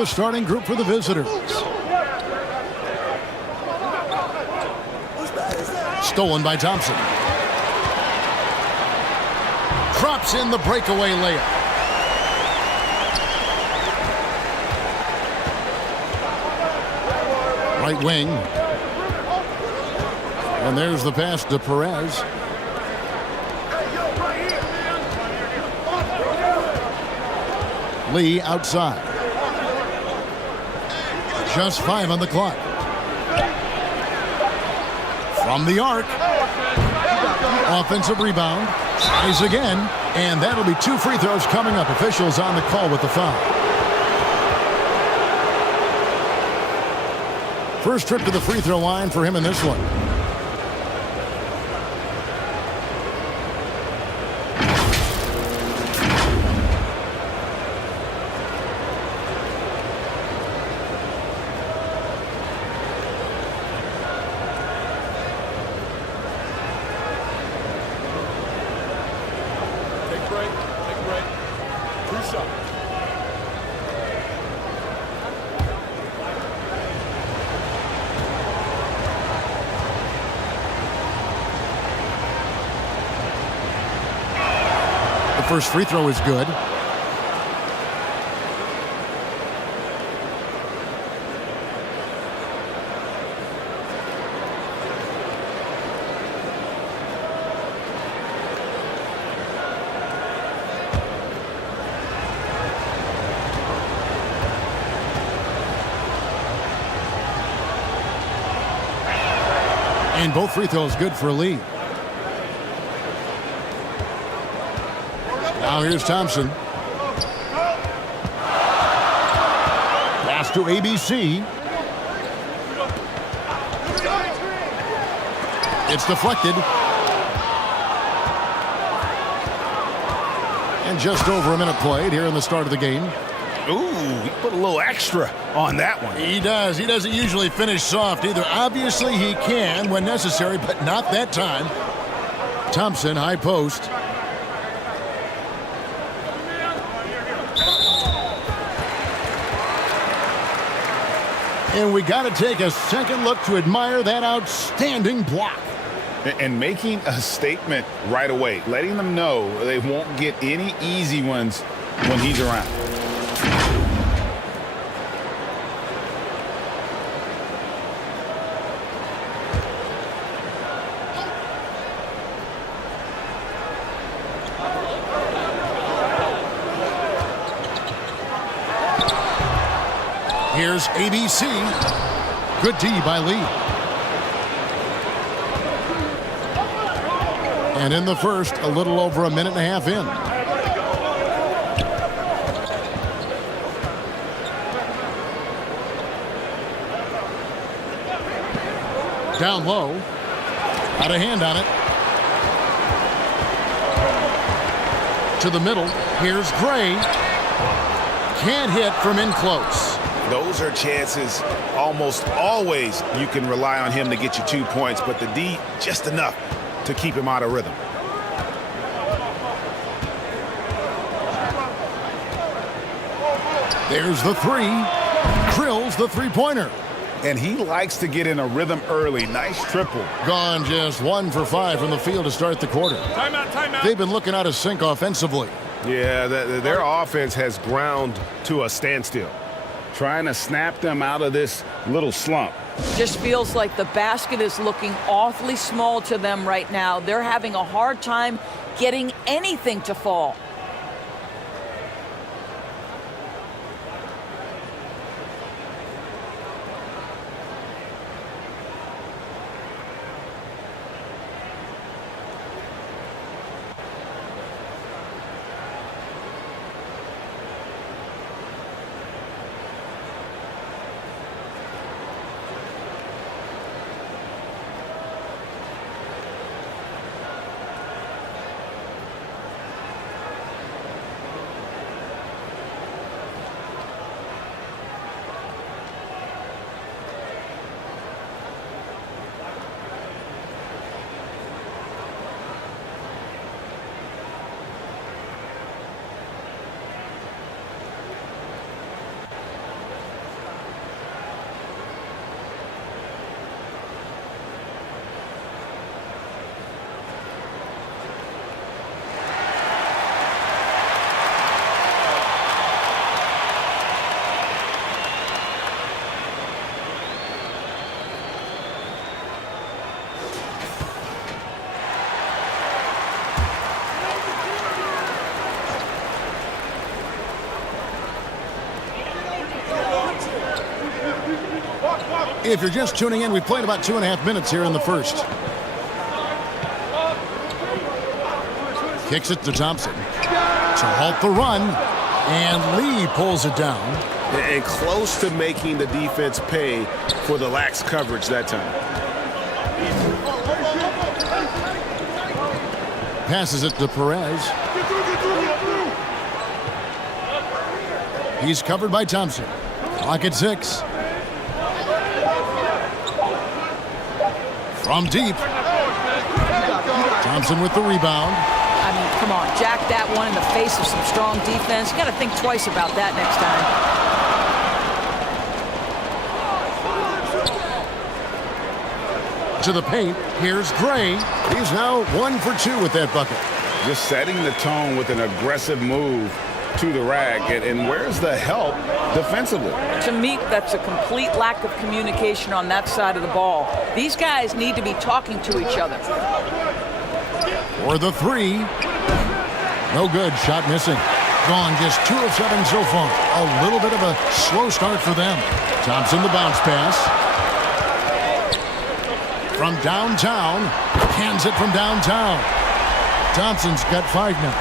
the starting group for the visitors. Stolen by Thompson. Drops in the breakaway layup. Right wing. And there's the pass to Perez. Lee outside. Just 5 on the clock. From the arc. Offensive rebound. Tries again. And that'll be 2 free throws coming up. Officials on the call with the foul. First trip to the free throw line for him in this one. First free throw is good. And both free throws good for Lee. Now here's Thompson. Pass to ABC. It's deflected. And just over a minute played here in the start of the game. Ooh, he put a little extra on that one. He does. He doesn't usually finish soft either. Obviously he can when necessary, but not that time. Thompson, high post. And we got to take a second look to admire that outstanding block. And making a statement right away, letting them know they won't get any easy ones when he's around. Here's ABC. Good D by Lee. And in the first, a little over a minute and a half in. Down low. Got a hand on it. To the middle. Here's Gray. Can't hit from in close. Those are chances almost always you can rely on him to get you 2 points, but the D just enough to keep him out of rhythm. There's the three. Drills the three-pointer. And he likes to get in a rhythm early. Nice triple. Gone just 1 for 5 from the field to start the quarter. Timeout. They've been looking out of sync offensively. Yeah, their offense has ground to a standstill. Trying to snap them out of this little slump. Just feels like the basket is looking awfully small to them right now. They're having a hard time getting anything to fall. If you're just tuning in, we played about 2.5 minutes here in the first. Kicks it to Thompson to halt the run, and Lee pulls it down. And close to making the defense pay for the lax coverage that time. Passes it to Perez. He's covered by Thompson. Clock at 6. From deep. Thompson with the rebound. I mean, come on, jack that one in the face of some strong defense. You got to think twice about that next time. To the paint, here's Gray. He's now 1 for 2 with that bucket. Just setting the tone with an aggressive move to the rack. And where's the help defensively? To me, that's a complete lack of communication on that side of the ball. These guys need to be talking to each other. For the 3. No good. Shot missing. Gone just 2 of 7 so far. A little bit of a slow start for them. Thompson the bounce pass. From downtown. Hands it from downtown. Thompson's got 5 now.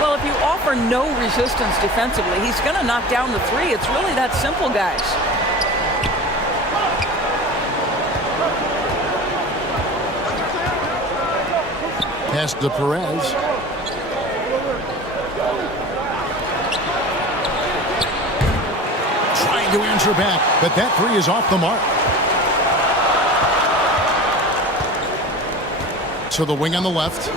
Well, if you offer no resistance defensively, he's going to knock down the 3. It's really that simple, guys. Pass to Perez. Trying to answer back, but that 3 is off the mark. To the wing on the left.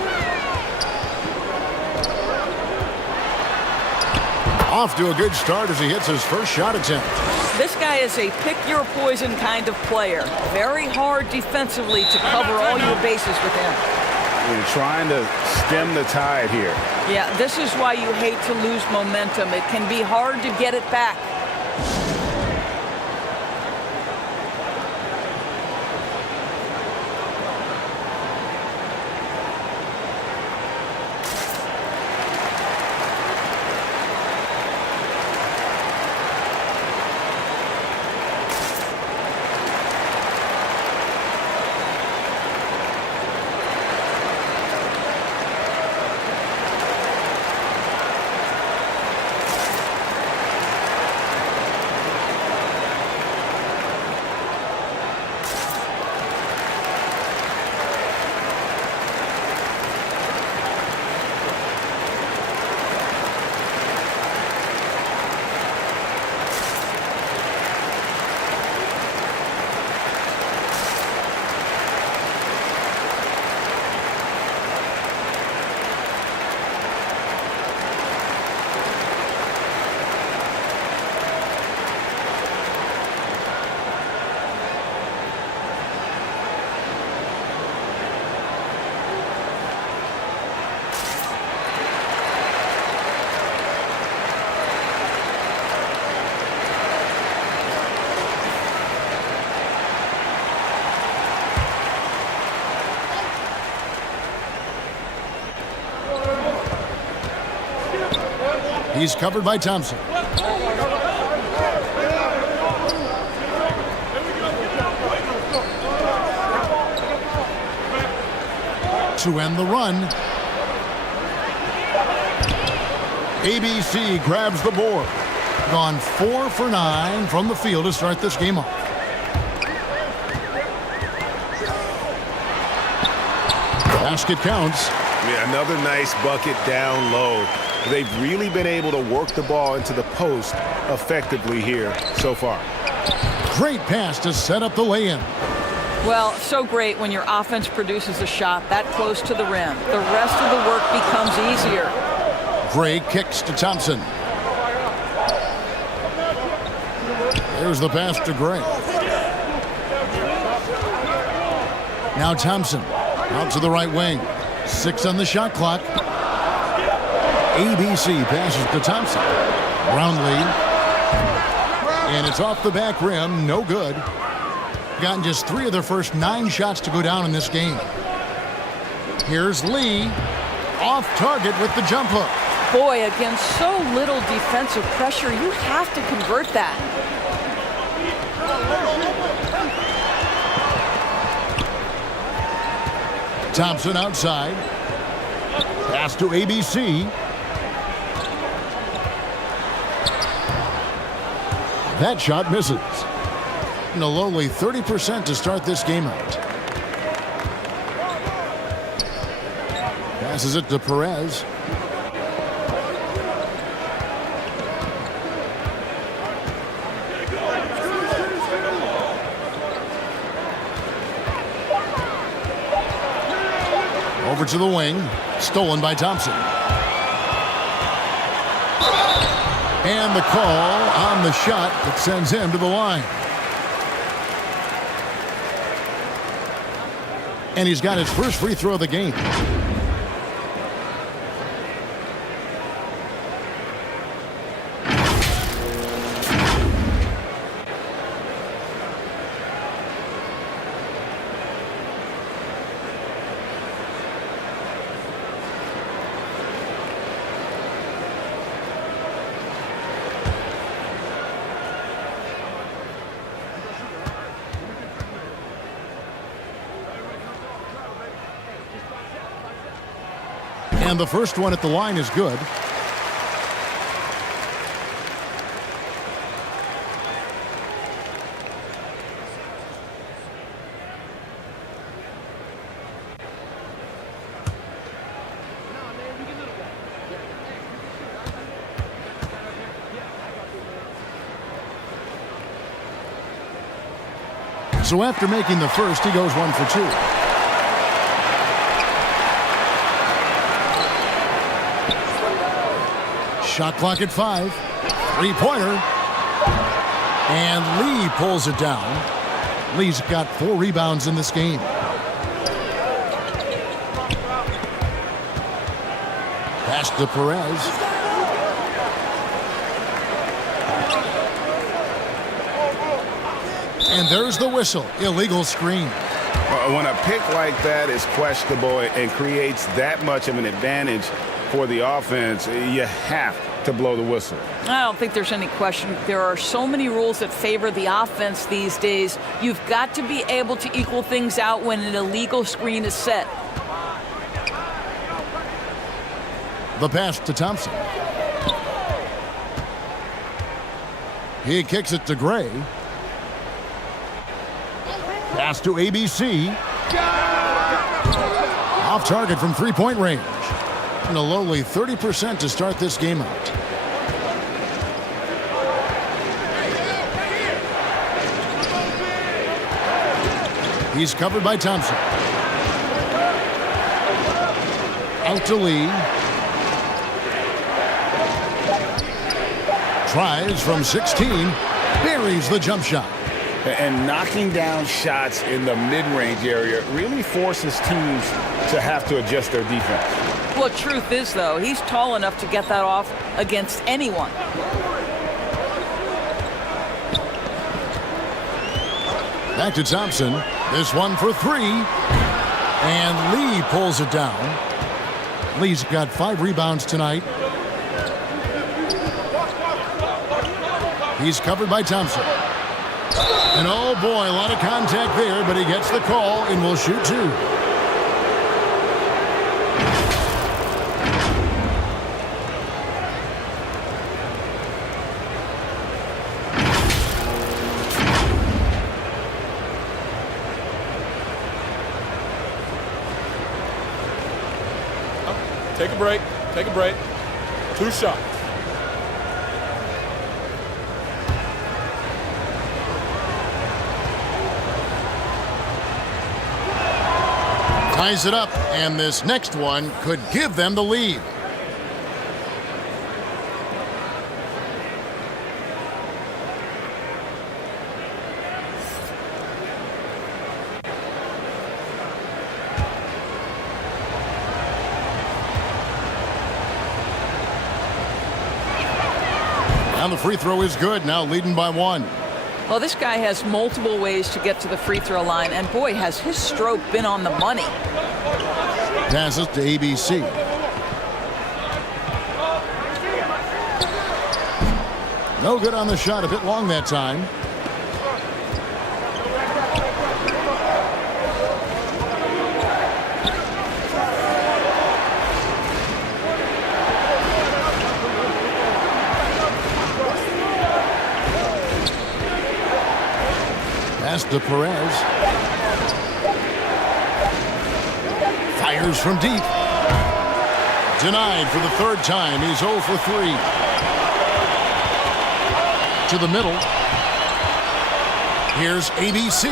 Off to a good start as he hits his first shot attempt. This guy is a pick-your-poison kind of player. Very hard defensively to cover all your bases with him. You're trying to stem the tide here. Yeah, this is why you hate to lose momentum. It can be hard to get it back. He's covered by Thompson. To end the run. ABC grabs the board. Gone 4 for 9 from the field to start this game off. Basket counts. Yeah, another nice bucket down low. They've really been able to work the ball into the post effectively here so far. Great pass to set up the lay-in. Well, so great when your offense produces a shot that close to the rim. The rest of the work becomes easier. Gray kicks to Thompson. There's the pass to Gray. Now Thompson out to the right wing. 6 on the shot clock. ABC passes to Thompson. Brownlee. And it's off the back rim. No good. Gotten just 3 of their first 9 shots to go down in this game. Here's Lee. Off target with the jump hook. Boy, against so little defensive pressure, you have to convert that. Thompson outside. Pass to ABC. That shot misses. And a lowly 30% to start this game out. Passes it to Perez. Over to the wing. Stolen by Thompson. And the call on the shot that sends him to the line. And he's got his first free throw of the game. And the first one at the line is good. So after making the first, he goes 1 for 2. Shot clock at 5. Three-pointer. And Lee pulls it down. Lee's got 4 rebounds in this game. Pass to Perez. And there's the whistle. Illegal screen. When a pick like that is questionable and creates that much of an advantage for the offense, you have to blow the whistle. I don't think there's any question. There are so many rules that favor the offense these days. You've got to be able to equal things out when an illegal screen is set. The pass to Thompson. He kicks it to Gray. Pass to ABC. Off target from three-point range. And a lowly 30% to start this game out. He's covered by Thompson. Out to Lee. Tries from 16. Buries the jump shot. And knocking down shots in the mid-range area really forces teams to have to adjust their defense. Well, truth is, though, he's tall enough to get that off against anyone. Back to Thompson. This one for 3. And Lee pulls it down. Lee's got 5 rebounds tonight. He's covered by Thompson. And oh boy, a lot of contact there, but he gets the call and will shoot 2. Take a break. Take a break. 2 shots. Ties it up, and this next one could give them the lead. Now the free throw is good, now leading by 1. Well, this guy has multiple ways to get to the free throw line, and boy, has his stroke been on the money. Passes to ABC. No good on the shot, a bit long that time. Pass to Perez. Fires from deep. Denied for the third time. He's 0 for 3. To the middle. Here's ABC.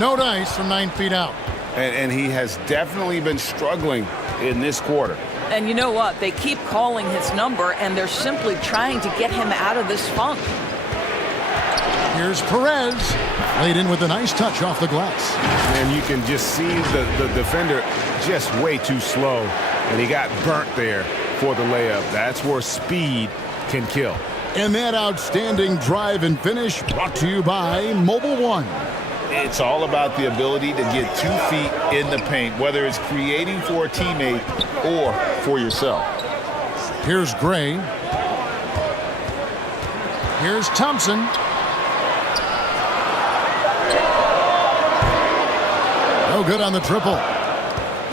No dice from 9 feet out. And he has definitely been struggling in this quarter. And you know what? They keep calling his number, and they're simply trying to get him out of this funk. Here's Perez. Laid in with a nice touch off the glass. And you can just see the defender just way too slow. And he got burnt there for the layup. That's where speed can kill. And that outstanding drive and finish brought to you by Mobile One. It's all about the ability to get 2 feet in the paint, whether it's creating for a teammate or for yourself. Here's Gray. Here's Thompson. No good on the triple.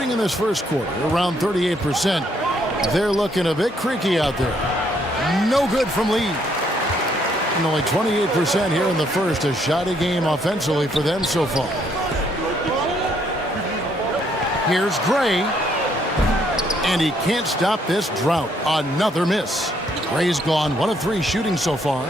In this first quarter, around 38%. They're looking a bit creaky out there. No good from Lee. And only 28% here in the first. A shoddy game offensively for them so far. Here's Gray. And he can't stop this drought. Another miss. Gray's gone 1 of 3 shooting so far.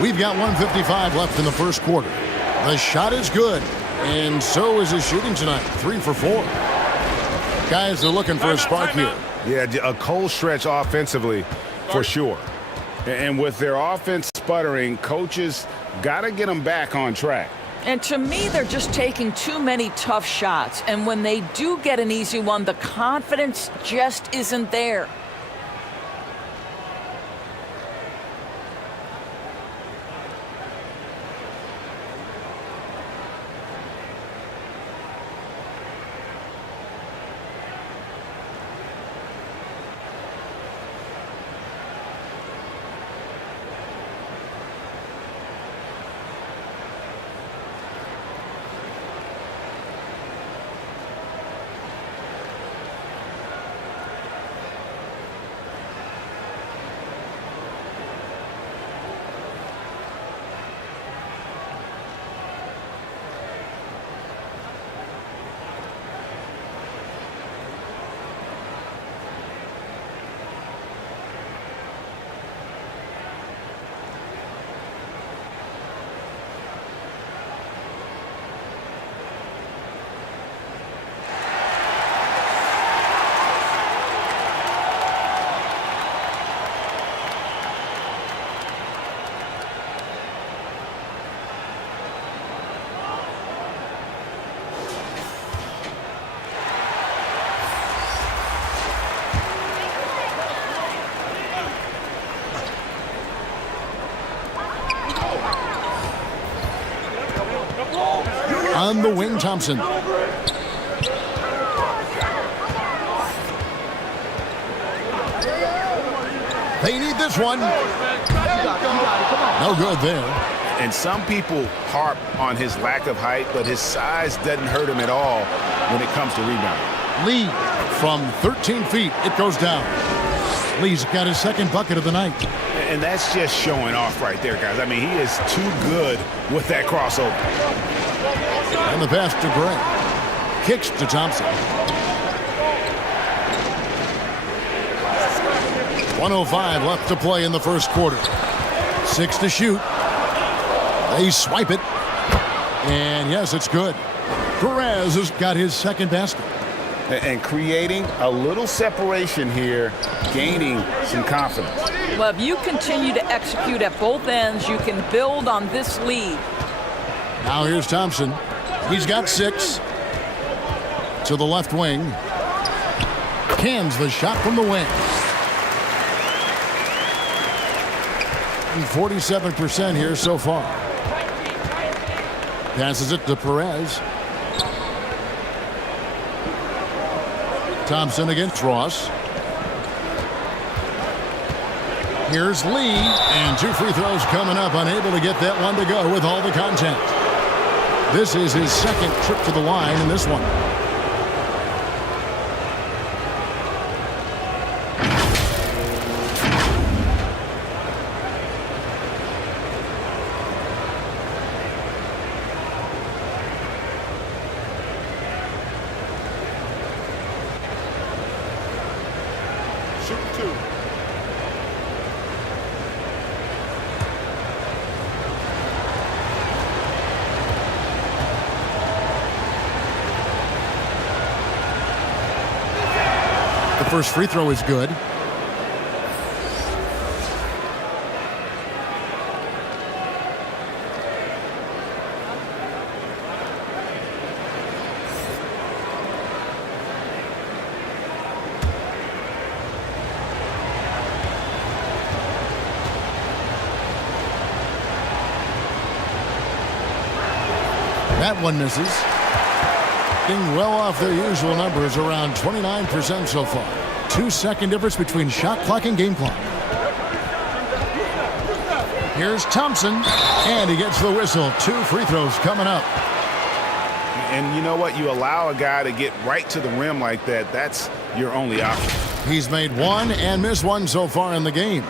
We've got 1:55 left in the first quarter. The shot is good, and so is his shooting tonight. 3 for 4. Guys are looking for a spark here. Yeah, a cold stretch offensively for sure. And with their offense sputtering, coaches got to get them back on track. And to me, they're just taking too many tough shots. And when they do get an easy one, the confidence just isn't there. On the wing, Thompson. They need this one. No good there. And some people harp on his lack of height, but his size doesn't hurt him at all when it comes to rebounding. Lee from 13 feet. It goes down. Lee's got his second bucket of the night. And that's just showing off right there, guys. I mean, he is too good with that crossover. And the pass to Gray. Kicks to Thompson. 1:05 left to play in the first quarter. 6 to shoot. They swipe it. And yes, it's good. Perez has got his second basket. And creating a little separation here, gaining some confidence. Well, if you continue to execute at both ends, you can build on this lead. Now here's Thompson. He's got 6. To the left wing. Cans the shot from the wing. 47% here so far. Passes it to Perez. Thompson against Ross. Here's Lee, and 2 free throws coming up, unable to get that one to go with all the contact. This is his second trip to the line in this one. First free throw is good. That one misses. Being well off their usual numbers, around 29% so far. 2-second difference between shot clock and game clock. Here's Thompson, and he gets the whistle. 2 free throws coming up. And you know what? You allow a guy to get right to the rim like that. That's your only option. He's made 1 and missed 1 so far in the game.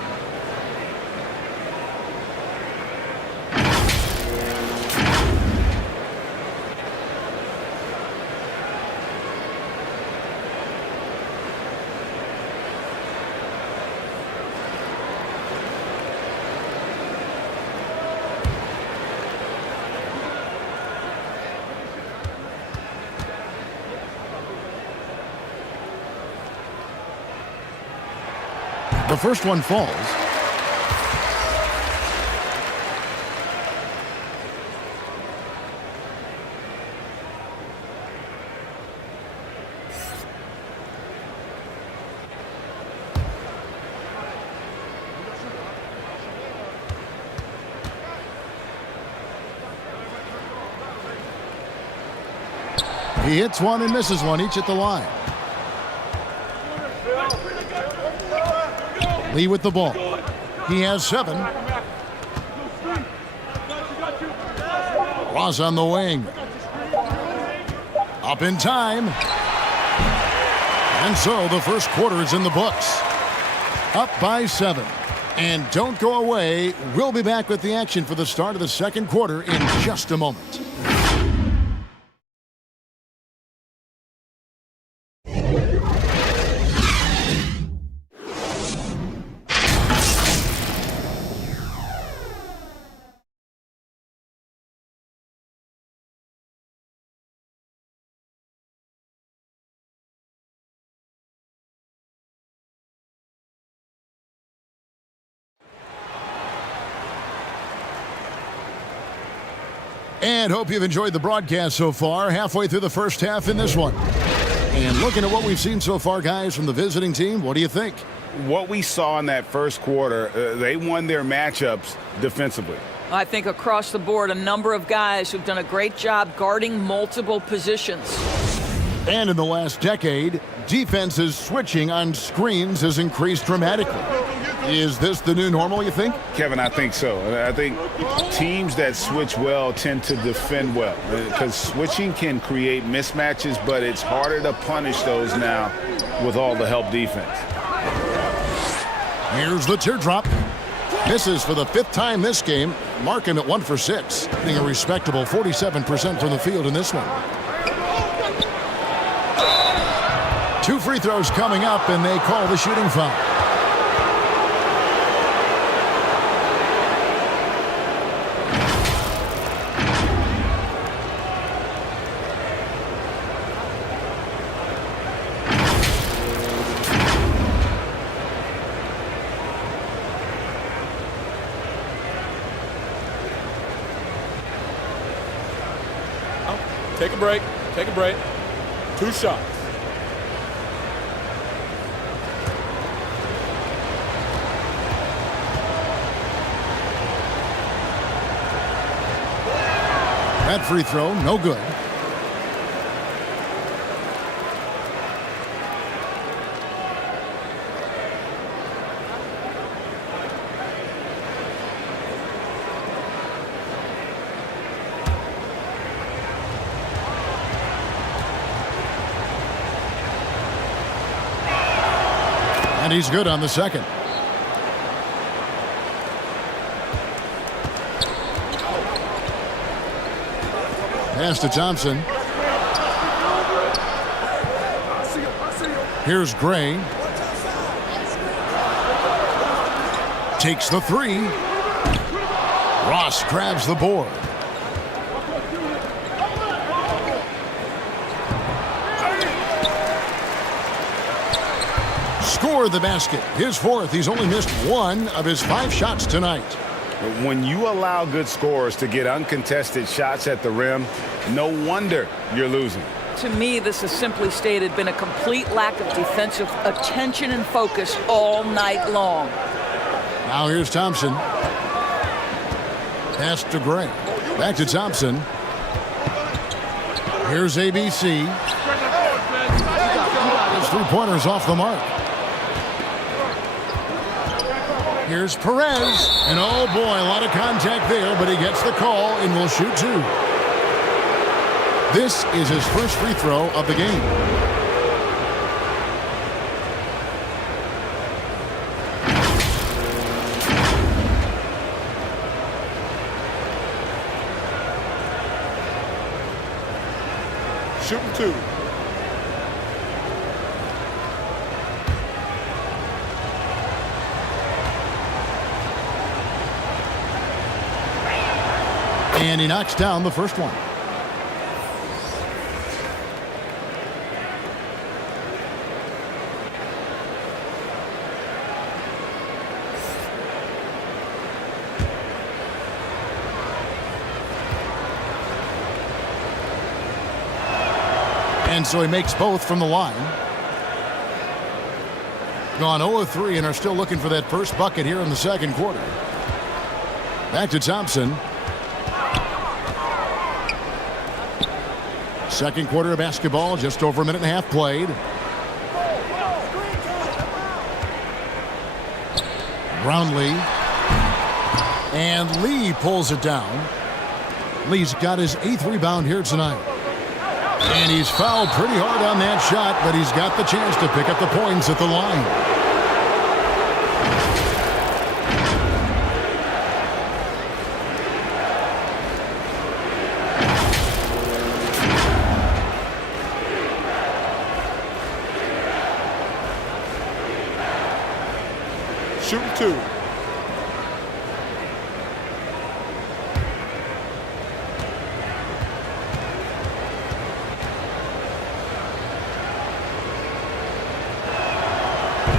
The first one falls. He hits 1 and misses 1, each at the line. Lee with the ball. He has 7. Ross on the wing. Up in time. And so the first quarter is in the books. Up by 7. And don't go away. We'll be back with the action for the start of the second quarter in just a moment. And hope you've enjoyed the broadcast so far. Halfway through the first half in this one. And looking at what we've seen so far, guys, from the visiting team, what do you think? What we saw in that first quarter, they won their matchups defensively. I think across the board, a number of guys who've done a great job guarding multiple positions. And in the last decade, defenses switching on screens has increased dramatically. Is this the new normal, you think? Kevin, I think so. I think teams that switch well tend to defend well because switching can create mismatches, but it's harder to punish those now with all the help defense. Here's the teardrop. Misses for the 5th time this game, marking at 1 for 6. Getting a respectable 47% from the field in this one. 2 free throws coming up, and they call the shooting foul. Take a break. Take a break. 2 shots. That free throw, no good. And he's good on the second. Pass to Thompson. Here's Gray. Takes the 3. Ross grabs the board. score the basket. His fourth. He's only missed 1 of his 5 shots tonight. When you allow good scorers to get uncontested shots at the rim, no wonder you're losing. To me, this has simply stated been a complete lack of defensive attention and focus all night long. Now here's Thompson. Pass to Gray. Back to Thompson. Here's ABC. His 3-pointers off the mark. Here's Perez. And oh boy, a lot of contact there, but he gets the call and will shoot 2. This is his first free throw of the game. Shooting 2. And he knocks down the first one. And so he makes both from the line. Gone 0 of 3 and are still looking for that first bucket here in the second quarter. Back to Thompson. Second quarter of basketball, just over a minute and a half played. Brownlee. And Lee pulls it down. Lee's got his 8th rebound here tonight. And he's fouled pretty hard on that shot, but he's got the chance to pick up the points at the line. Shooting 2.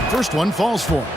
First one falls for him.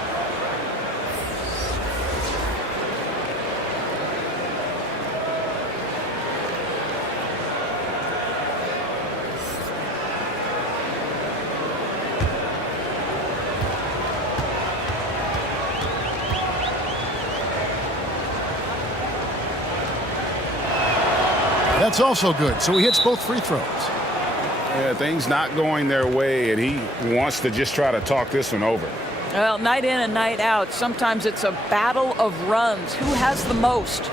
That's also good. So he hits both free throws. Yeah, things not going their way, and he wants to just try to talk this one over. Well, night in and night out, sometimes it's a battle of runs. Who has the most?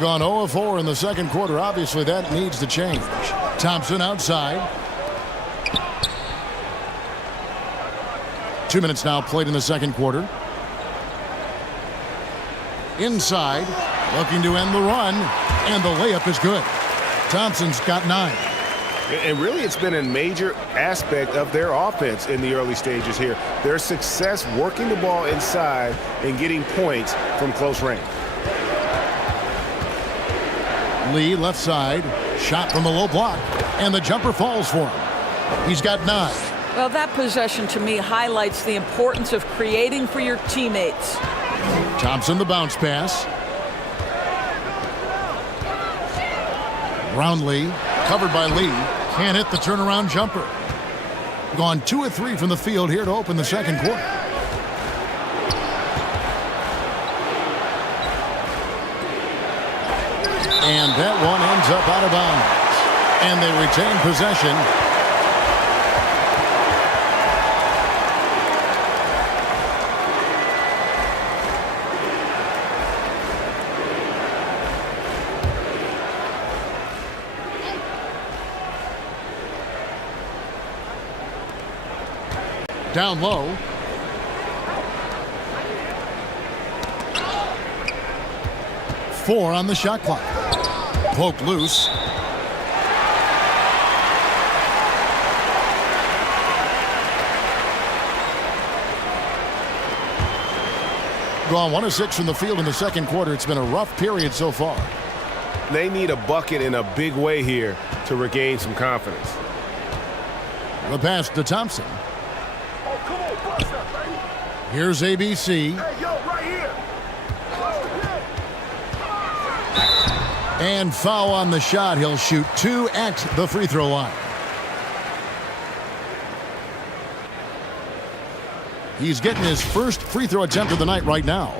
Gone 0 of 4 in the second quarter. Obviously, that needs to change. Thompson outside. 2 minutes now played in the second quarter. Inside, looking to end the run, and the layup is good. Thompson's got 9. And really, it's been a major aspect of their offense in the early stages here. Their success working the ball inside and getting points from close range. Lee left side. Shot from the low block, and the jumper falls for him. He's got 9. Well, that possession to me highlights the importance of creating for your teammates. Thompson, the bounce pass. Brownlee, covered by Lee. Can't hit the turnaround jumper. Gone 2 of 3 from the field here to open the second quarter. And that one ends up out of bounds. And they retain possession. Down low. Four on the shot clock. Poked loose. Gone 1 of 6 from the field in the second quarter. It's been a rough period so far. They need a bucket in a big way here to regain some confidence. The pass to Thompson. Here's ABC. Hey, yo, right here. And foul on the shot. He'll shoot 2 at the free throw line. He's getting his first free throw attempt of the night right now.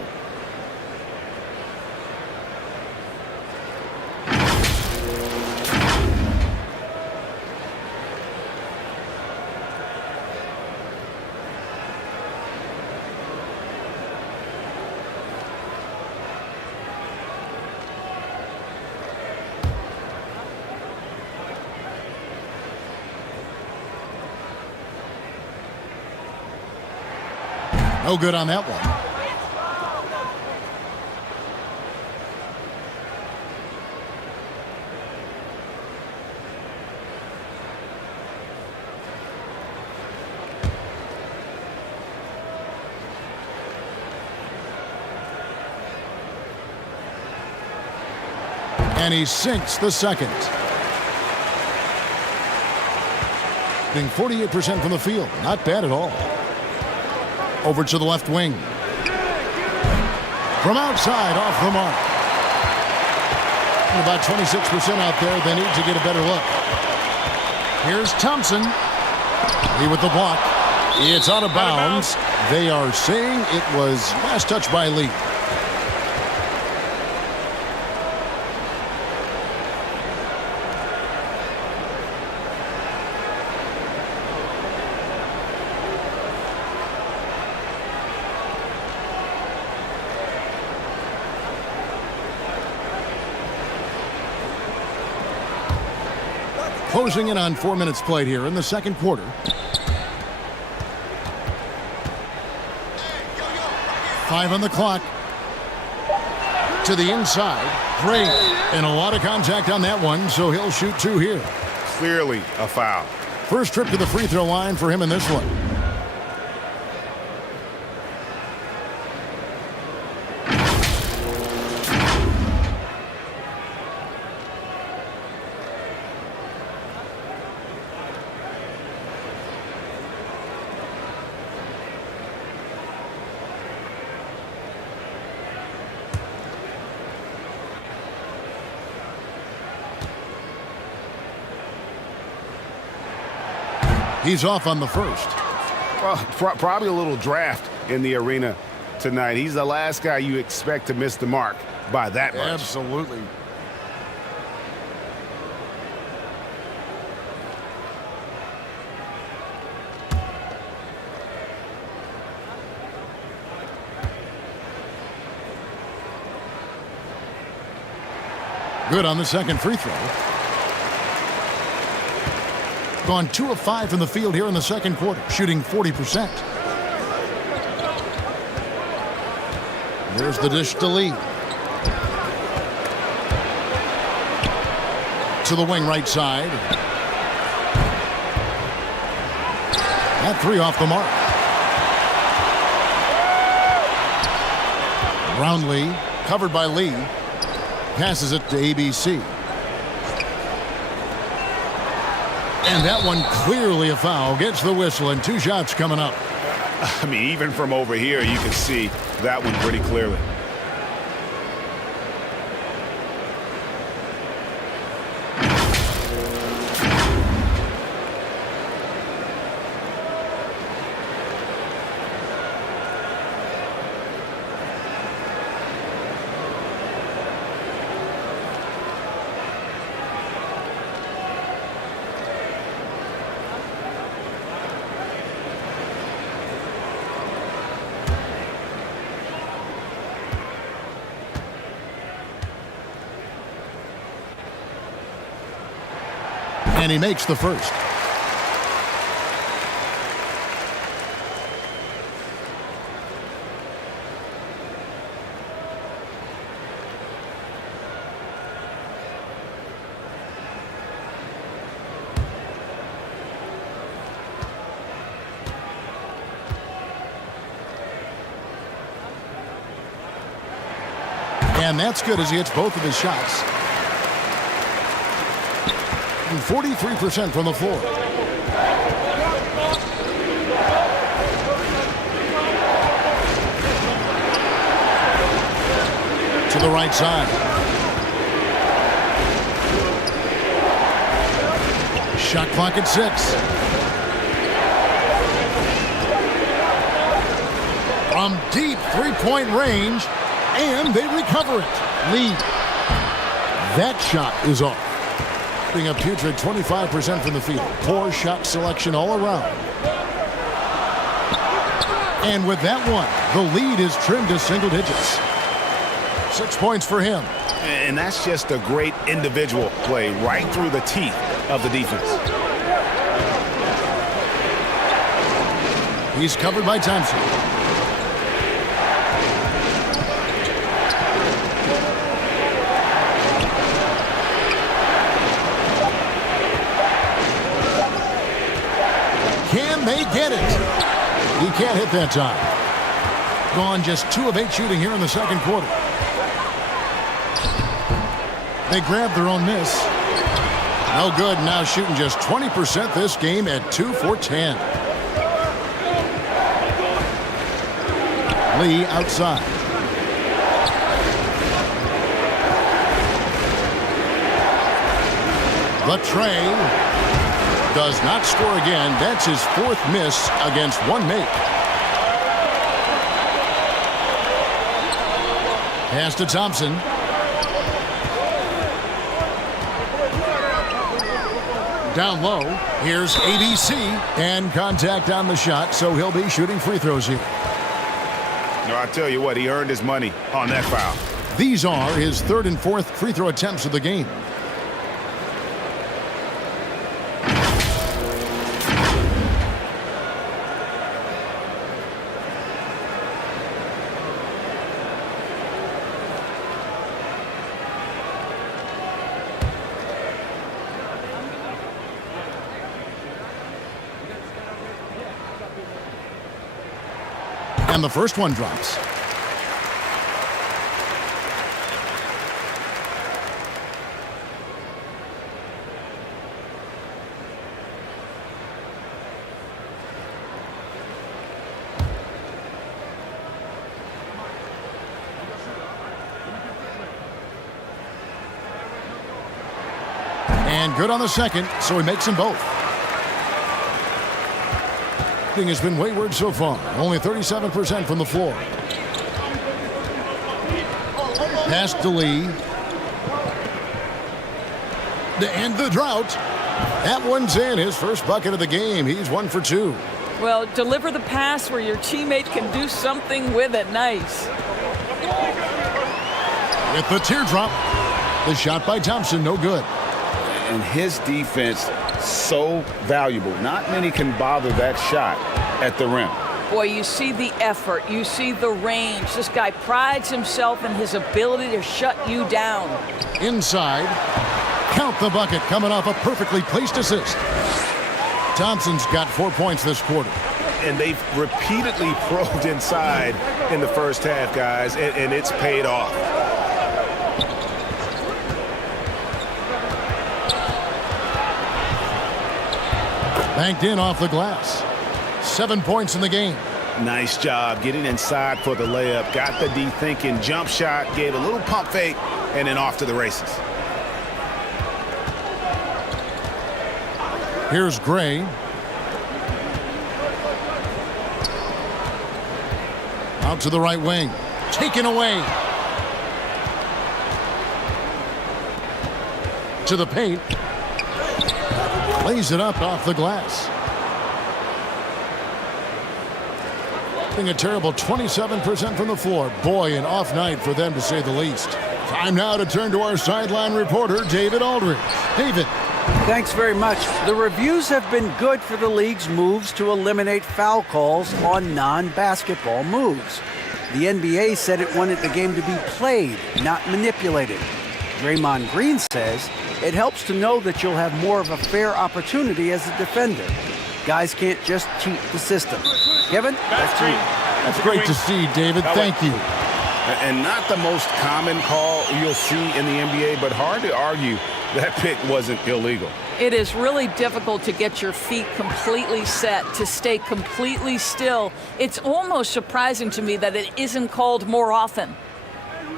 No good on that one. And he sinks the second. Being 48% from the field. Not bad at all. Over to the left wing. From outside, off the mark. And about 26% out there. They need to get a better look. Here's Thompson. Lee with the block. It's out of bounds. They are saying it was last touch by Lee. Closing in on 4 minutes played here in the second quarter. Five on the clock. To the inside. Great. And a lot of contact on that one, so he'll shoot 2 here. Clearly a foul. First trip to the free throw line for him in this one. He's off on the first. Well, probably a little draft in the arena tonight. He's the last guy you expect to miss the mark by that much. Absolutely. Good on the second free throw. Gone 2 of 5 from the field here in the second quarter, shooting 40%. There's the dish to Lee. To the wing right side. That 3 off the mark. Brownlee, covered by Lee. Passes it to ABC. And that one clearly a foul. Gets the whistle, and 2 shots coming up. I mean, even from over here, you can see that one pretty clearly. And he makes the first. And that's good as he hits both of his shots. 43% from the floor. To the right side. Shot clock at 6. From deep three-point range, and they recover it. Lead. That shot is off. A putrid 25% from the field. Poor shot selection all around. And with that one, the lead is trimmed to single digits. 6 points for him. And that's just a great individual play right through the teeth of the defense. He's covered by Thompson. Can they get it? He can't hit that time. Gone just 2 of 8 shooting here in the second quarter. They grab their own miss. No good. Now shooting just 20% this game at 2 for 10. Lee outside. Latrey does not score again. That's his 4th miss against 1 make. Pass to Thompson. Down low. Here's ABC. And contact on the shot, so he'll be shooting free throws here. No, I tell you what, he earned his money on that foul. These are his 3rd and 4th free throw attempts of the game. And the first one drops. And good on the second, so he makes them both. Has been wayward so far. Only 37% from the floor. Pass to Lee. To end the drought. That one's in. His first bucket of the game. He's 1 for 2. Well, deliver the pass where your teammate can do something with it. Nice. With the teardrop. The shot by Thompson, no good. And his defense, so valuable. Not many can bother that shot at the rim. Boy, you see the effort. You see the range. This guy prides himself in his ability to shut you down. Inside. Count the bucket coming off a perfectly placed assist. Thompson's got 4 points this quarter. And they've repeatedly probed inside in the first half, guys, and it's paid off. Banked in off the glass. 7 points in the game. Nice job getting inside for the layup. Got the D thinking. Jump shot. Gave a little pump fake. And then off to the races. Here's Gray. Out to the right wing. Taken away. To the paint. Lays it up off the glass. A terrible 27% from the floor. Boy, an off night for them, to say the least. Time now to turn to our sideline reporter, David Aldridge. David. Thanks very much. The reviews have been good for the league's moves to eliminate foul calls on non-basketball moves. The NBA said it wanted the game to be played, not manipulated. Draymond Green says it helps to know that you'll have more of a fair opportunity as a defender. Guys can't just cheat the system. Kevin, back to you. That's great to see, David. Thank you. And not the most common call you'll see in the NBA, but hard to argue that pick wasn't illegal. It is really difficult to get your feet completely set, to stay completely still. It's almost surprising to me that it isn't called more often.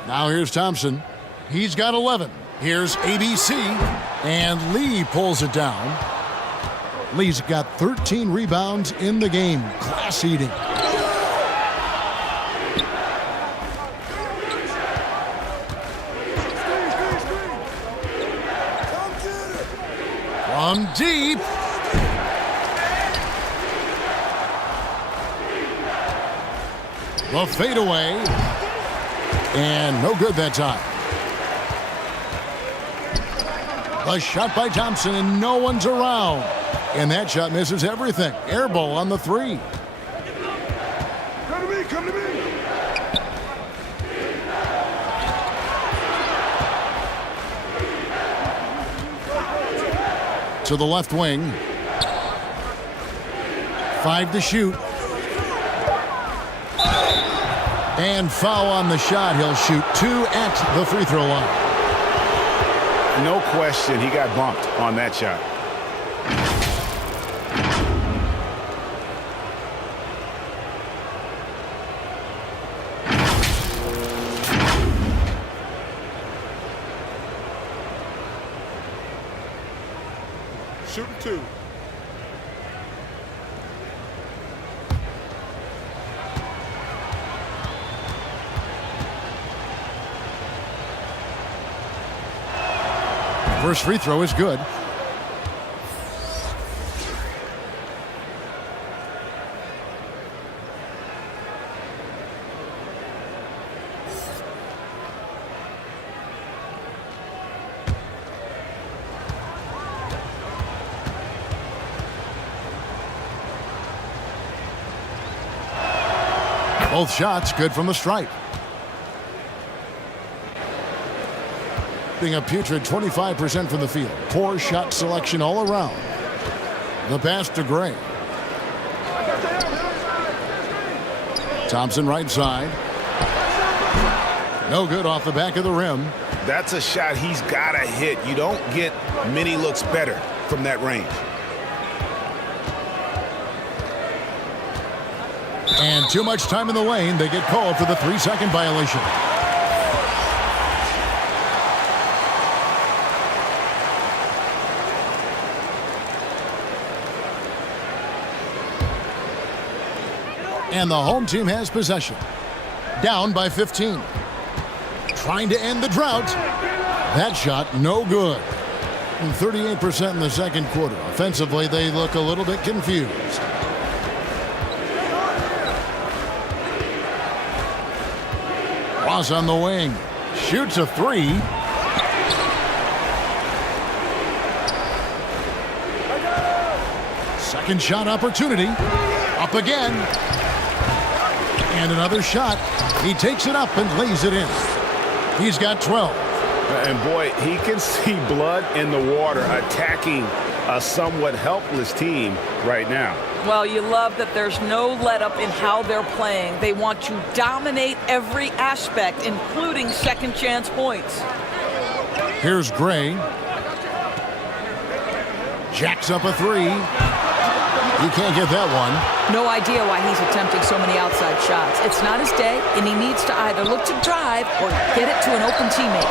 Now here's Thompson. He's got 11. Here's ABC, and Lee pulls it down. Lee's got 13 rebounds in the game. Class eating. From deep. The fadeaway. And no good that time. The shot by Thompson, and no one's around. And that shot misses everything. Air ball on the three. Come to me, come to me. To the left wing. 5 to shoot. And foul on the shot. He'll shoot 2 at the free throw line. No question, he got bumped on that shot. Shooting 2. First free throw is good. Both shots good from the stripe. Being a putrid 25% from the field. Poor shot selection all around. The pass to Gray. Thompson right side. No good off the back of the rim. That's a shot he's got to hit. You don't get many looks better from that range. And too much time in the lane. They get called for the 3-second violation. And the home team has possession. Down by 15. Trying to end the drought. That shot no good. And 38% in the second quarter. Offensively, they look a little bit confused. Ross on the wing. Shoots a 3. Second shot opportunity. Up again. And another shot. He takes it up and lays it in. He's got 12. And boy, he can see blood in the water attacking a somewhat helpless team right now. Well, you love that there's no let-up in how they're playing. They want to dominate every aspect, including second chance points. Here's Gray. Jacks up a 3. He can't get that one. No idea why he's attempting so many outside shots. It's not his day, and he needs to either look to drive or get it to an open teammate.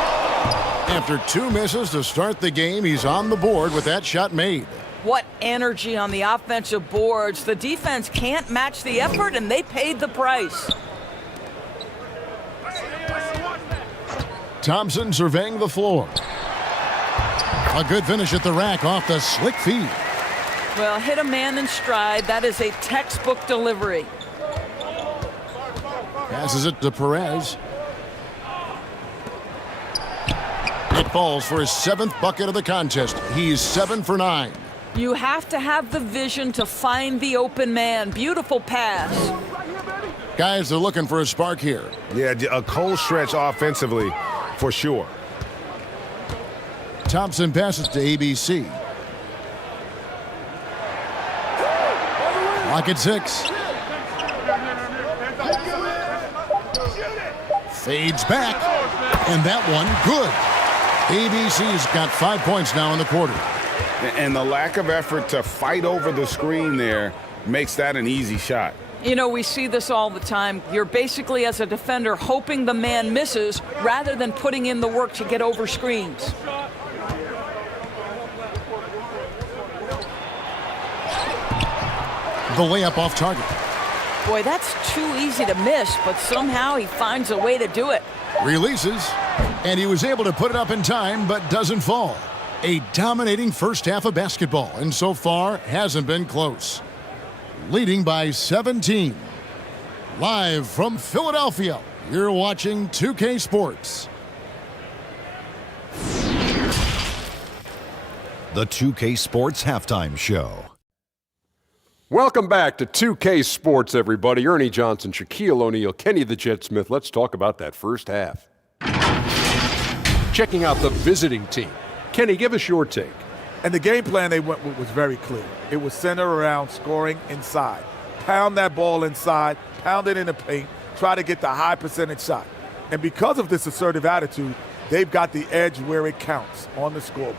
After 2 misses to start the game, he's on the board with that shot made. What energy on the offensive boards. The defense can't match the effort, and they paid the price. Thompson surveying the floor. A good finish at the rack off the slick feed. Well, hit a man in stride. That is a textbook delivery. Passes it to Perez. It falls for his 7th bucket of the contest. He's 7 for 9. You have to have the vision to find the open man. Beautiful pass. Guys, they're looking for a spark here. Yeah, a cold stretch offensively for sure. Thompson passes to ABC. Lock at 6. Fades back. And that one, good. ABC's got 5 points now in the quarter. And the lack of effort to fight over the screen there makes that an easy shot. You know, we see this all the time. You're basically, as a defender, hoping the man misses rather than putting in the work to get over screens. The layup off target. Boy, that's too easy to miss, but somehow he finds a way to do it. Releases, and he was able to put it up in time, but doesn't fall. A dominating first half of basketball, and so far hasn't been close. Leading by 17. Live from Philadelphia, you're watching 2K Sports. The 2K Sports Halftime Show. Welcome back to 2K Sports, everybody. Ernie Johnson, Shaquille O'Neal, Kenny the Jet Smith. Let's talk about that first half. Checking out the visiting team. Kenny, give us your take. And the game plan they went with was very clear. It was centered around scoring inside. Pound that ball inside, pound it in the paint, try to get the high percentage shot. And because of this assertive attitude, they've got the edge where it counts on the scoreboard.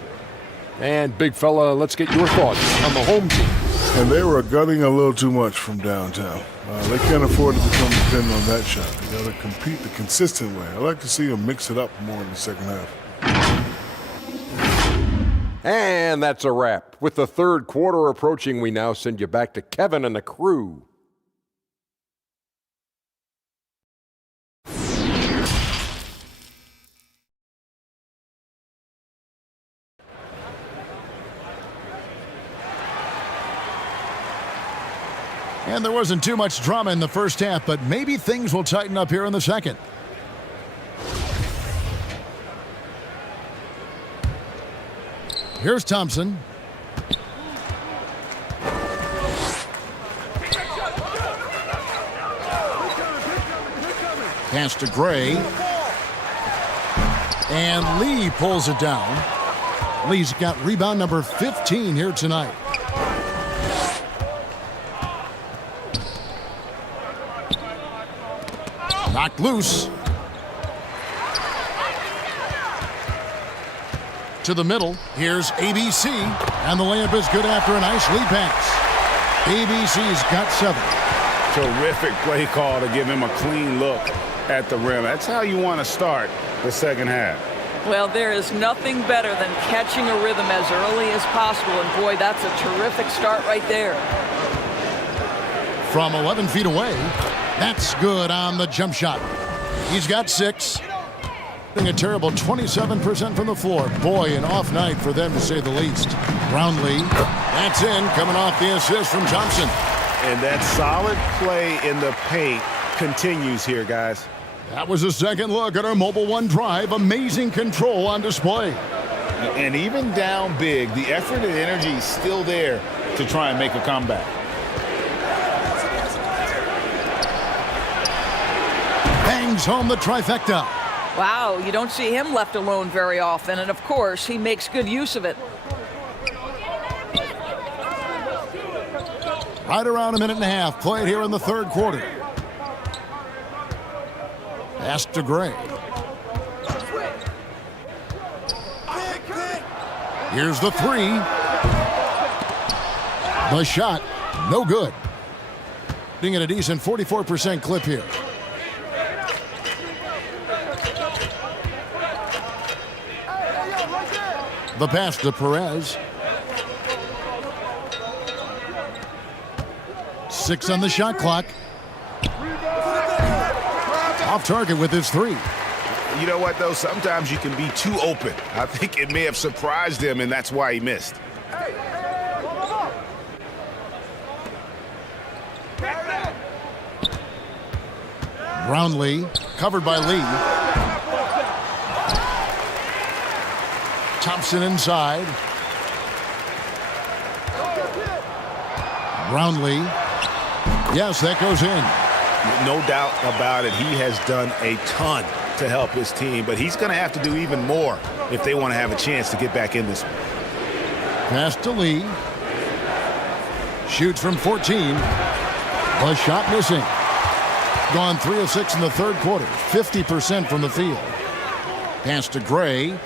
And big fella, let's get your thoughts on the home team. And they were gutting a little too much from downtown. They can't afford to become dependent on that shot. They got to compete the consistent way. I like to see them mix it up more in the second half. And that's a wrap. With the third quarter approaching, we now send you back to Kevin and the crew. And there wasn't too much drama in the first half, but maybe things will tighten up here in the second. Here's Thompson. Pass to Gray. And Lee pulls it down. Lee's got rebound number 15 here tonight. Knocked loose. To the middle. Here's ABC. And the layup is good after a nice lead pass. ABC's got 7. Terrific play call to give him a clean look at the rim. That's how you want to start the second half. Well, there is nothing better than catching a rhythm as early as possible. And boy, that's a terrific start right there. From 11 feet away. That's good on the jump shot. He's got 6. A terrible 27% from the floor. Boy, an off night for them to say the least. Brownlee, that's in, coming off the assist from Thompson. And that solid play in the paint continues here, guys. That was a second look at our Mobile One drive. Amazing control on display. And even down big, the effort and energy is still there to try and make a comeback. Bangs home the trifecta. Wow, you don't see him left alone very often, and of course, he makes good use of it. Right around a minute and a half played here in the third quarter. Pass to Gray. Here's the 3. The shot No good. Being at a decent 44% clip here. The pass to Perez. 6 on the shot clock. Off target with his 3. You know what, though? Sometimes you can be too open. I think it may have surprised him, and that's why he missed. Brownlee, covered by Lee. Thompson inside. Brownlee. Yes, that goes in. No doubt about it. He has done a ton to help his team, but he's going to have to do even more if they want to have a chance to get back in this one. Pass to Lee. Shoots from 14. The shot missing. Gone 3 of 6 in the third quarter. 50% from the field. Pass to Gray.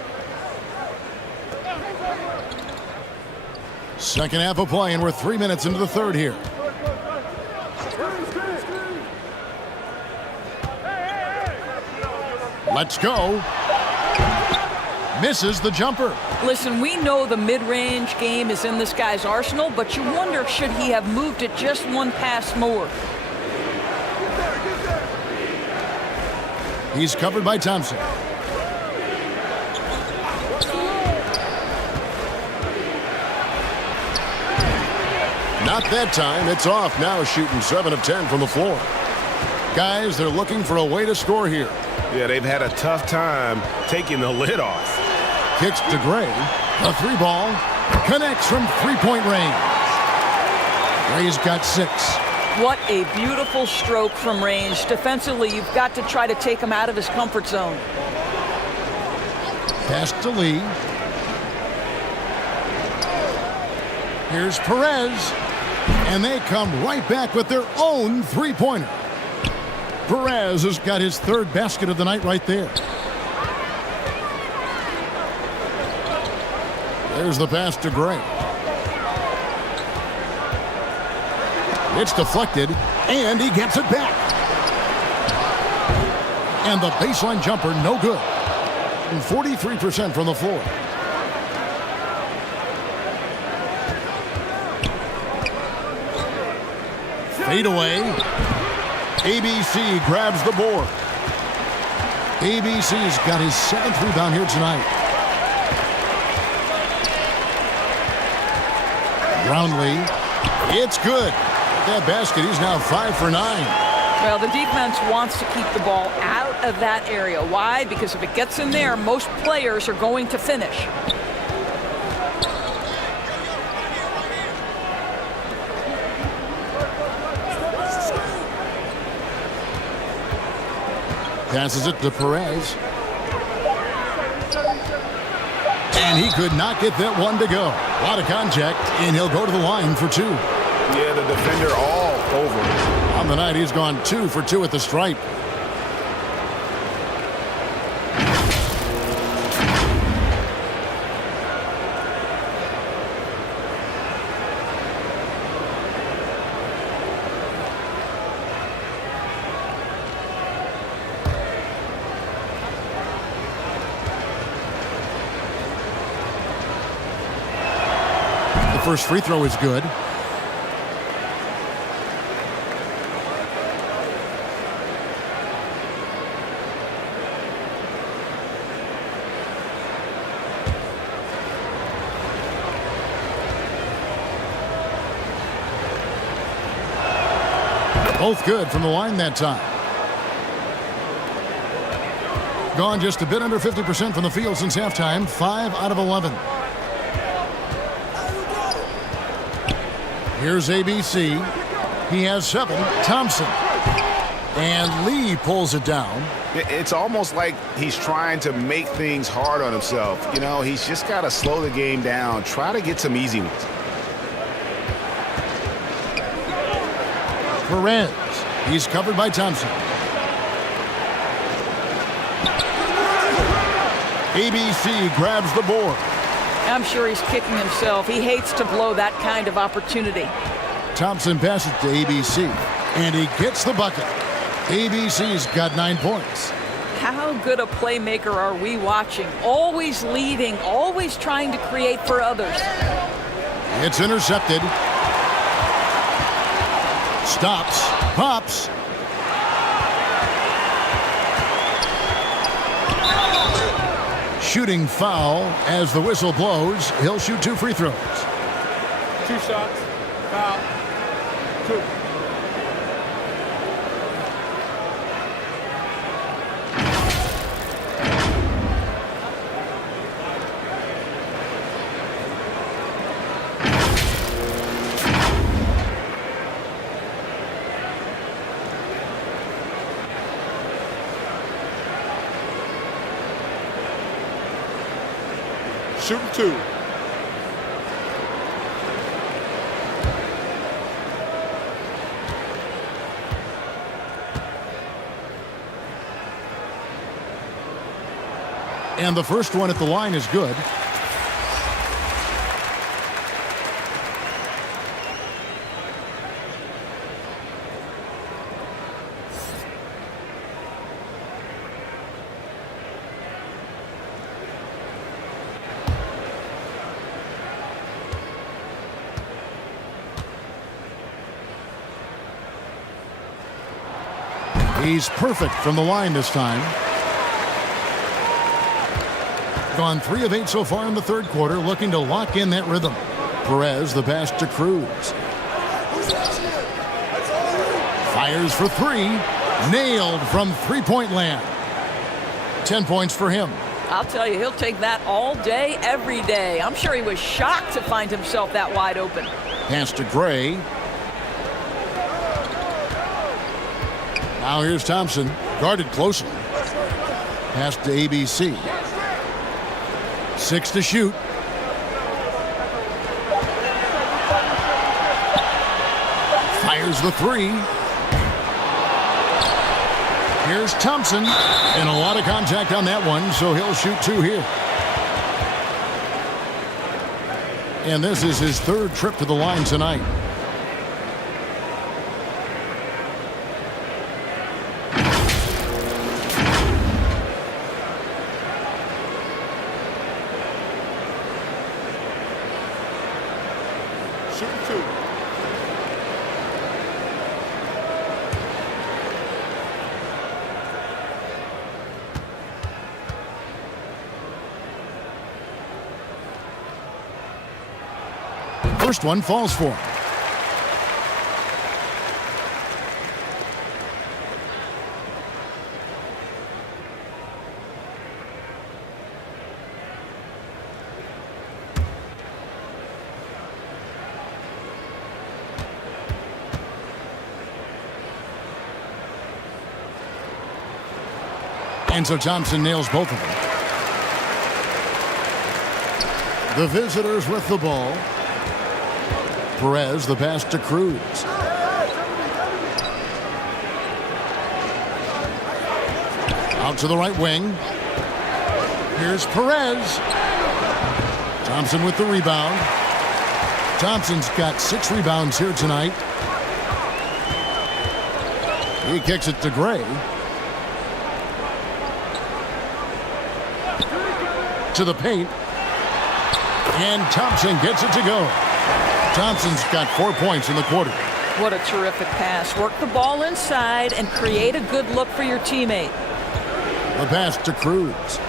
Second half of play, and we're 3 minutes into the third here. Let's go. Misses the jumper. Listen, we know the mid-range game is in this guy's arsenal, but you wonder, should he have moved it just one pass more? He's covered by Thompson. Not that time. It's off now, shooting 7 of 10 from the floor. Guys, they're looking for a way to score here. Yeah, they've had a tough time taking the lid off. Kicks to Gray. The 3-ball connects from 3-point range. Gray's got 6. What a beautiful stroke from range. Defensively, you've got to try to take him out of his comfort zone. Pass to Lee. Here's Perez. And they come right back with their own 3-pointer. Perez has got his 3rd basket of the night right there. There's the pass to Gray. It's deflected, and he gets it back. And the baseline jumper, no good. And 43% from the floor. Fade away. ABC grabs the board. ABC's got his 7th rebound here tonight. Brownlee. It's good. That basket, he's now 5 for 9. Well, the defense wants to keep the ball out of that area. Why? Because if it gets in there, most players are going to finish. Passes it to Perez. And he could not get that one to go. A lot of contact, and he'll go to the line for 2. Yeah, the defender all over him. On the night, he's gone 2 for 2 at the stripe. First free throw is good. Both good from the line that time. Gone just a bit under 50% from the field since halftime. 5 out of 11. Here's ABC. He has 7. Thompson. And Lee pulls it down. It's almost like he's trying to make things hard on himself. You know, he's just got to slow the game down. Try to get some easy ones. Perez. He's covered by Thompson. ABC grabs the board. I'm sure he's kicking himself. He hates to blow that kind of opportunity. Thompson passes to ABC, and he gets the bucket. ABC's got 9 points. How good a playmaker are we watching? Always leading, always trying to create for others. It's intercepted. Stops. Pops. Shooting foul as the whistle blows. He'll shoot 2 free throws. 2 shots. Foul. 2. Shooting 2. And the first one at the line is good. He's perfect from the line this time. Gone 3 of 8 so far in the third quarter, looking to lock in that rhythm. Perez, the pass to Cruz. Fires for 3. Nailed from three-point land. 10 points for him. I'll tell you, he'll take that all day, every day. I'm sure he was shocked to find himself that wide open. Pass to Gray. Now here's Thompson, guarded closely. Pass to ABC. 6 to shoot. Fires the 3. Here's Thompson, and a lot of contact on that one, so he'll shoot 2 here. And this is his 3rd trip to the line tonight. First one falls for him. And so Thompson nails both of them. The visitors with the ball. Perez, the pass to Cruz. Out to the right wing. Here's Perez. Thompson with the rebound. Thompson's got 6 rebounds here tonight. He kicks it to Gray. To the paint. And Thompson gets it to go. Thompson's got 4 points in the quarter. What a terrific pass. Work the ball inside and create a good look for your teammate. The pass to Cruz.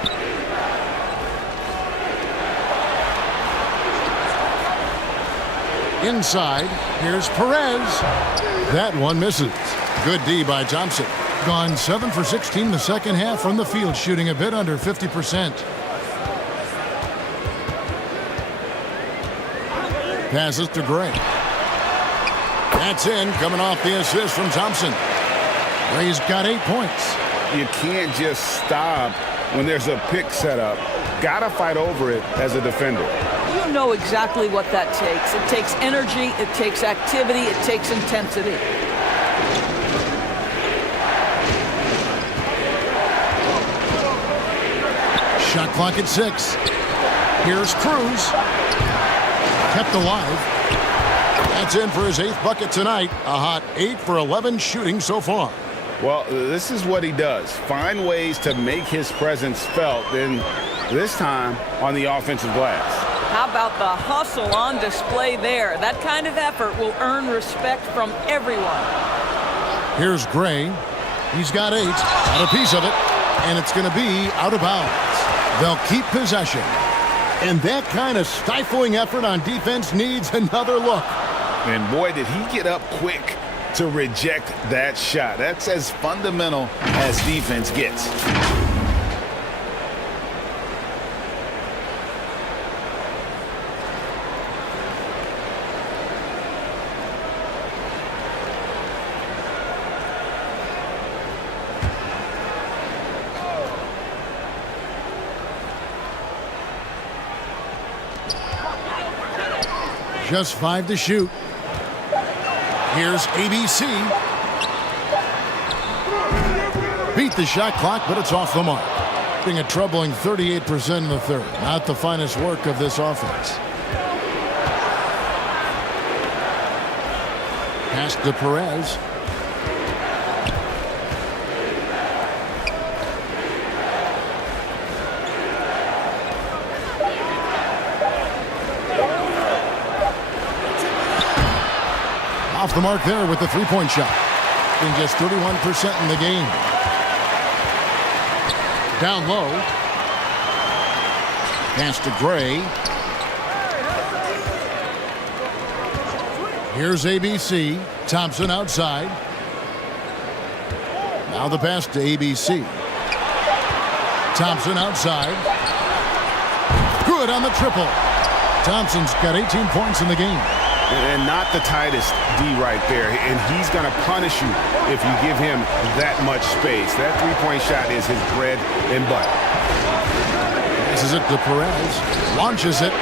Inside, here's Perez. That one misses. Good D by Thompson. Gone 7 for 16 the second half from the field, shooting a bit under 50%. Passes to Gray. That's in, coming off the assist from Thompson. Gray's got 8 points. You can't just stop when there's a pick set up. Gotta fight over it as a defender. You know exactly what that takes. It takes energy, it takes activity, it takes intensity. Shot clock at 6. Here's Cruz. Kept alive. That's in for his 8th bucket tonight. A hot 8 for 11 shooting so far. Well, this is what he does. Find ways to make his presence felt, and this time on the offensive glass. How about the hustle on display there? That kind of effort will earn respect from everyone. Here's Gray. He's got 8. Got a piece of it. And it's going to be out of bounds. They'll keep possession. And that kind of stifling effort on defense needs another look. And boy, did he get up quick to reject that shot. That's as fundamental as defense gets. Just 5 to shoot. Here's ABC. Beat the shot clock, but it's off the mark. Being a troubling 38% in the third. Not the finest work of this offense. Pass to Perez. Off the mark there with the three-point shot. Being just 31% in the game. Down low. Pass to Gray. Here's ABC. Thompson outside. Now the pass to ABC. Thompson outside. Good on the triple. Thompson's got 18 points in the game. And not the tightest D right there. And he's going to punish you if you give him that much space. That three-point shot is his bread and butter. Passes it to Perez. Launches it.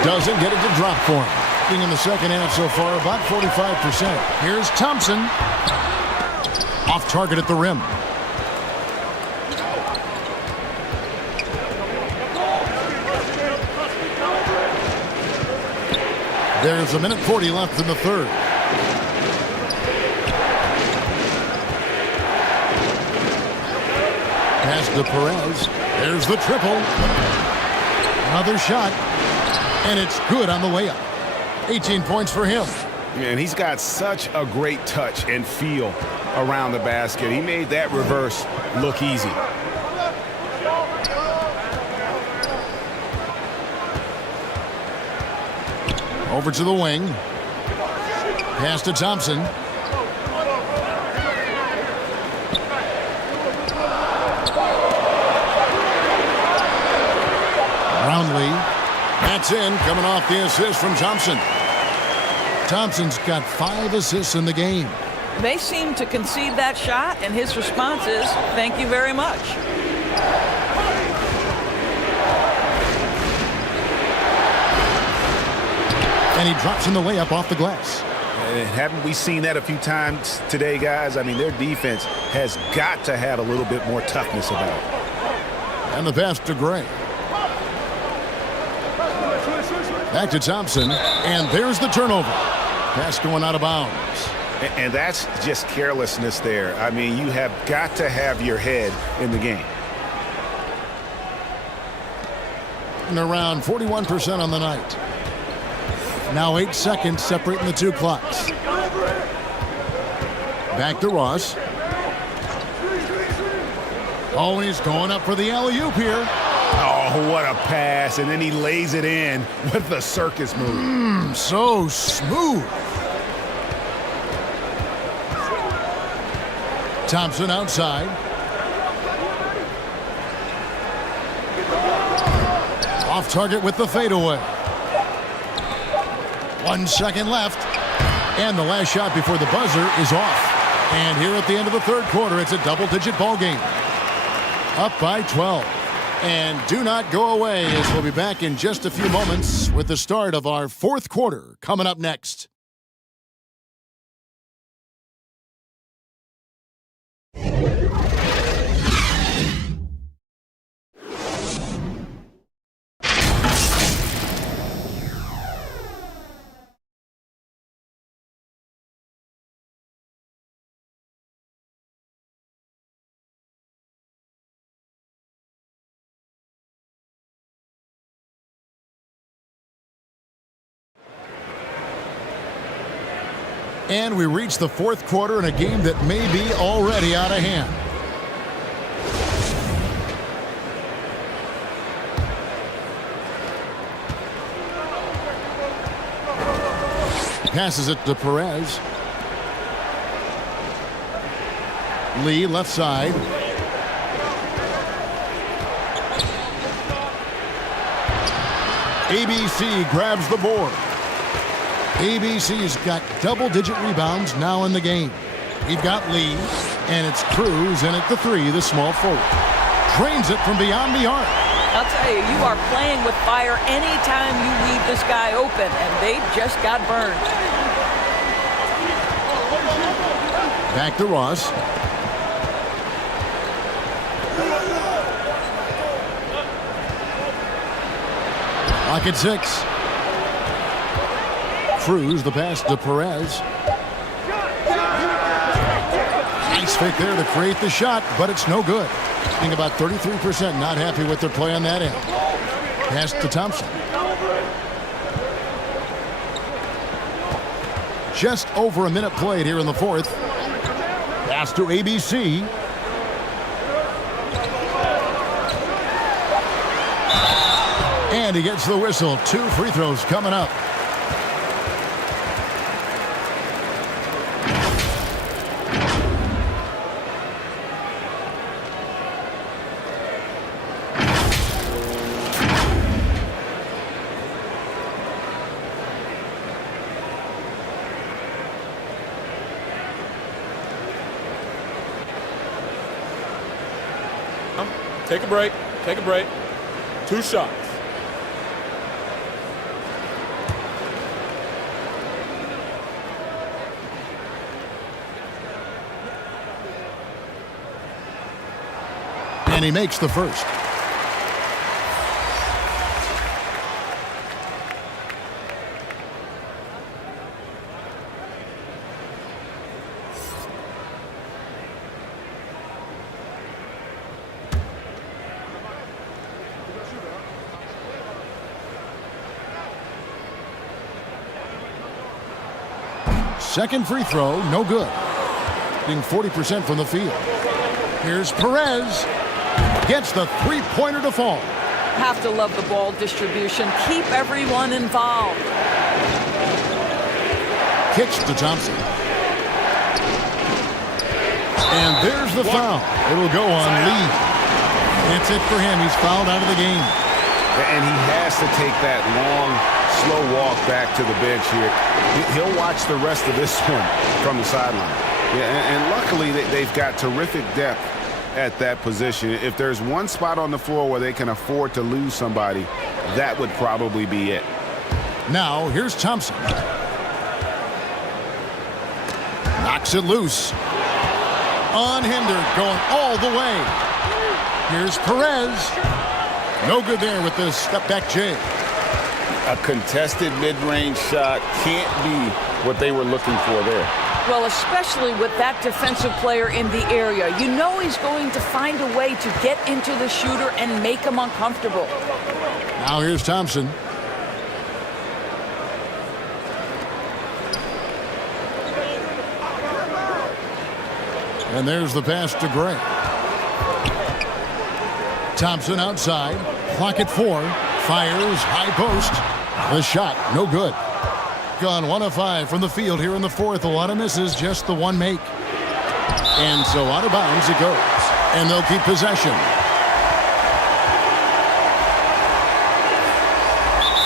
Doesn't get it to drop for him. Being in the second half so far, about 45%. Here's Thompson. Off target at the rim. There's a minute 40 left in the third. Pass to Perez. There's the triple. Another shot. And it's good on the way up. 18 points for him. And he's got such a great touch and feel around the basket. He made that reverse look easy. Over to the wing. Pass to Thompson. Brownlee. That's in, coming off the assist from Thompson. Thompson's got 5 assists in the game. They seem to concede that shot, and his response is, thank you very much. And he drops in the layup off the glass. Haven't we seen that a few times today, guys? I mean, their defense has got to have a little bit more toughness about it. And the pass to Gray. Back to Thompson, and there's the turnover. Pass going out of bounds. And that's just carelessness there. I mean, you have got to have your head in the game. And around 41% on the night. Now 8 seconds separating the two clocks. Back to Ross. Oh, he's going up for the alley-oop here. Oh, what a pass. And then he lays it in with the circus move. So smooth. Thompson outside. Off target with the fadeaway. 1 second left. And the last shot before the buzzer is off. And here at the end of the third quarter, it's a double-digit ball game. Up by 12. And do not go away, as we'll be back in just a few moments with the start of our fourth quarter coming up next. And we reach the fourth quarter in a game that may be already out of hand. Passes it to Perez. Lee left side. ABC grabs the board. ABC's got double-digit rebounds now in the game. We've got Lee, and it's Cruz in at the three, the small forward. Drains it from beyond the arc. I'll tell you, you are playing with fire anytime you leave this guy open, and they just got burned. Back to Ross. Lock at 6. Cruz, the pass to Perez. Nice fake there to create the shot, but it's no good. Shooting about 33%, not happy with their play on that end. Pass to Thompson. Just over a minute played here in the fourth. Pass to ABC. And he gets the whistle. 2 free throws coming up. Take a break. Take a break. 2 shots. And he makes the first. Second free throw, no good. Being 40% from the field. Here's Perez. Gets the three-pointer to fall. Have to love the ball distribution. Keep everyone involved. Kicks to Thompson. And there's the foul. It'll go on Lee. That's it for him. He's fouled out of the game. And he has to take that long, slow walk back to the bench here. He'll watch the rest of this one from the sideline. Yeah, and luckily they've got terrific depth at that position. If there's one spot on the floor where they can afford to lose somebody, that would probably be it. Now, here's Thompson. Knocks it loose. Unhindered, going all the way. Here's Perez. No good there with the step-back J. A contested mid-range shot can't be what they were looking for there. Well, especially with that defensive player in the area. You know he's going to find a way to get into the shooter and make him uncomfortable. Now here's Thompson. And there's the pass to Gray. Thompson outside. Clock at 4. Fires, high post. The shot, no good. Gone 1 of 5 from the field here in the fourth. A lot of misses, just the one make. And so out of bounds it goes. And they'll keep possession.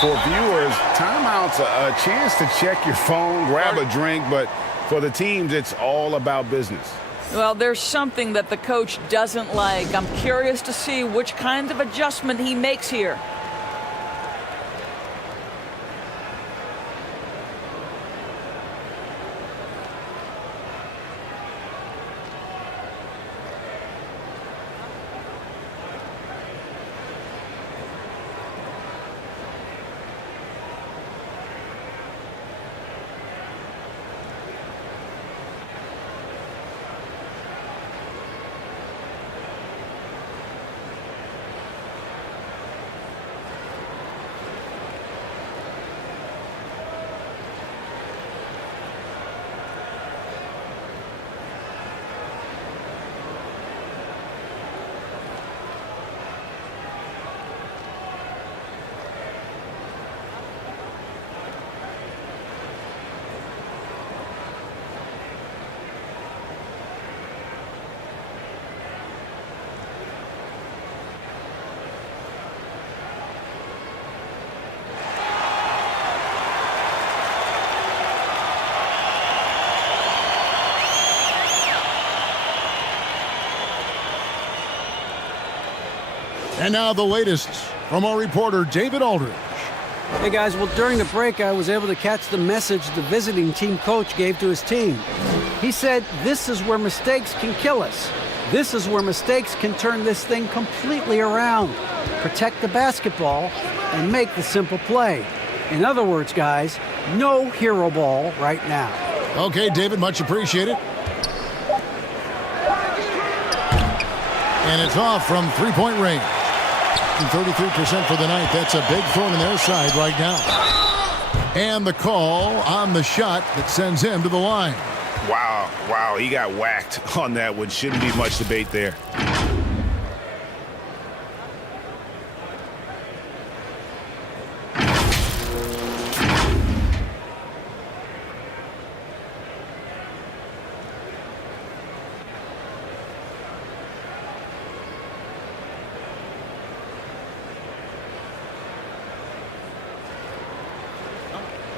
For viewers, timeout's a chance to check your phone, grab a drink, but for the teams, it's all about business. Well, there's something that the coach doesn't like. I'm curious to see which kind of adjustment he makes here. And now the latest from our reporter, David Aldridge. Hey guys, well during the break I was able to catch the message the visiting team coach gave to his team. He said, this is where mistakes can kill us. This is where mistakes can turn this thing completely around. Protect the basketball and make the simple play. In other words, guys, no hero ball right now. Okay, David, much appreciated. And it's off from three-point range. 33% for the night. That's a big thorn in their side right now. And the call on the shot that sends him to the line. Wow, he got whacked on that one. Shouldn't be much debate there.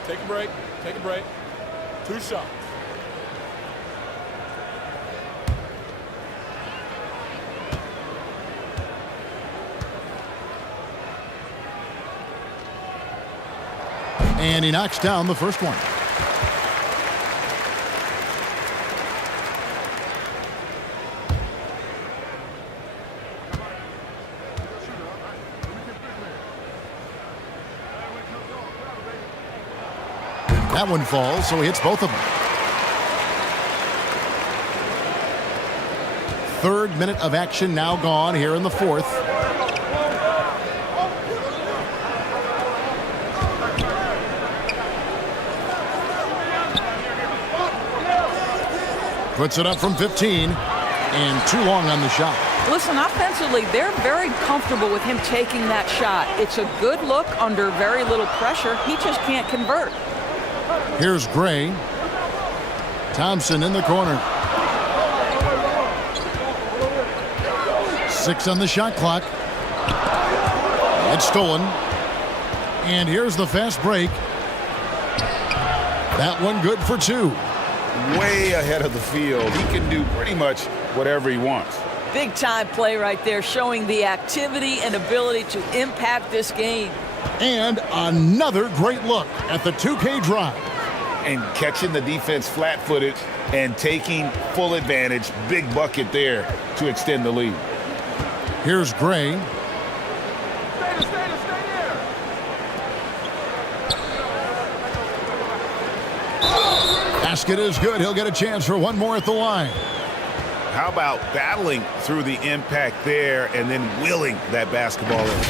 Take a break. Take a break. 2 shots. And he knocks down the first one. That one falls, so he hits both of them. Third minute of action now gone here in the fourth. Puts it up from 15, and too long on the shot. Listen, offensively, they're very comfortable with him taking that shot. It's a good look under very little pressure. He just can't convert. Here's Gray. Thompson in the corner. 6 on the shot clock. It's stolen. And here's the fast break. That one good for 2. Way ahead of the field. He can do pretty much whatever he wants. Big time play right there, showing the activity and ability to impact this game. And another great look at the 2K drive. And catching the defense flat-footed and taking full advantage. Big bucket there to extend the lead. Here's Gray. Basket is good. He'll get a chance for one more at the line. How about battling through the impact there and then willing that basketball in?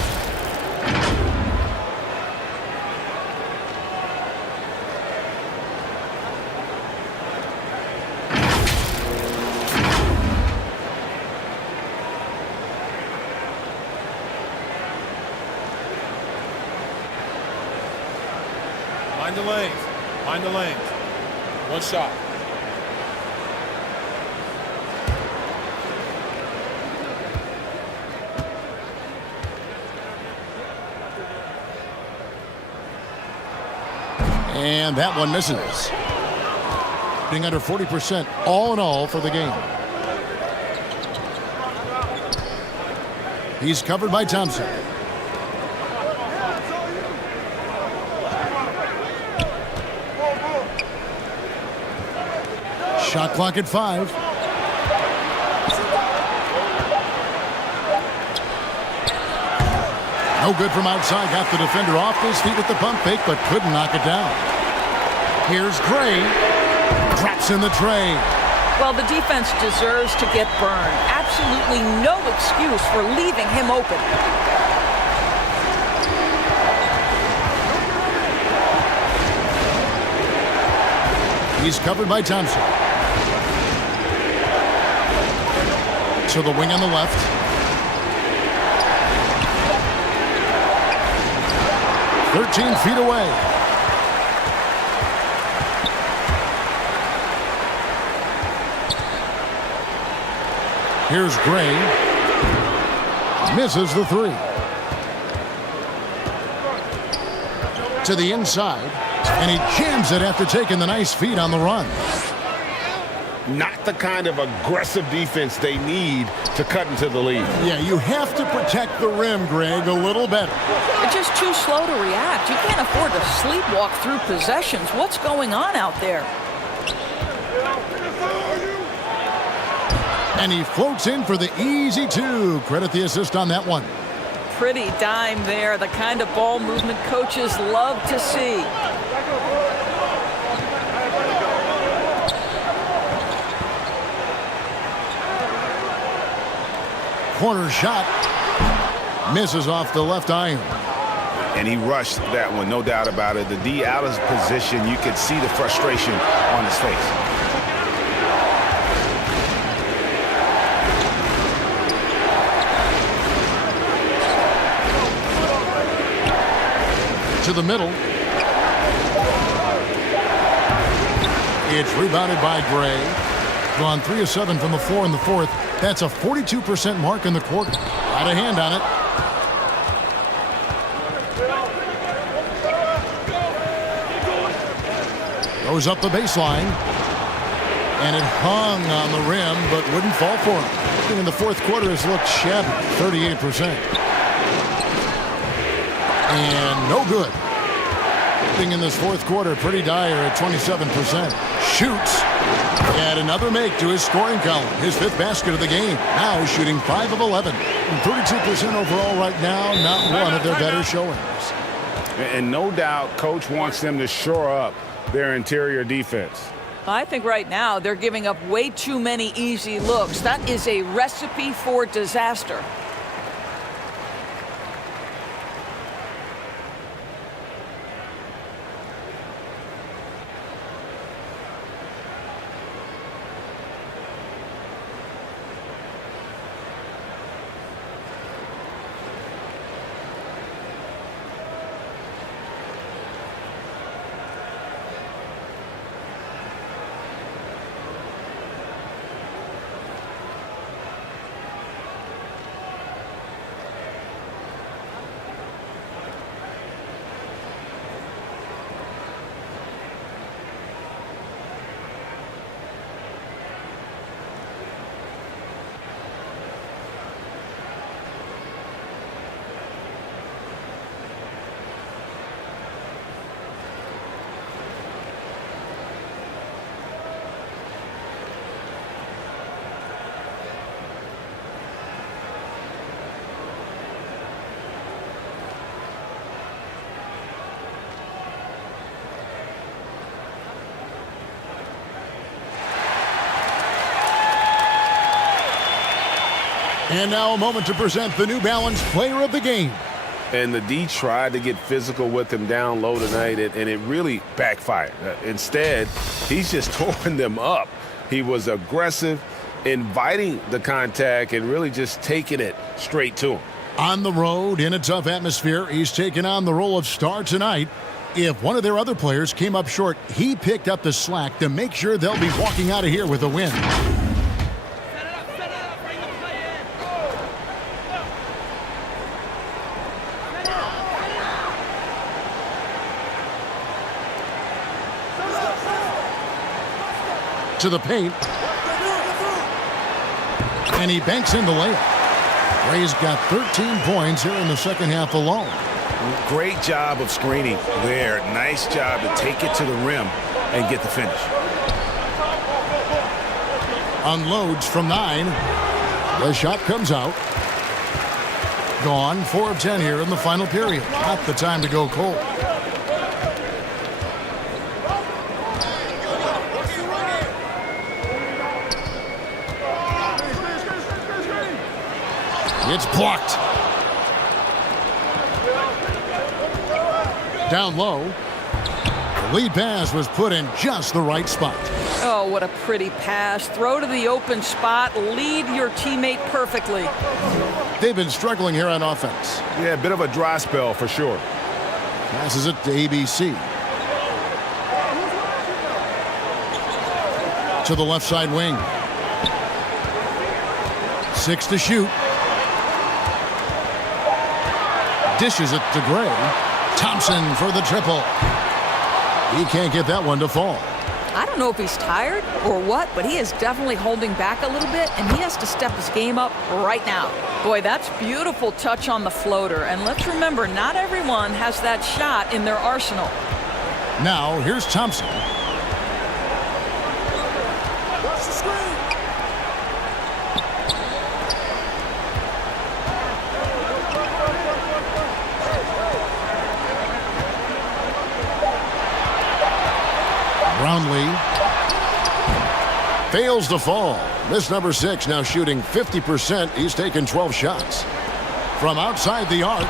Mind the lanes. Mind the lanes. 1 shot. And that one misses. Being under 40% all in all for the game. He's covered by Thompson. Shot clock at 5. No good from outside. Got the defender off his feet with the pump fake, but couldn't knock it down. Here's Gray. Drops in the tray. Well, the defense deserves to get burned. Absolutely no excuse for leaving him open. He's covered by Thompson. To the wing on the left. "13 feet away." Here's Gray. Misses the 3. To the inside. And he jams it after taking the nice feed on the run. not the kind of aggressive defense they need to cut into the lead. Yeah, you have to protect the rim, Greg, a little better. They're just too slow to react. You can't afford to sleepwalk through possessions. What's going on out there? And he floats in for the easy two. Credit the assist on that one. Pretty dime there, the kind of ball movement coaches love to see. Corner shot. Misses off the left iron. And he rushed that one, no doubt about it. The D out of position, you could see the frustration on his face. To the middle. It's rebounded by Gray. Gone 3 of 7 from the floor in the fourth. That's a 42% mark in the quarter. Got a hand on it. Goes up the baseline. And it hung on the rim, but wouldn't fall for him. In the fourth quarter has looked shabby, 38%. And no good. In this fourth quarter, pretty dire at 27%. Shoots. And another make to his scoring column. His 5th basket of the game. Now shooting 5 of 11. And 32% overall right now. Not one of their better showings. And no doubt, Coach wants them to shore up their interior defense. I think right now they're giving up way too many easy looks. That is a recipe for disaster. And now a moment to present the New Balance Player of the Game. And the D tried to get physical with him down low tonight, and it really backfired. Instead, he's just tore them up. He was aggressive, inviting the contact, and really just taking it straight to him. On the road, in a tough atmosphere, he's taken on the role of star tonight. If one of their other players came up short, he picked up the slack to make sure they'll be walking out of here with a win. To the paint. And he banks in the layup. Ray's got 13 points here in the second half alone. Great job of screening there. Nice job to take it to the rim and get the finish. Unloads from 9. The shot comes out. Gone. 4 of 10 here in the final period. Not the time to go cold. It's blocked. Down low. The lead pass was put in just the right spot. Oh, what a pretty pass. Throw to the open spot. Lead your teammate perfectly. They've been struggling here on offense. Yeah, a bit of a dry spell for sure. Passes it to ABC. To the left side wing. 6 to shoot. Dishes it to Gray. Thompson for the triple. He can't get that one to fall. I don't know if he's tired or what, but he is definitely holding back a little bit, and he has to step his game up right now. Boy, that's beautiful touch on the floater. And let's remember, not everyone has that shot in their arsenal. Now, here's Thompson. Watch the screen. Brownlee fails to fall. This number 6 now shooting 50%. He's taken 12 shots. From outside the arc,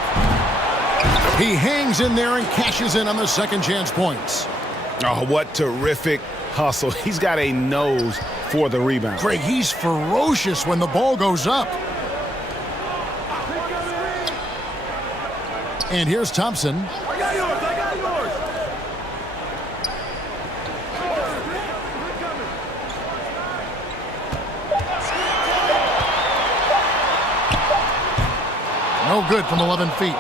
he hangs in there and cashes in on the second chance points. Oh, what terrific hustle. He's got a nose for the rebound. Craig, he's ferocious when the ball goes up. And here's Thompson. I got yours. I got yours. No good from 11 feet.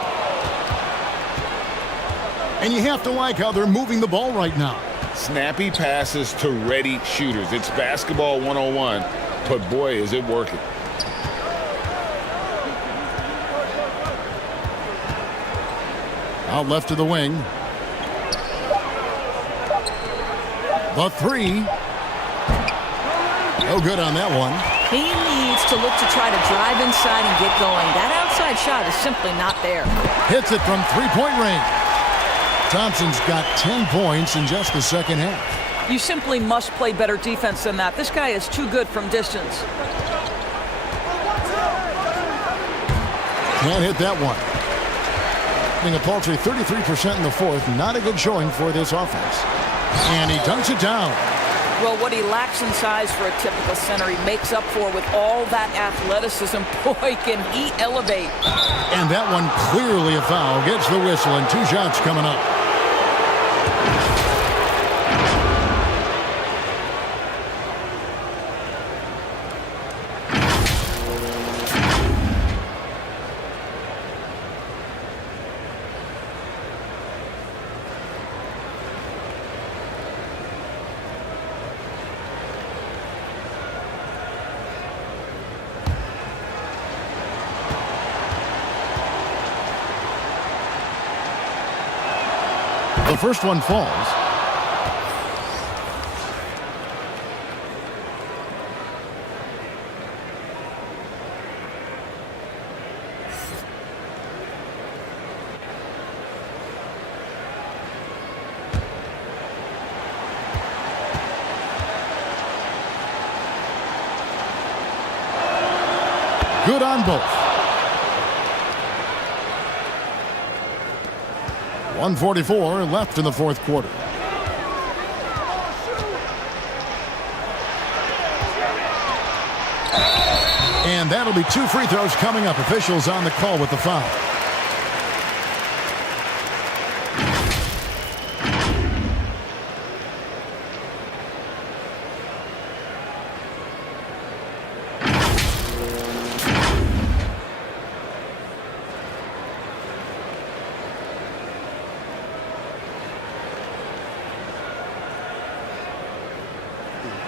And you have to like how they're moving the ball right now. Snappy passes to ready shooters. It's basketball 101, but boy, is it working. Out left to the wing. The 3. No good on that one. He needs to look to try to drive inside and get going. That outside shot is simply not there. Hits it from three-point range. Thompson's got 10 points in just the second half. You simply must play better defense than that. This guy is too good from distance. Can't hit that one. A paltry 33% in the fourth. Not a good showing for this offense. And he dunks it down. Well, what he lacks in size for a typical center, he makes up for with all that athleticism. Boy, can he elevate. And that one clearly a foul. Gets the whistle and 2 shots coming up. The first one falls. Good on both. 1:44 left in the fourth quarter. And that'll be 2 free throws coming up. Officials on the call with the foul.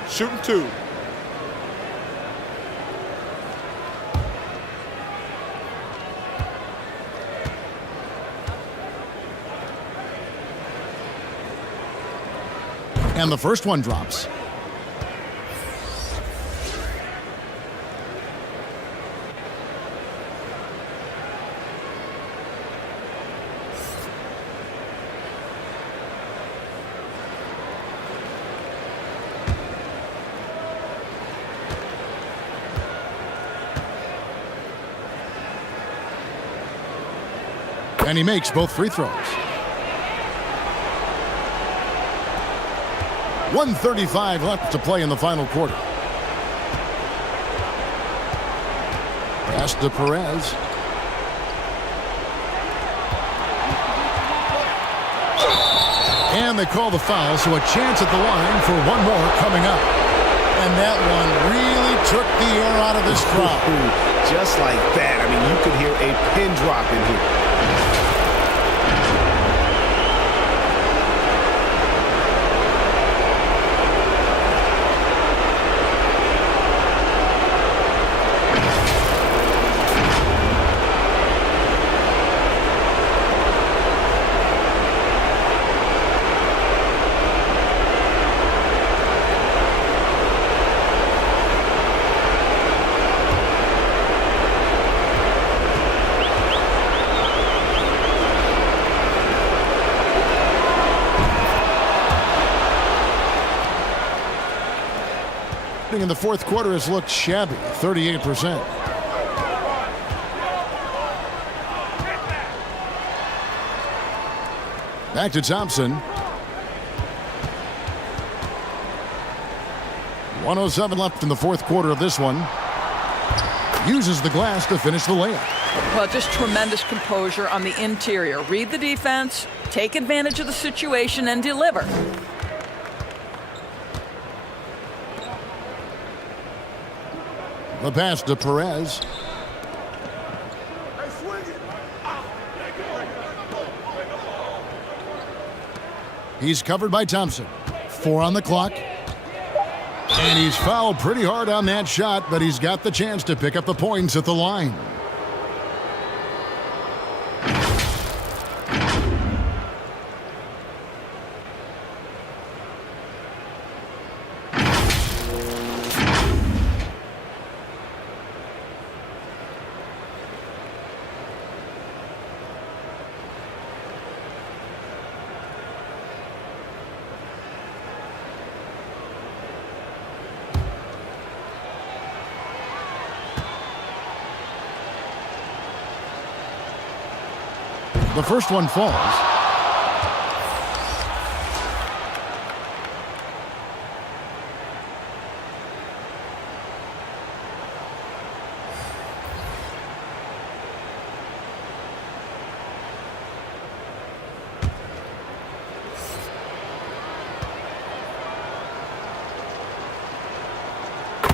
Shooting 2. And the first one drops. And he makes both free throws. 1:35 left to play in the final quarter. Pass to Perez. And they call the foul, so a chance at the line for one more coming up. And that one really took the air out of this crowd. Just like that. I mean, you could hear a pin drop in here. shooting in the fourth quarter has looked shabby, 38%. Back to Thompson. 1:07 left in the fourth quarter of this one. Uses the glass to finish the layup. Well, just tremendous composure on the interior. Read the defense, take advantage of the situation, and deliver. The pass to Perez. He's covered by Thompson. 4 on the clock. And he's fouled pretty hard on that shot, but he's got the chance to pick up the points at the line. The first one falls.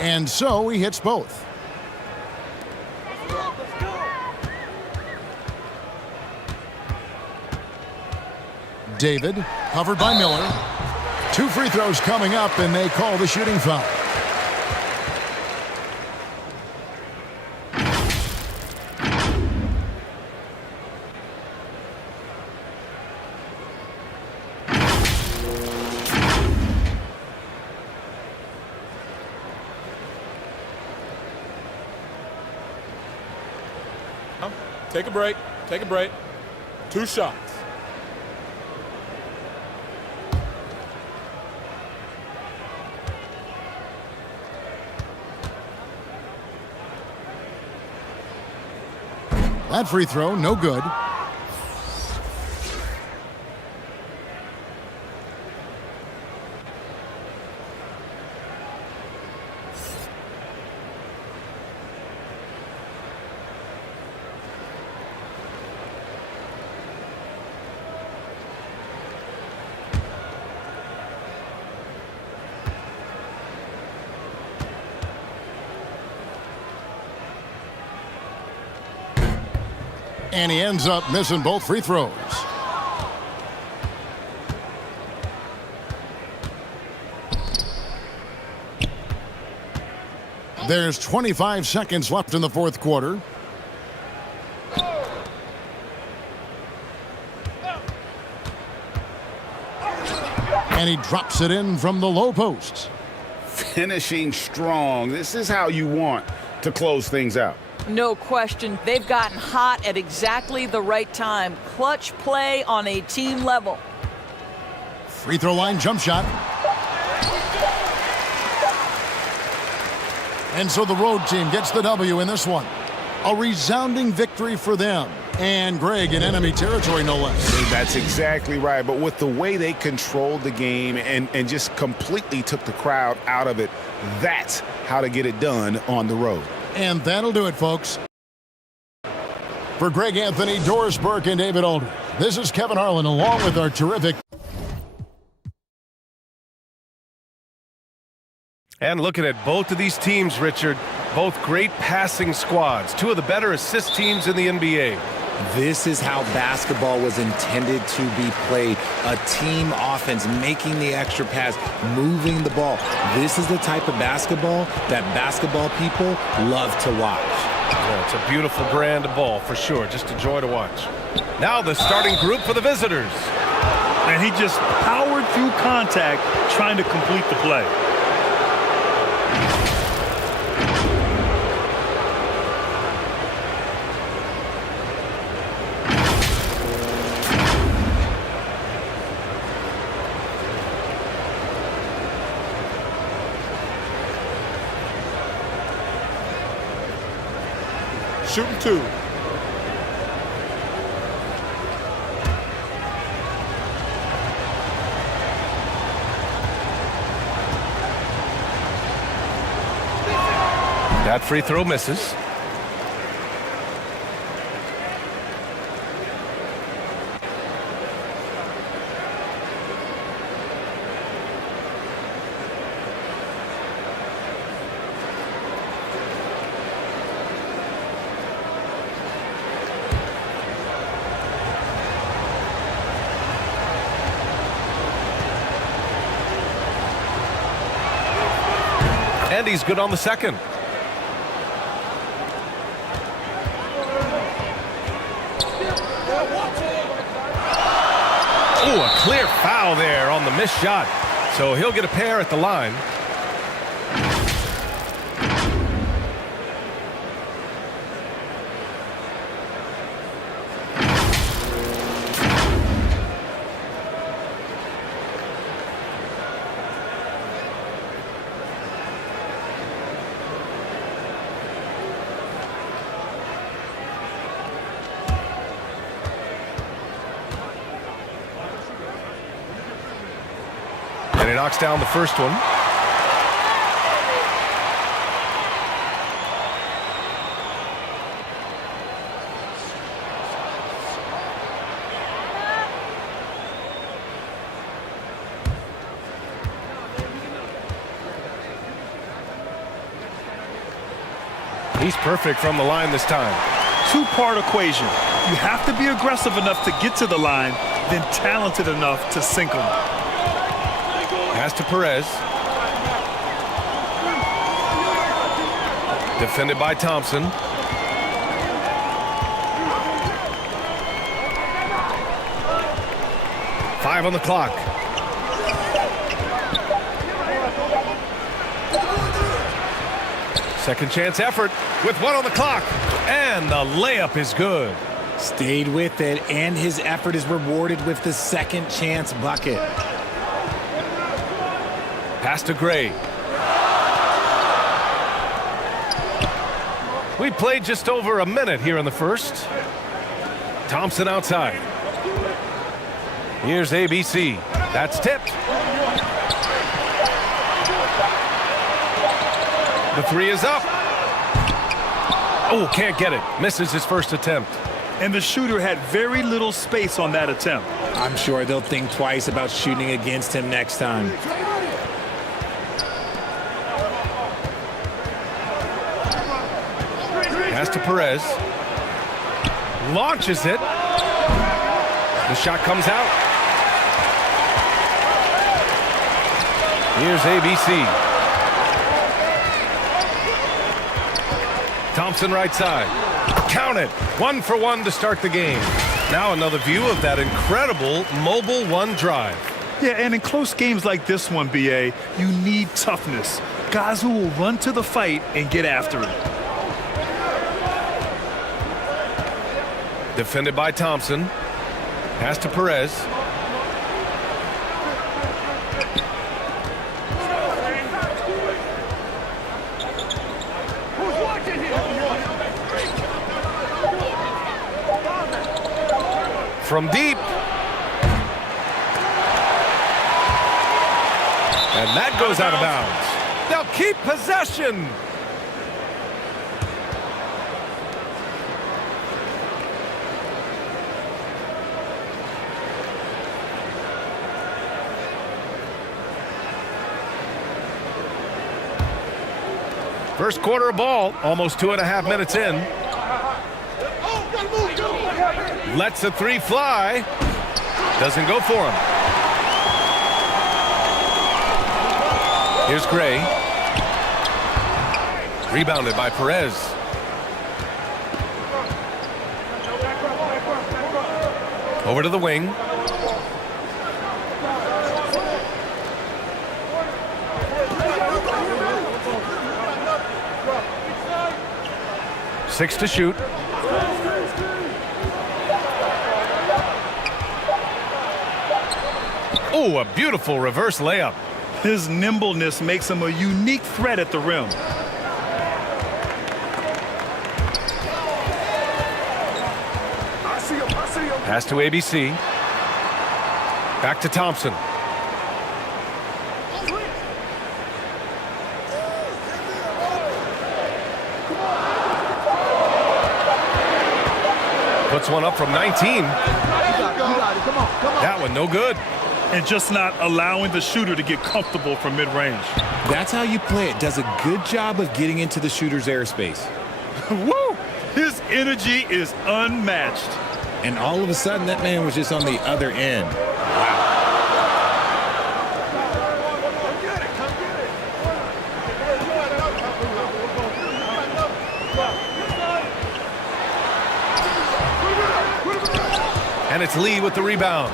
And so he hits both. David, covered by Miller. 2 free throws coming up, and they call the shooting foul. Take a break. Take a break. 2 shots. That free throw, no good. And he ends up missing both free throws. There's 25 seconds left in the fourth quarter. And he drops it in from the low post. Finishing strong. This is how you want to close things out. No question. They've gotten hot at exactly the right time. Clutch play on a team level. Free throw line jump shot. And so the road team gets the W in this one. A resounding victory for them. And Greg in enemy territory, no less. That's exactly right. But with the way they controlled the game and just completely took the crowd out of it, that's how to get it done on the road. And that'll do it, folks. For Greg Anthony, Doris Burke, and David Aldridge, this is Kevin Harlan along with our terrific. And looking at both of these teams, Richard, both great passing squads, 2 of the better assist teams in the NBA. This is how basketball was intended to be played. A team offense, making the extra pass, moving the ball. This is the type of basketball that basketball people love to watch. Yeah, it's a beautiful brand of ball, for sure. Just a joy to watch. Now the starting group for the visitors. And he just powered through contact, trying to complete the play. Shooting 2. That free throw misses. And he's good on the second. Oh, a clear foul there on the missed shot. So he'll get a pair at the line. And he knocks down the first one. He's perfect from the line this time. Two-part equation. You have to be aggressive enough to get to the line, then talented enough to sink them. Pass to Perez. Defended by Thompson. Five on the clock. Second chance effort with one on the clock. And the layup is good. Stayed with it, and his effort is rewarded with the second chance bucket. Pass to Gray. We played just over a minute here in the first. Thompson outside. Here's ABC. That's tipped. The three is up. Oh, can't get it. Misses his first attempt. And the shooter had very little space on that attempt. I'm sure they'll think twice about shooting against him next time. Pass to Perez. Launches it. The shot comes out. Here's ABC. Thompson right side. Count it. 1 for 1 to start the game. Now another view of that incredible mobile one drive. Yeah, and in close games like this one, BA, you need toughness. Guys who will run to the fight and get after it. Defended by Thompson. Pass to Perez. From deep. And that goes out of bounds. They'll keep possession. First quarter of ball, almost 2.5 minutes in. Lets a three fly. Doesn't go for him. Here's Gray. Rebounded by Perez. Over to the wing. Six to shoot. Oh, a beautiful reverse layup. His nimbleness makes him a unique threat at the rim. Pass to ABC. Back to Thompson. Puts one up from 19. That one no good. And just not allowing the shooter to get comfortable from mid-range. That's how you play it. Does a good job of getting into the shooter's airspace. Woo! His energy is unmatched. And all of a sudden, that man was just on the other end. And it's Lee with the rebound.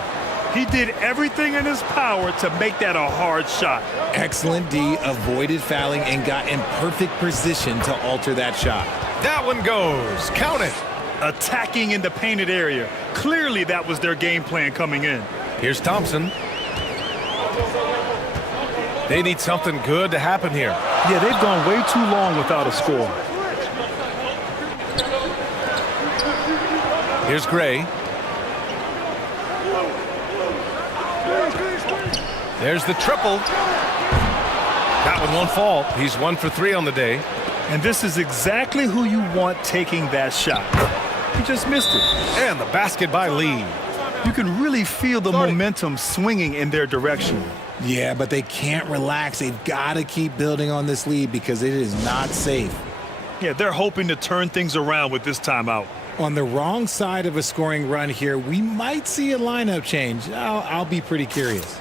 He did everything in his power to make that a hard shot. Excellent D, avoided fouling and got in perfect position to alter that shot. That one goes. Count it. Attacking in the painted area. Clearly that was their game plan coming in. Here's Thompson. They need something good to happen here. Yeah, they've gone way too long without a score. Here's Gray. There's the triple. That one won't fall. He's 1 for 3 on the day. And this is exactly who you want taking that shot. He just missed it. And the basket by Lee. You can really feel the momentum swinging in their direction. Yeah, but they can't relax. They've got to keep building on this lead because it is not safe. Yeah, they're hoping to turn things around with this timeout. On the wrong side of a scoring run here, we might see a lineup change. I'll be pretty curious.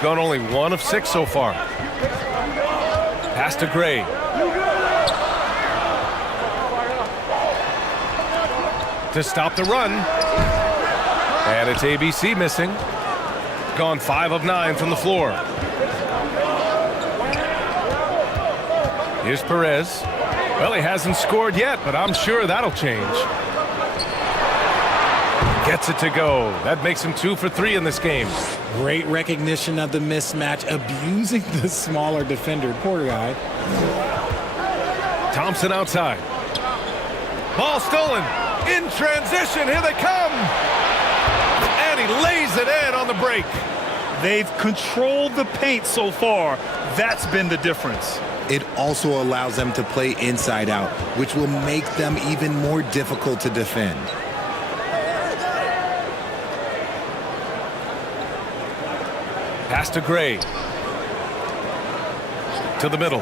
Gone only 1 of 6 so far. Pass to Gray. To stop the run. And it's ABC missing. Gone 5 of 9 from the floor. Here's Perez. Well, he hasn't scored yet, but I'm sure that'll change. Gets it to go. That makes him 2 for 3 in this game. Great recognition of the mismatch, abusing the smaller defender. Poor guy. Thompson outside. Ball stolen. In transition. Here they come. And he lays it in on the break. They've controlled the paint so far. That's been the difference. It also allows them to play inside out, which will make them even more difficult to defend. Pass to Gray. To the middle.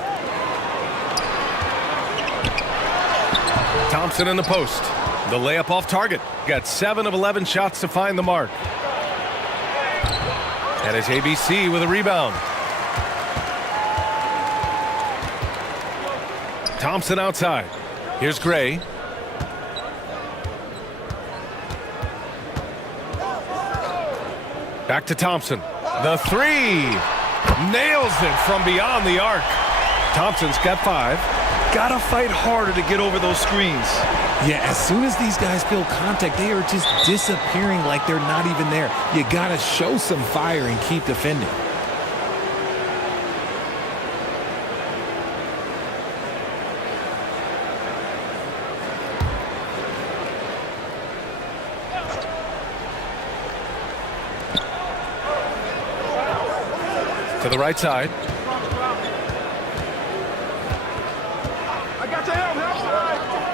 Thompson in the post. The layup off target. Got 7 of 11 shots to find the mark. And it's ABC with a rebound. Thompson outside. Here's Gray. Back to Thompson. The 3. Nails it from beyond the arc. Thompson's got 5. Gotta fight harder to get over those screens. Yeah, as soon as these guys feel contact, they are just disappearing like they're not even there. You gotta show some fire and keep defending. To the right side.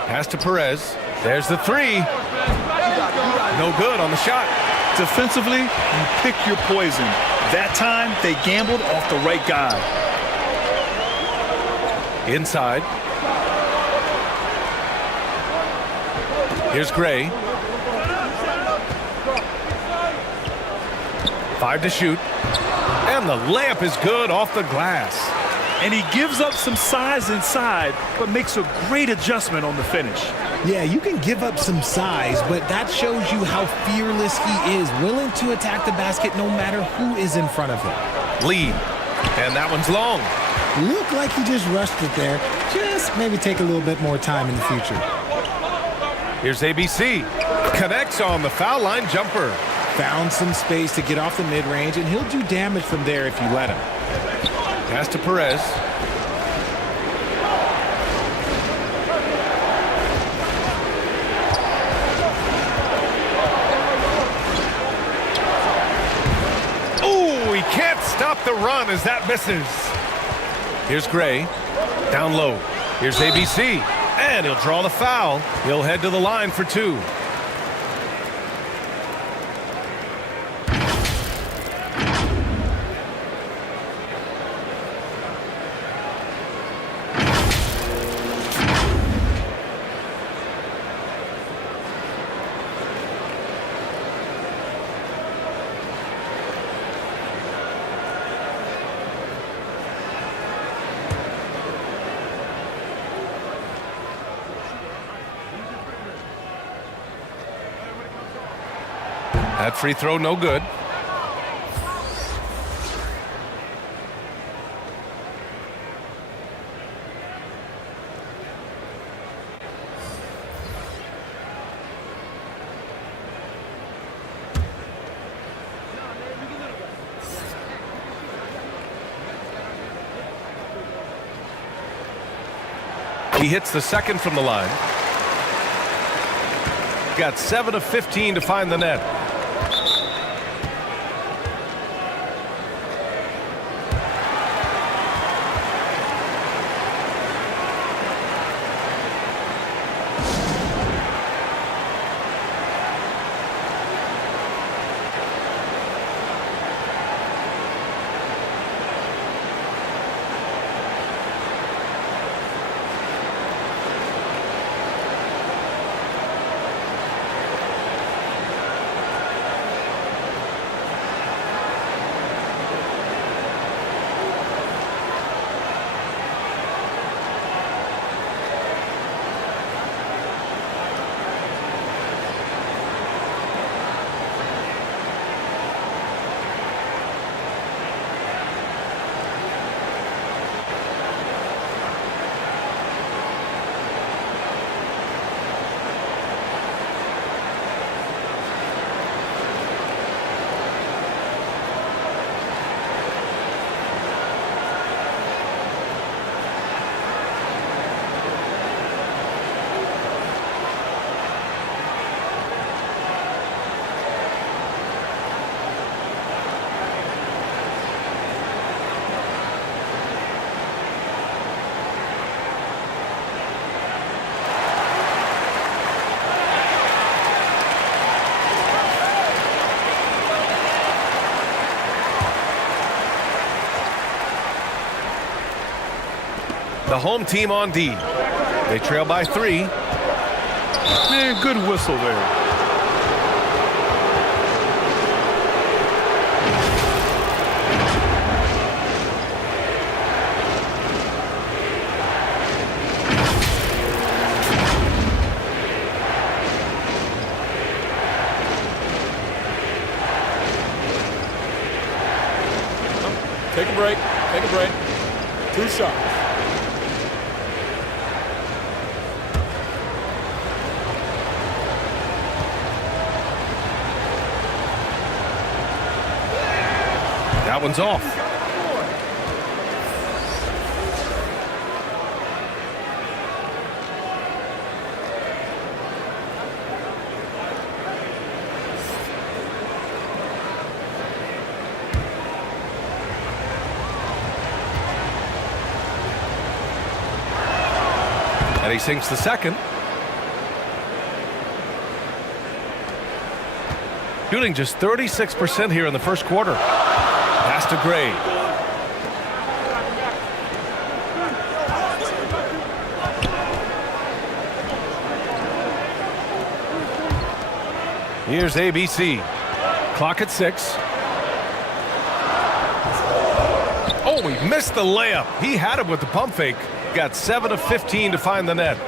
Pass to Perez. There's the three. No good on the shot. Defensively, you pick your poison. That time, they gambled off the right guy. Inside. Here's Gray. 5 to shoot. And the layup is good off the glass. And he gives up some size inside, but makes a great adjustment on the finish. Yeah, you can give up some size, but that shows you how fearless he is, willing to attack the basket no matter who is in front of him. Lead. And that one's long. Look like he just rushed it there. Just maybe take a little bit more time in the future. Here's ABC. Connects on the foul line jumper. Found some space to get off the mid-range, and he'll do damage from there if you let him. Pass to Perez. Ooh, he can't stop the run as that misses. Here's Gray. Down low. Here's ABC. And he'll draw the foul. He'll head to the line for 2. That free throw, no good. He hits the second from the line. Got 7 of 15 to find the net. The home team on D. They trail by 3. Man, good whistle there. Take a break. Take a break. 2 shots. That one's off. he sinks the second. Shooting just 36% here in the first quarter. Pass to Gray. Here's ABC. Clock at 6. Oh, he missed the layup. He had it with the pump fake. Got 7 of 15 to find the net.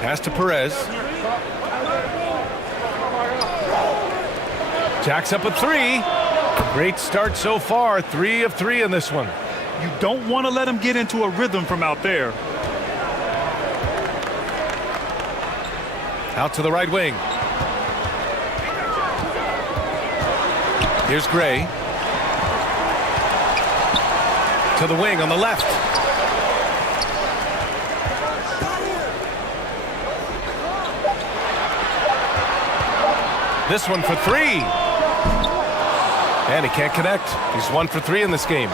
Pass to Perez. Jacks up a 3. Great start so far. 3 of 3 in this one. You don't want to let him get into a rhythm from out there. Out to the right wing. Here's Gray. To the wing on the left. This one for 3. And he can't connect. He's 1 for 3 in this game.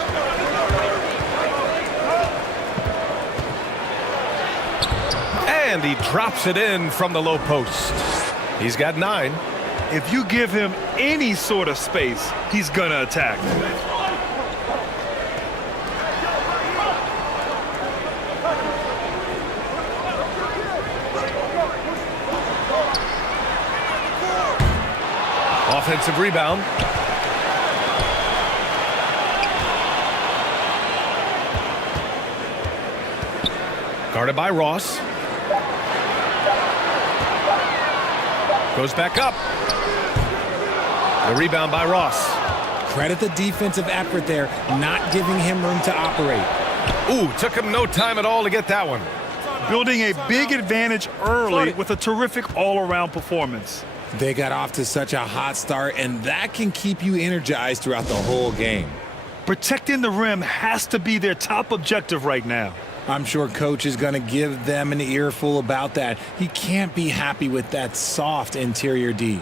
And he drops it in from the low post. He's got 9. If you give him any sort of space, he's going to attack. Offensive rebound. Guarded by Ross. Goes back up. The rebound by Ross. Credit the defensive effort there, not giving him room to operate. Ooh, took him no time at all to get that one. Building a big advantage early with a terrific all-around performance. They got off to such a hot start, and that can keep you energized throughout the whole game. Protecting the rim has to be their top objective right now. I'm sure coach is going to give them an earful about that. He can't be happy with that soft interior D.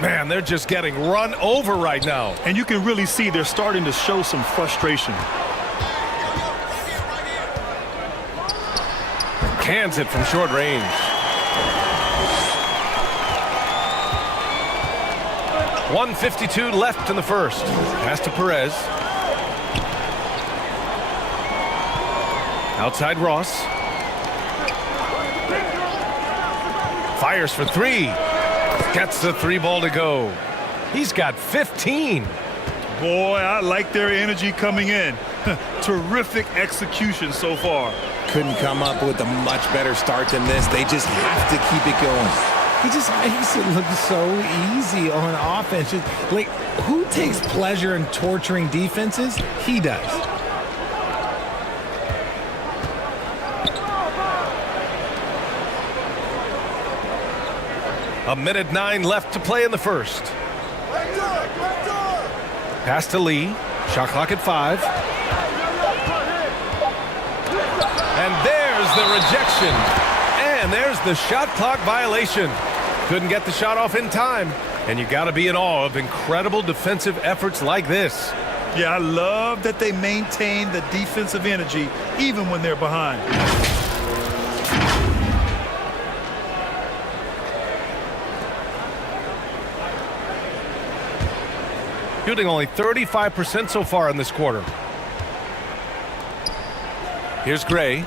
Man, they're just getting run over right now. And you can really see they're starting to show some frustration. Cans it from short range. .152 left in the first. Pass to Perez. Outside Ross. Fires for 3. Gets the 3 ball to go. He's got 15. Boy, I like their energy coming in. Terrific execution so far. Couldn't come up with a much better start than this. They just have to keep it going. He just makes it look so easy on offense. Like, who takes pleasure in torturing defenses? He does. A minute 9 left to play in the first. Pass to Lee. Shot clock at 5. And there's the rejection. And there's the shot clock violation. Couldn't get the shot off in time. And you got to be in awe of incredible defensive efforts like this. Yeah, I love that they maintain the defensive energy even when they're behind. Shooting only 35% so far in this quarter. Here's Gray.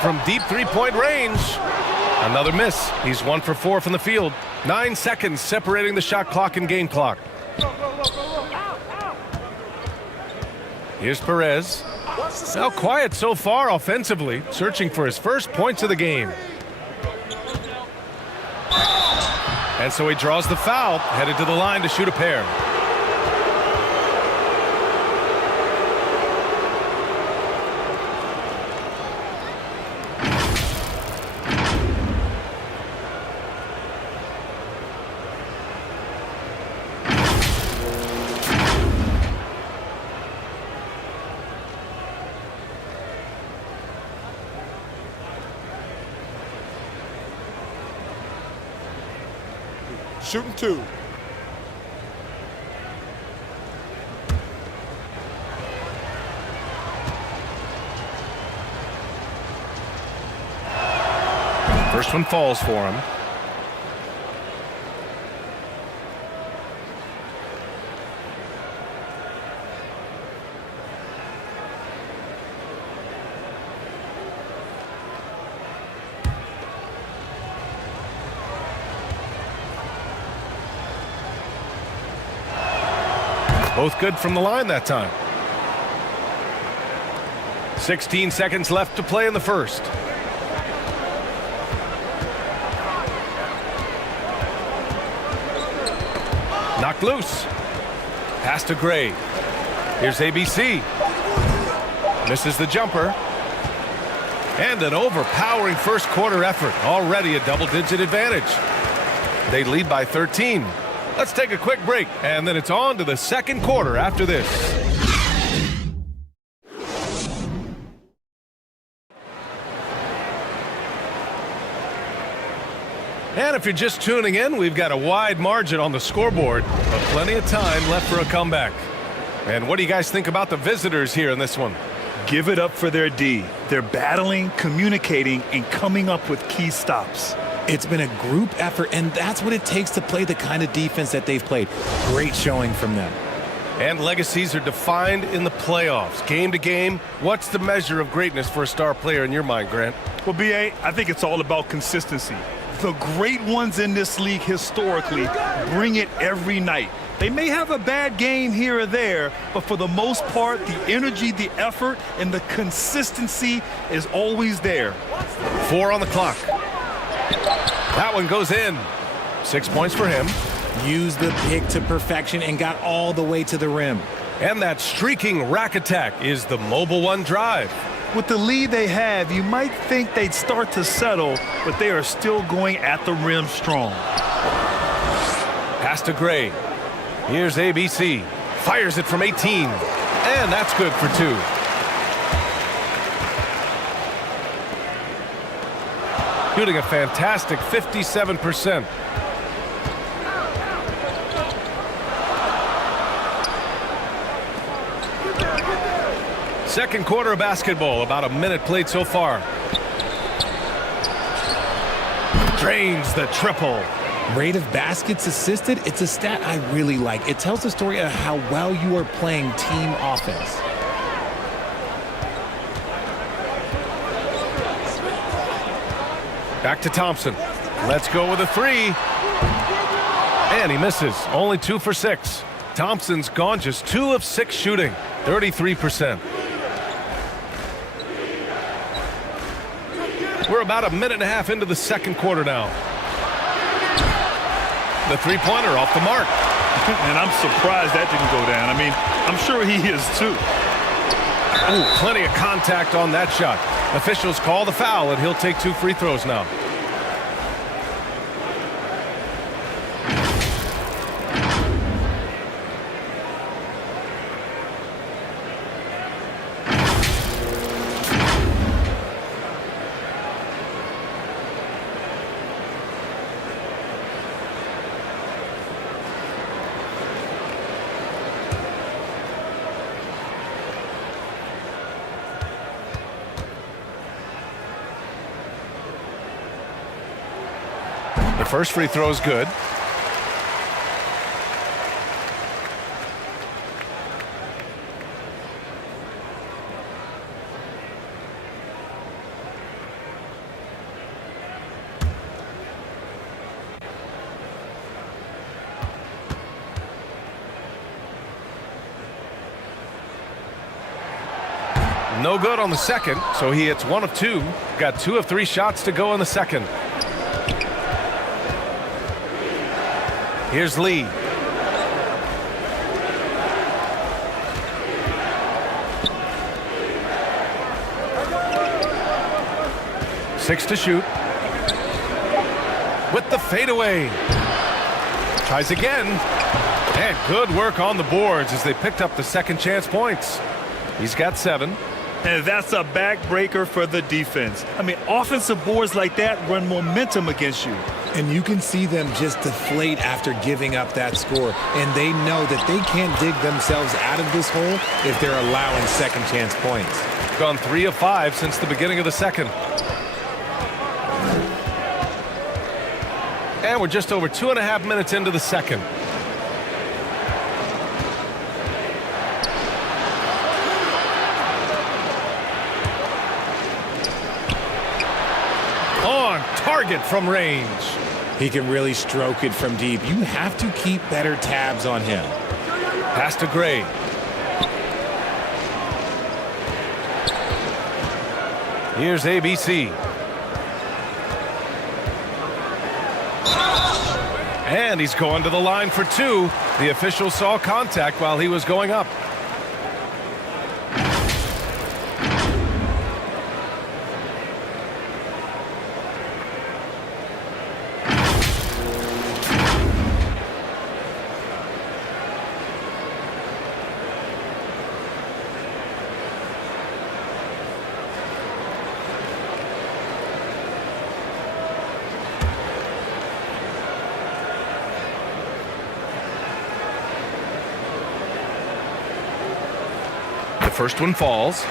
From deep three-point range. Another miss. He's 1 for 4 from the field. 9 seconds separating the shot clock and game clock. Here's Perez. Now quiet so far offensively, searching for his first points of the game. And so he draws the foul, headed to the line to shoot a pair. Shooting 2. First one falls for him. Both good from the line that time. 16 seconds left to play in the first. Knocked loose. Pass to Gray. Here's ABC. Misses the jumper. And an overpowering first quarter effort. Already a double-digit advantage. They lead by 13. Let's take a quick break, and then it's on to the second quarter after this. And if you're just tuning in, we've got a wide margin on the scoreboard, but plenty of time left for a comeback. And what do you guys think about the visitors here in this one? Give it up for their D. They're battling, communicating, and coming up with key stops. It's been a group effort, and that's what it takes to play the kind of defense that they've played. Great showing from them. And legacies are defined in the playoffs. Game to game, what's the measure of greatness for a star player in your mind, Grant? Well, BA, I think it's all about consistency. The great ones in this league historically bring it every night. They may have a bad game here or there, but for the most part, the energy, the effort, and the consistency is always there. 4 on the clock. That one goes in. 6 points for him. Used the pick to perfection and got all the way to the rim. And that streaking rack attack is the Mobile One drive. With the lead they have, you might think they'd start to settle, but they are still going at the rim strong. Pass to Gray. Here's ABC. Fires it from 18. And that's good for 2. Shooting a fantastic 57%. Second quarter of basketball, about a minute played so far. Drains the triple. Rate of baskets assisted, it's a stat I really like. It tells the story of how well you are playing team offense. Back to Thompson. Let's go with a 3. And he misses. Only 2 for 6. Thompson's gone just 2 of 6 shooting. 33%. We're about a minute and a half into the second quarter now. The three-pointer off the mark. And I'm surprised that didn't go down. I mean, I'm sure he is too. Ooh, plenty of contact on that shot. Officials call the foul, and he'll take 2 free throws now. first free throw is good. No good on the second, so he hits 1 of 2. Got 2 of 3 shots to go in the second. Here's Lee. Six to shoot. With the fadeaway. Tries again. And good work on the boards as they picked up the second chance points. He's got 7. And that's a backbreaker for the defense. I mean, offensive boards like that run momentum against you. And you can see them just deflate after giving up that score. And they know that they can't dig themselves out of this hole if they're allowing second chance points. Gone 3 of 5 since the beginning of the second. And we're just over 2.5 minutes into the second. On target from range. He can really stroke it from deep. You have to keep better tabs on him. Pass to Gray. Here's ABC. And he's going to the line for 2. The official saw contact while he was going up. First one falls.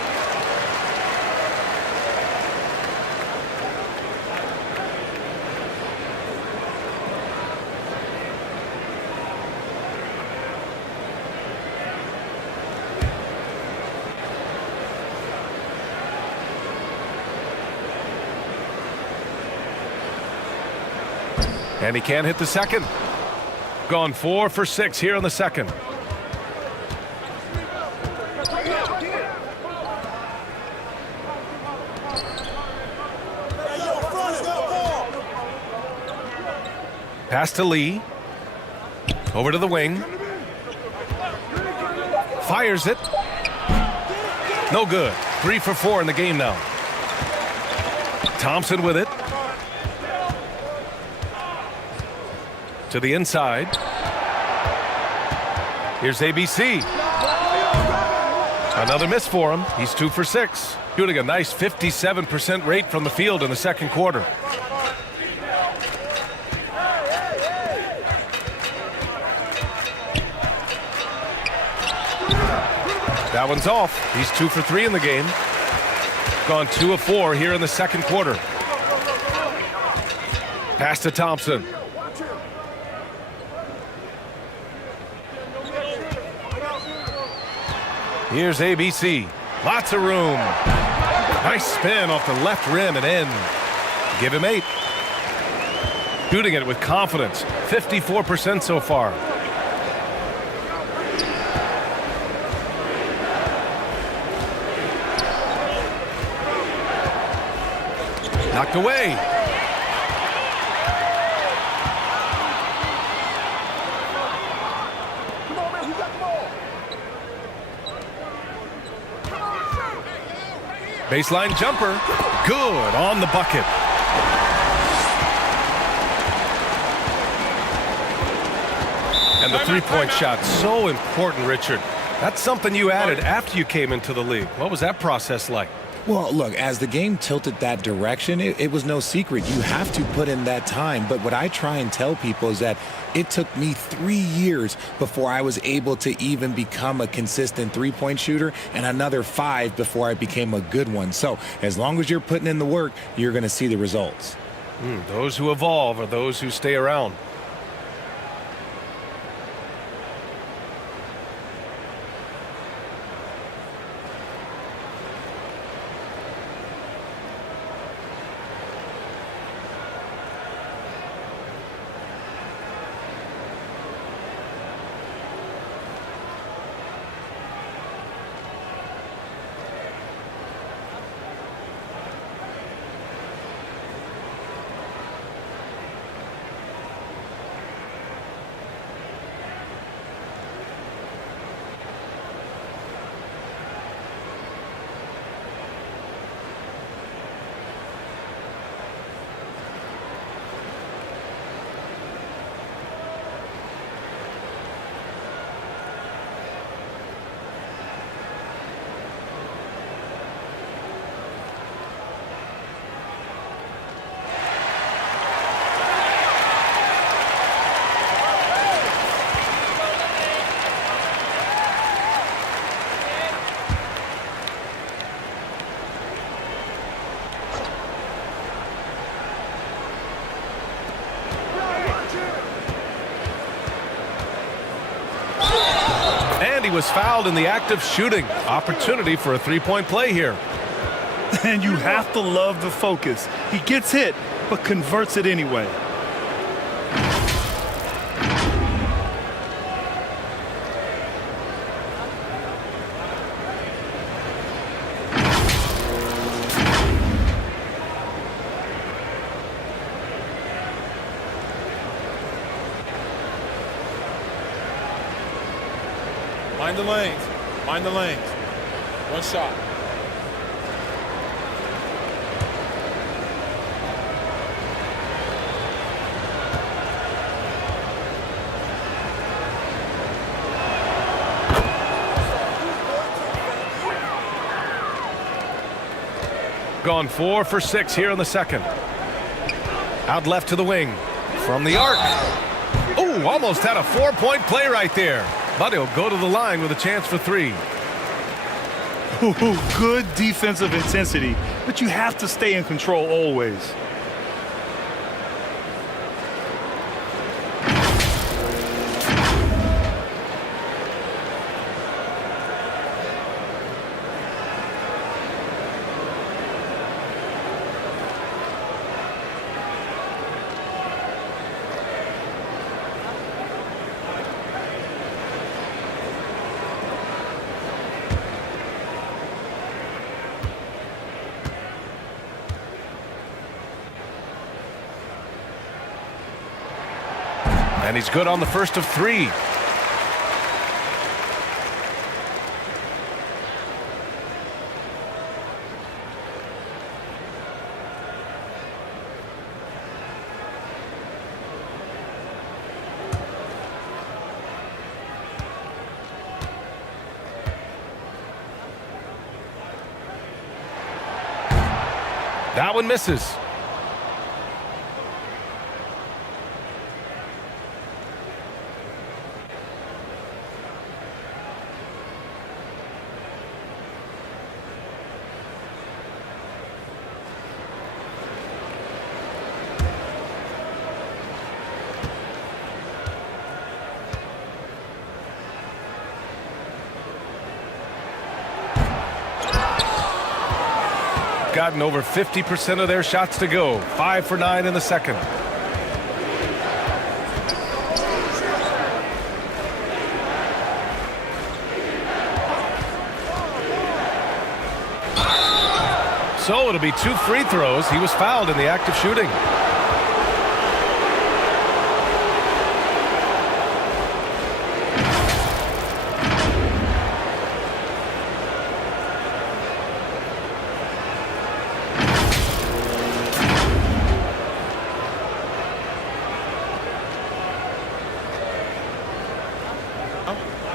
And he can't hit the second. Gone 4 for 6 here in the second. Pass to Lee. Over to the wing. Fires it. No good. 3 for 4 in the game now. Thompson with it. To the inside. Here's ABC. Another miss for him. He's 2 for 6. Shooting a nice 57% rate from the field in the second quarter. That one's off. He's 2 for 3 in the game. Gone 2 of 4 here in the second quarter. Pass to Thompson. Here's ABC. Lots of room. Nice spin off the left rim and in. Give him 8. Shooting it with confidence. 54% so far. Knocked away. Baseline jumper. Good on the bucket. And the three-point shot, so important, Richard. That's something you added after you came into the league. What was that process like? Well, look, as the game tilted that direction, it was no secret. You have to put in that time. But what I try and tell people is that it took me 3 years before I was able to even become a consistent three-point shooter, and another 5 before I became a good one. So as long as you're putting in the work, you're going to see the results. Those who evolve are those who stay around. He was fouled in the act of shooting. Opportunity for a three-point play here. And you have to love the focus. He gets hit, but converts it anyway. Mind the lanes. Mind the lanes. One shot. Gone 4 for 6 here in the second. Out left to the wing. From the arc. Oh, almost had a 4-point play right there. But he'll go to the line with a chance for 3. Good defensive intensity, but you have to stay in control always. And he's good on the first of 3. That one misses. Gotten over 50% of their shots to go. 5 for 9 in the second. So it'll be 2 free throws. He was fouled in the act of shooting.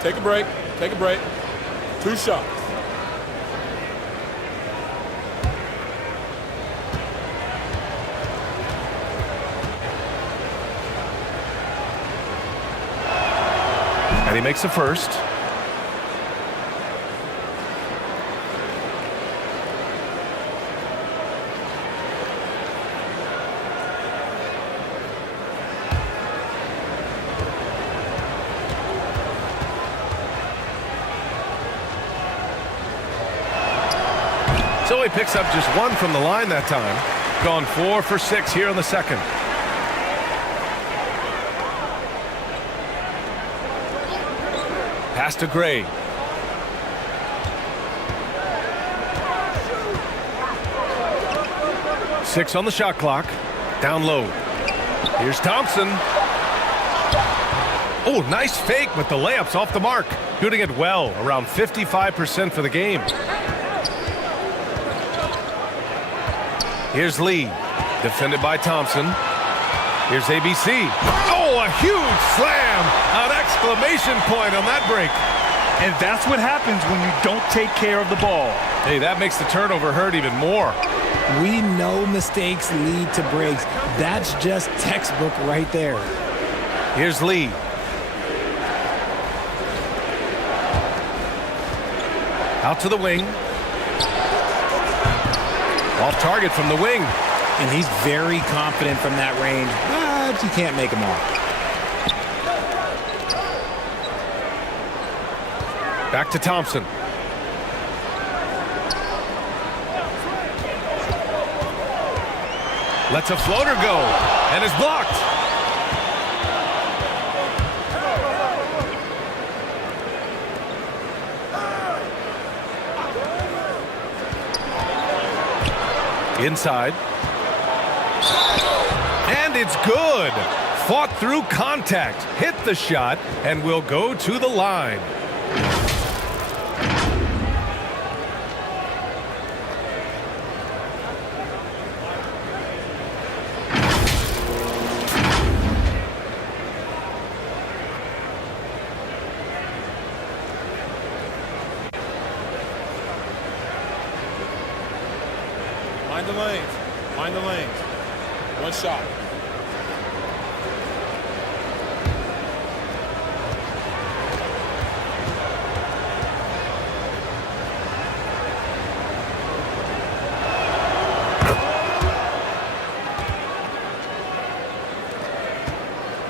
Take a break. Take a break. 2 shots. And he makes the first. So he picks up just 1 from the line that time. Gone 4 for 6 here in the second. Pass to Gray. Six on the shot clock. Down low. Here's Thompson. Oh, nice fake, but the layup's off the mark. Shooting it well, around 55% for the game. Here's Lee, defended by Thompson. Here's ABC. Oh, a huge slam! An exclamation point on that break. And that's what happens when you don't take care of the ball. Hey, that makes the turnover hurt even more. We know mistakes lead to breaks. That's just textbook right there. Here's Lee. Out to the wing. Off target from the wing. And he's very confident from that range, but you can't make him off. Back to Thompson. Lets a floater go, and is blocked. Inside. And it's good. Fought through contact, hit the shot, and will go to the line. Mind the lanes. Mind the lanes. One shot.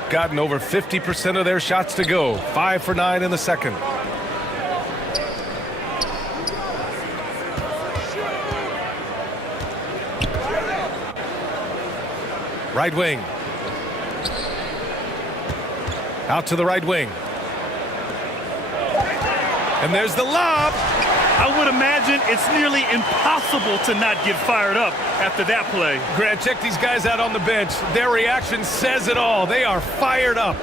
Gotten over 50% of their shots to go. 5 for 9 in the second. Right wing. Out to the right wing. And there's the lob. I would imagine it's nearly impossible to not get fired up after that play. Grant, check these guys out on the bench. Their reaction says it all. They are fired up.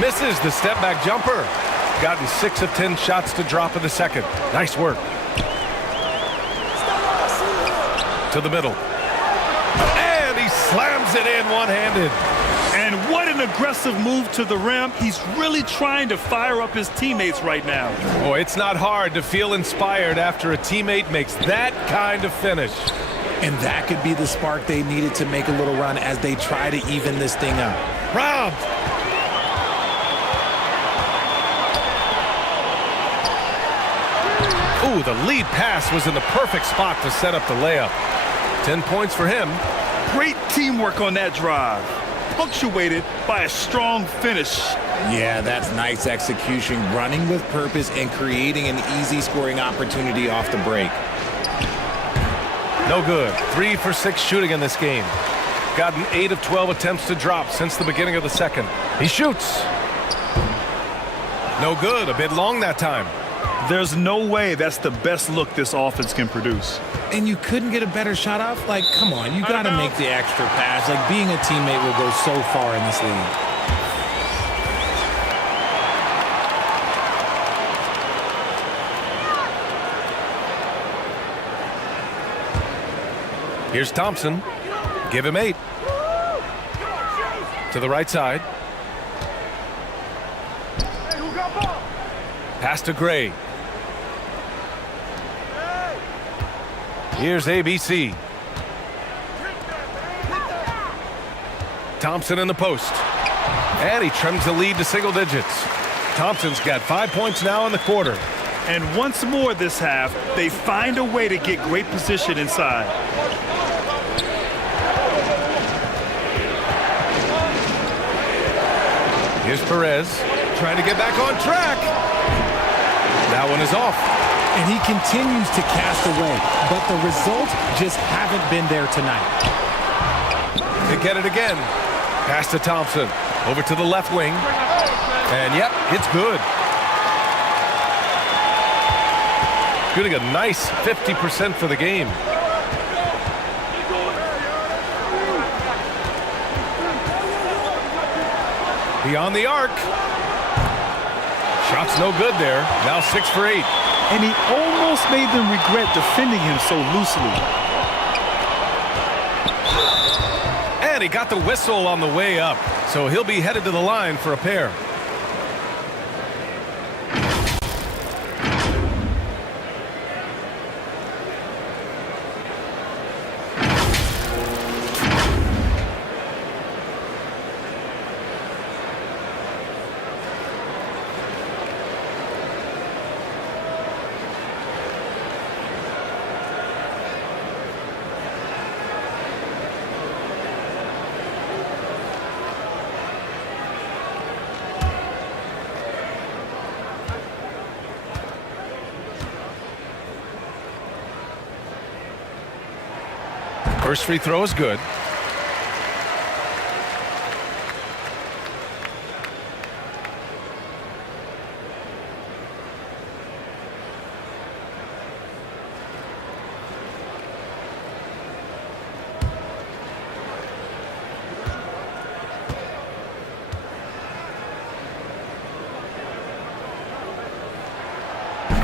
Misses the step back jumper. Gotten 6 of 10 shots to drop in the second. Nice work. To the middle. And he slams it in one-handed. And what an aggressive move to the rim. He's really trying to fire up his teammates right now. Boy, it's not hard to feel inspired after a teammate makes that kind of finish. And that could be the spark they needed to make a little run as they try to even this thing up. Robbed. Ooh, the lead pass was in the perfect spot to set up the layup. 10 points for him. Great teamwork on that drive, punctuated by a strong finish. Yeah, that's nice execution, running with purpose and creating an easy scoring opportunity off the break. No good. 3 for 6 shooting in this game. Gotten 8 of 12 attempts to drop since the beginning of the second. He shoots. No good. A bit long that time. There's no way that's the best look this offense can produce. And you couldn't get a better shot off? Like, come on, you got to make the extra pass. Like, being a teammate will go so far in this league. Here's Thompson. Give him 8. To the right side. Pass to Gray. Here's ABC. Thompson in the post. And he trims the lead to single digits. Thompson's got 5 points now in the quarter. And once more this half, they find a way to get great position inside. Here's Perez trying to get back on track. That one is off. And he continues to cast away, but the results just haven't been there tonight. They get it again. Pass to Thompson. Over to the left wing. And yep, it's good. Shooting a nice 50% for the game. Beyond the arc. Shot's no good there. Now 6 for 8. And he almost made them regret defending him so loosely. And he got the whistle on the way up. So he'll be headed to the line for a pair. First free throw is good.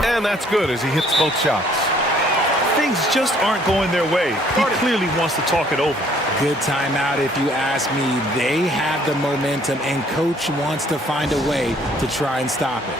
And that's good as he hits both shots. Things just aren't going their way. He clearly wants to talk it over. Good timeout if you ask me. They have the momentum, and coach wants to find a way to try and stop it.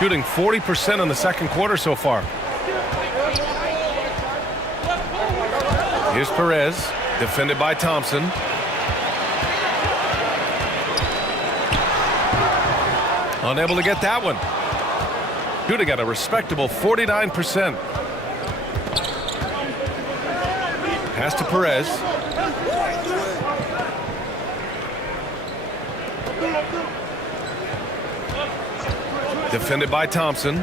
Shooting 40% in the second quarter so far. Here's Perez, defended by Thompson. Unable to get that one. Shooting at a respectable 49%. Pass to Perez. Defended by Thompson.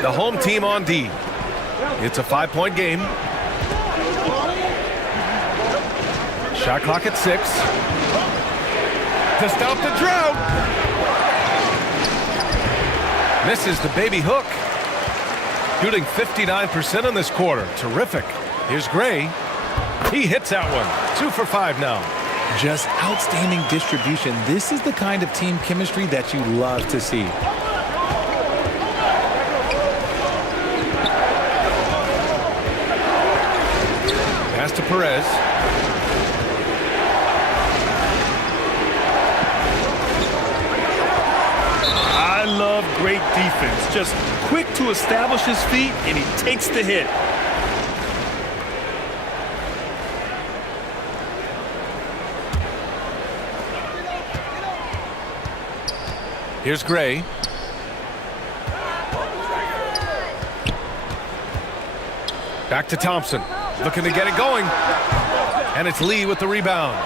The home team on D. It's a 5-point game. Shot clock at 6. To stop the drought. Misses the baby hook. Shooting 59% in this quarter. Terrific. Here's Gray. He hits that one. 2 for 5 now. Just outstanding distribution. This is the kind of team chemistry that you love to see. Pass to Perez. great defense. Just quick to establish his feet, and he takes the hit. Here's Gray. Back to Thompson. Looking to get it going. And it's Lee with the rebound.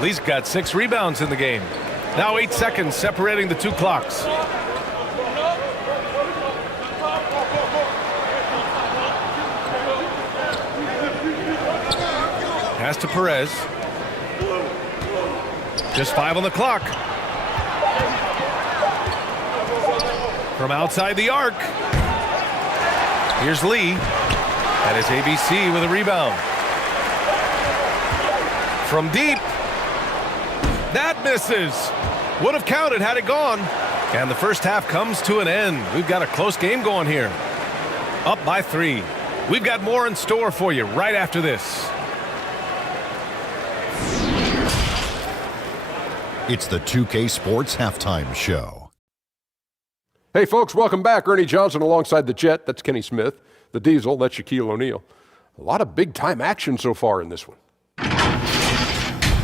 Lee's got 6 rebounds in the game. Now 8 seconds separating the two clocks. Pass to Perez. Just 5 on the clock. From outside the arc. Here's Lee. That is ABC with a rebound. From deep. That misses. Would have counted had it gone. And the first half comes to an end. We've got a close game going here. Up by 3. We've got more in store for you right after this. It's the 2K Sports Halftime Show. Hey, folks, welcome back. Ernie Johnson alongside the Jet. That's Kenny Smith. The Diesel, that's Shaquille O'Neal. A lot of big-time action so far in this one.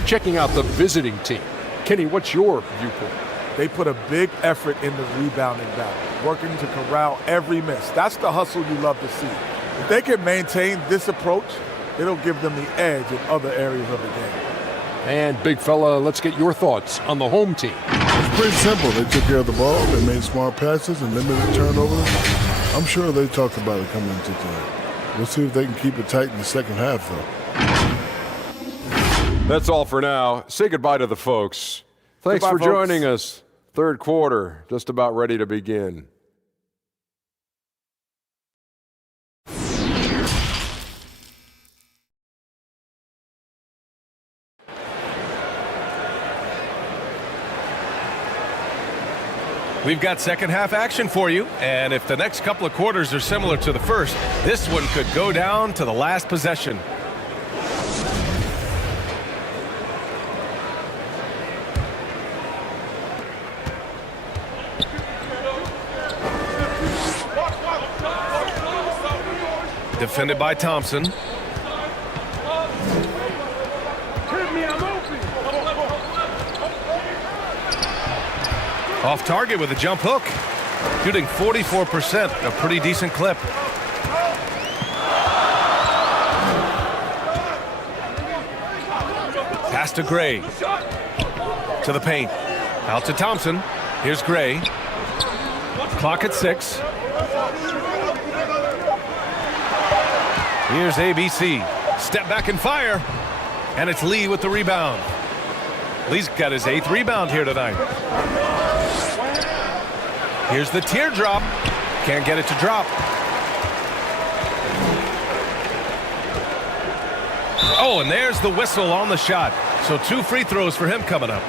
Checking out the visiting team. Kenny, what's your viewpoint? They put a big effort in the rebounding battle, working to corral every miss. That's the hustle you love to see. If they can maintain this approach, it'll give them the edge in other areas of the game. And, big fella, let's get your thoughts on the home team. It's pretty simple. They took care of the ball, they made smart passes, and limited turnovers. I'm sure they talked about it coming into tonight. We'll see if they can keep it tight in the second half, though. That's all for now. Say goodbye to the folks. Thanks Goodbye, for folks. joining us. Third quarter, just about ready to begin. We've got second half action for you, and if the next couple of quarters are similar to the first, this one could go down to the last possession. Defended by Thompson. Off target with a jump hook. Shooting 44%, a pretty decent clip. Pass to Gray. To the paint. Out to Thompson. Here's Gray. Clock at 6. Here's ABC. Step back and fire. And it's Lee with the rebound. Lee's got his 8th rebound here tonight. Here's the teardrop. Can't get it to drop. Oh, and there's the whistle on the shot. So 2 free throws for him coming up.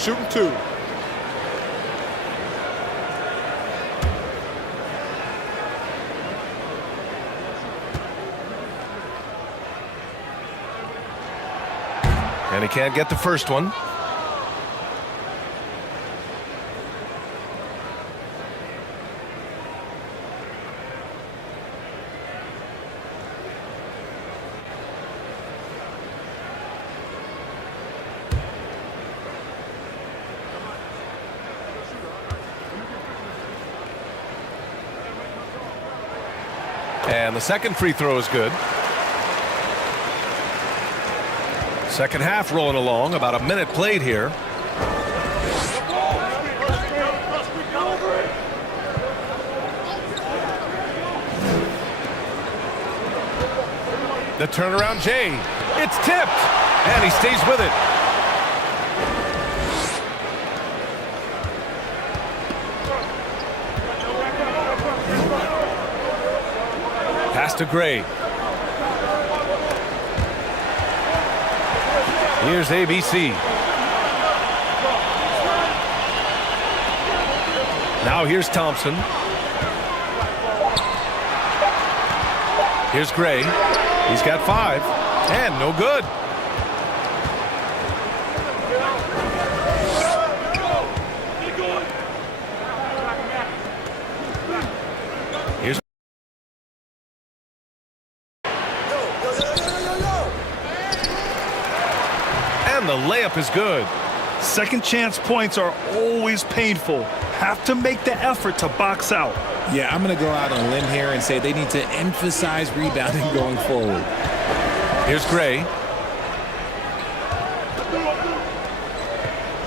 Shooting 2. And he can't get the first one. And the second free throw is good. Second half rolling along, about a minute played here. The turnaround Jay. It's tipped, and he stays with it. Pass to Gray. Here's ABC. Now here's Thompson. Here's Gray. He's got 5. And no good. Here's and the layup is good. Second chance points are always painful. Have to make the effort to box out. Yeah, I'm going to go out on a limb here and say they need to emphasize rebounding going forward. Here's Gray.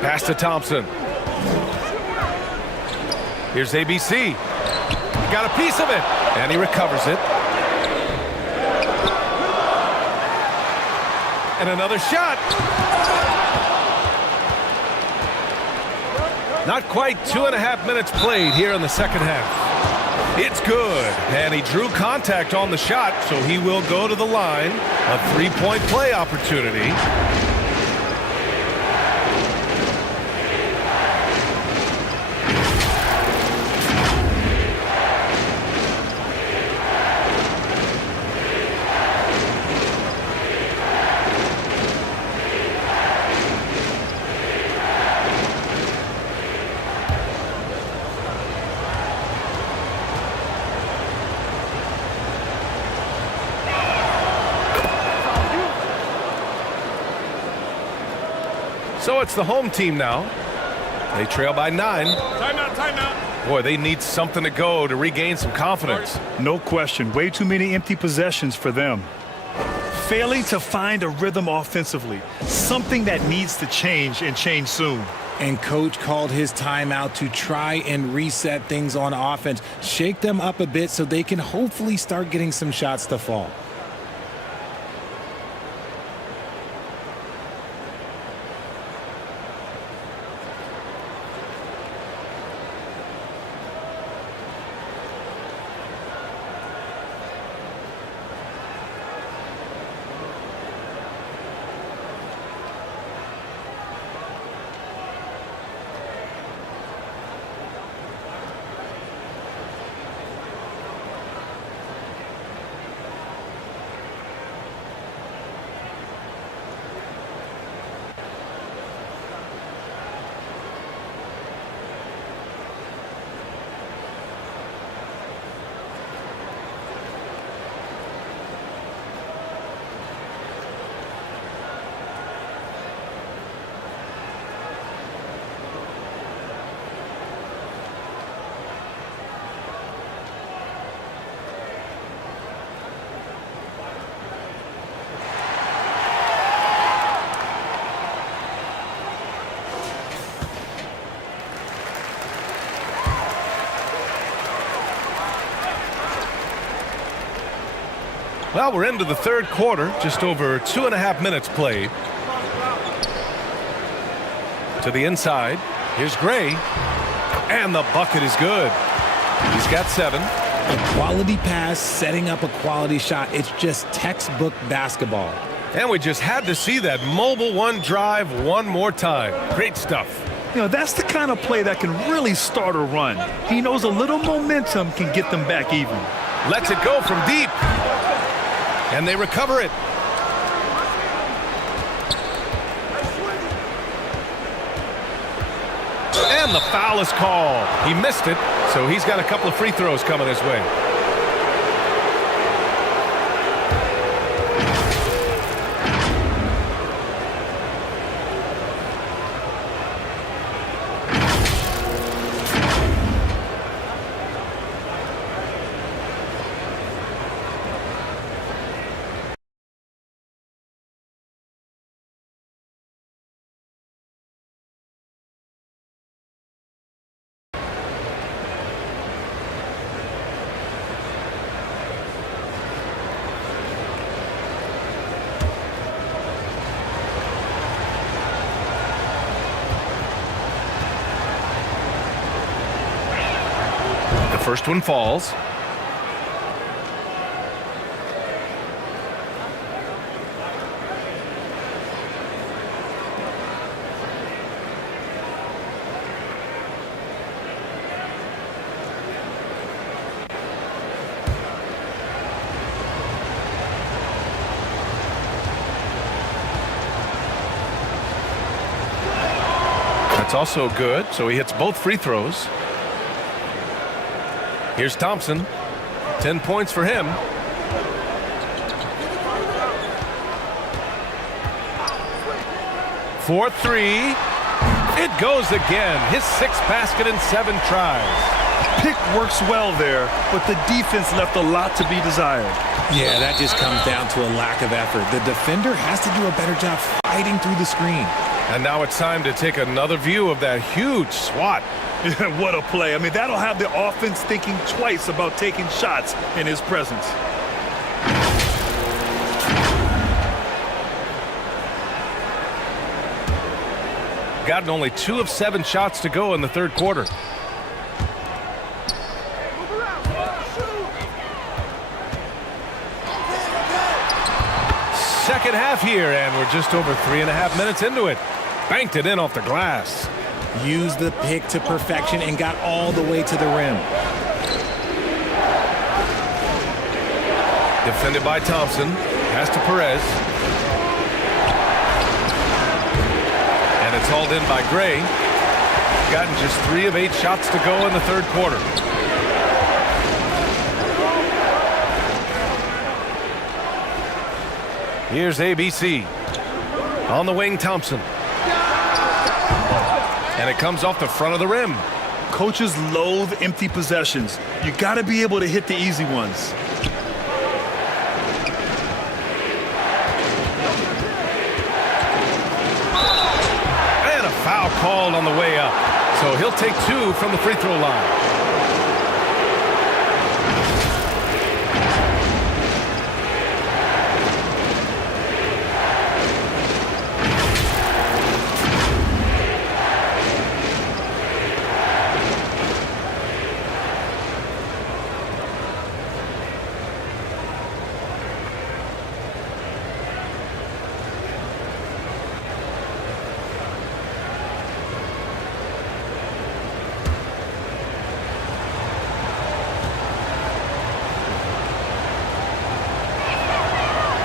Pass to Thompson. Here's ABC. He got a piece of it, and he recovers it. And another shot. Not quite 2.5 minutes played here in the second half. It's good, and he drew contact on the shot, so he will go to the line. A 3-point play opportunity. So it's the home team now. They trail by 9. Timeout, timeout. Boy, they need something to go to regain some confidence. No question. Way too many empty possessions for them. Failing to find a rhythm offensively. Something that needs to change and change soon. And coach called his timeout to try and reset things on offense. Shake them up a bit so they can hopefully start getting some shots to fall. Well, we're into the third quarter, just over 2.5 minutes played. To the inside, here's Gray, and the bucket is good. He's got 7. A quality pass, setting up a quality shot. It's just textbook basketball. And we just had to see that mobile one drive one more time. Great stuff. You know, that's the kind of play that can really start a run. He knows a little momentum can get them back even. Lets it go from deep. And they recover it. And the foul is called. He missed it, so he's got a couple of free throws coming his way. First one falls. That's also good, so he hits both free throws. Here's Thompson. 10 points for him. For three. It goes again. His 6th basket in 7 tries. Pick works well there, but the defense left a lot to be desired. Yeah, that just comes down to a lack of effort. The defender has to do a better job fighting through the screen. And now it's time to take another view of that huge swat. What a play. I mean, that'll have the offense thinking twice about taking shots in his presence. Gotten only 2 of 7 shots to go in the 3rd quarter. Second half here, and we're just over 3.5 minutes into it. Banked it in off the glass. Used the pick to perfection and got all the way to the rim. Defended by Thompson. Pass to Perez. And it's hauled in by Gray. Gotten just 3 of 8 shots to go in the 3rd quarter. Here's ABC. On the wing, Thompson. And it comes off the front of the rim. Coaches loathe empty possessions. You got to be able to hit the easy ones. And a foul called on the way up. So he'll take 2 from the free throw line.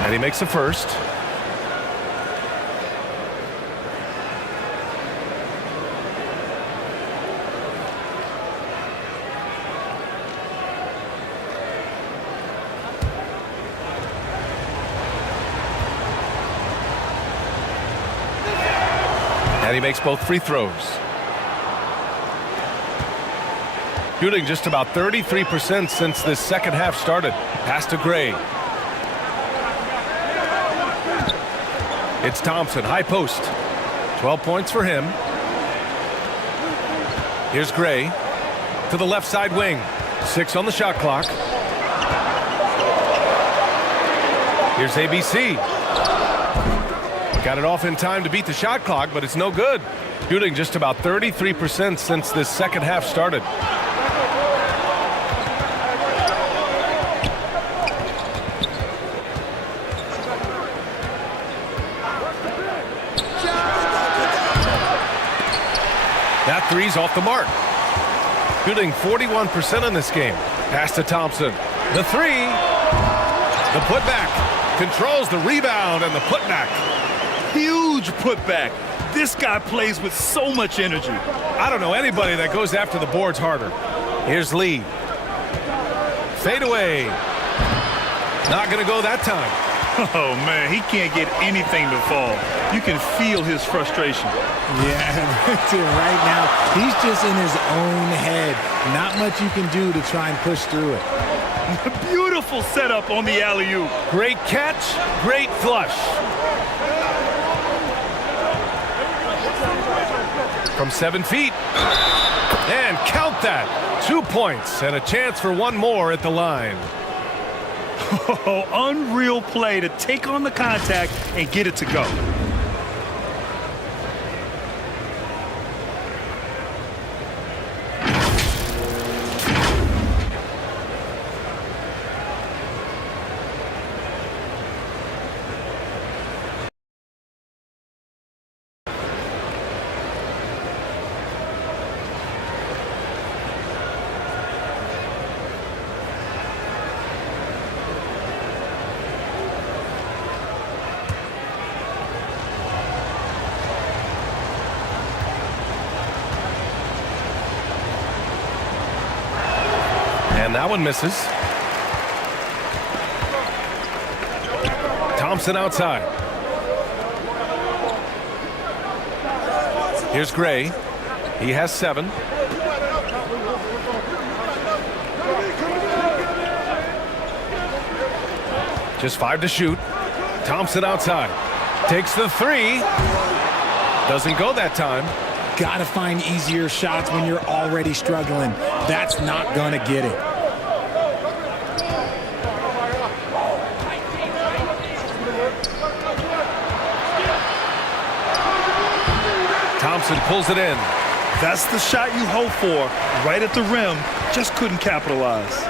And he makes the first. And he makes both free throws. Shooting just about 33% since this 2nd half started. Pass to Gray. It's Thompson, high post. 12 points for him. Here's Gray to the left side wing. 6 on the shot clock. Here's ABC. Got it off in time to beat the shot clock, but it's no good. Shooting just about 33% since this 2nd half started. That three's off the mark. Shooting 41% in this game. Pass to Thompson. The three. The putback. Controls the rebound and the putback. Huge putback. This guy plays with so much energy. I don't know anybody that goes after the boards harder. Here's Lee. Fade away. Not going to go that time. Oh, man, he can't get anything to fall. You can feel his frustration. Yeah, right now, he's just in his own head. Not much you can do to try and push through it. Beautiful setup on the alley-oop. Great catch, great flush. From 7 feet. And count that. 2 points and a chance for one more at the line. Oh, unreal play to take on the contact and get it to go. And that one misses. Thompson outside. Here's Gray. He has 7. Just 5 to shoot. Thompson outside. Takes the 3. Doesn't go that time. Gotta find easier shots when you're already struggling. That's not gonna get it. Thompson pulls it in. That's the shot you hope for, right at the rim. Just couldn't capitalize.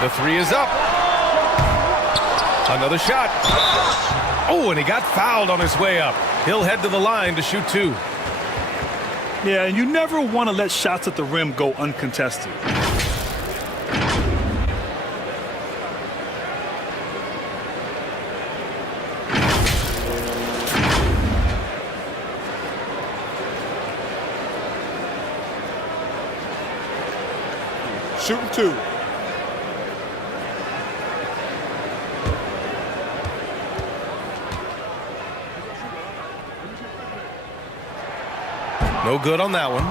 The 3 is up. Another shot. Oh, and he got fouled on his way up. He'll head to the line to shoot 2. Yeah, and you never want to let shots at the rim go uncontested. Shooting 2. No good on that one.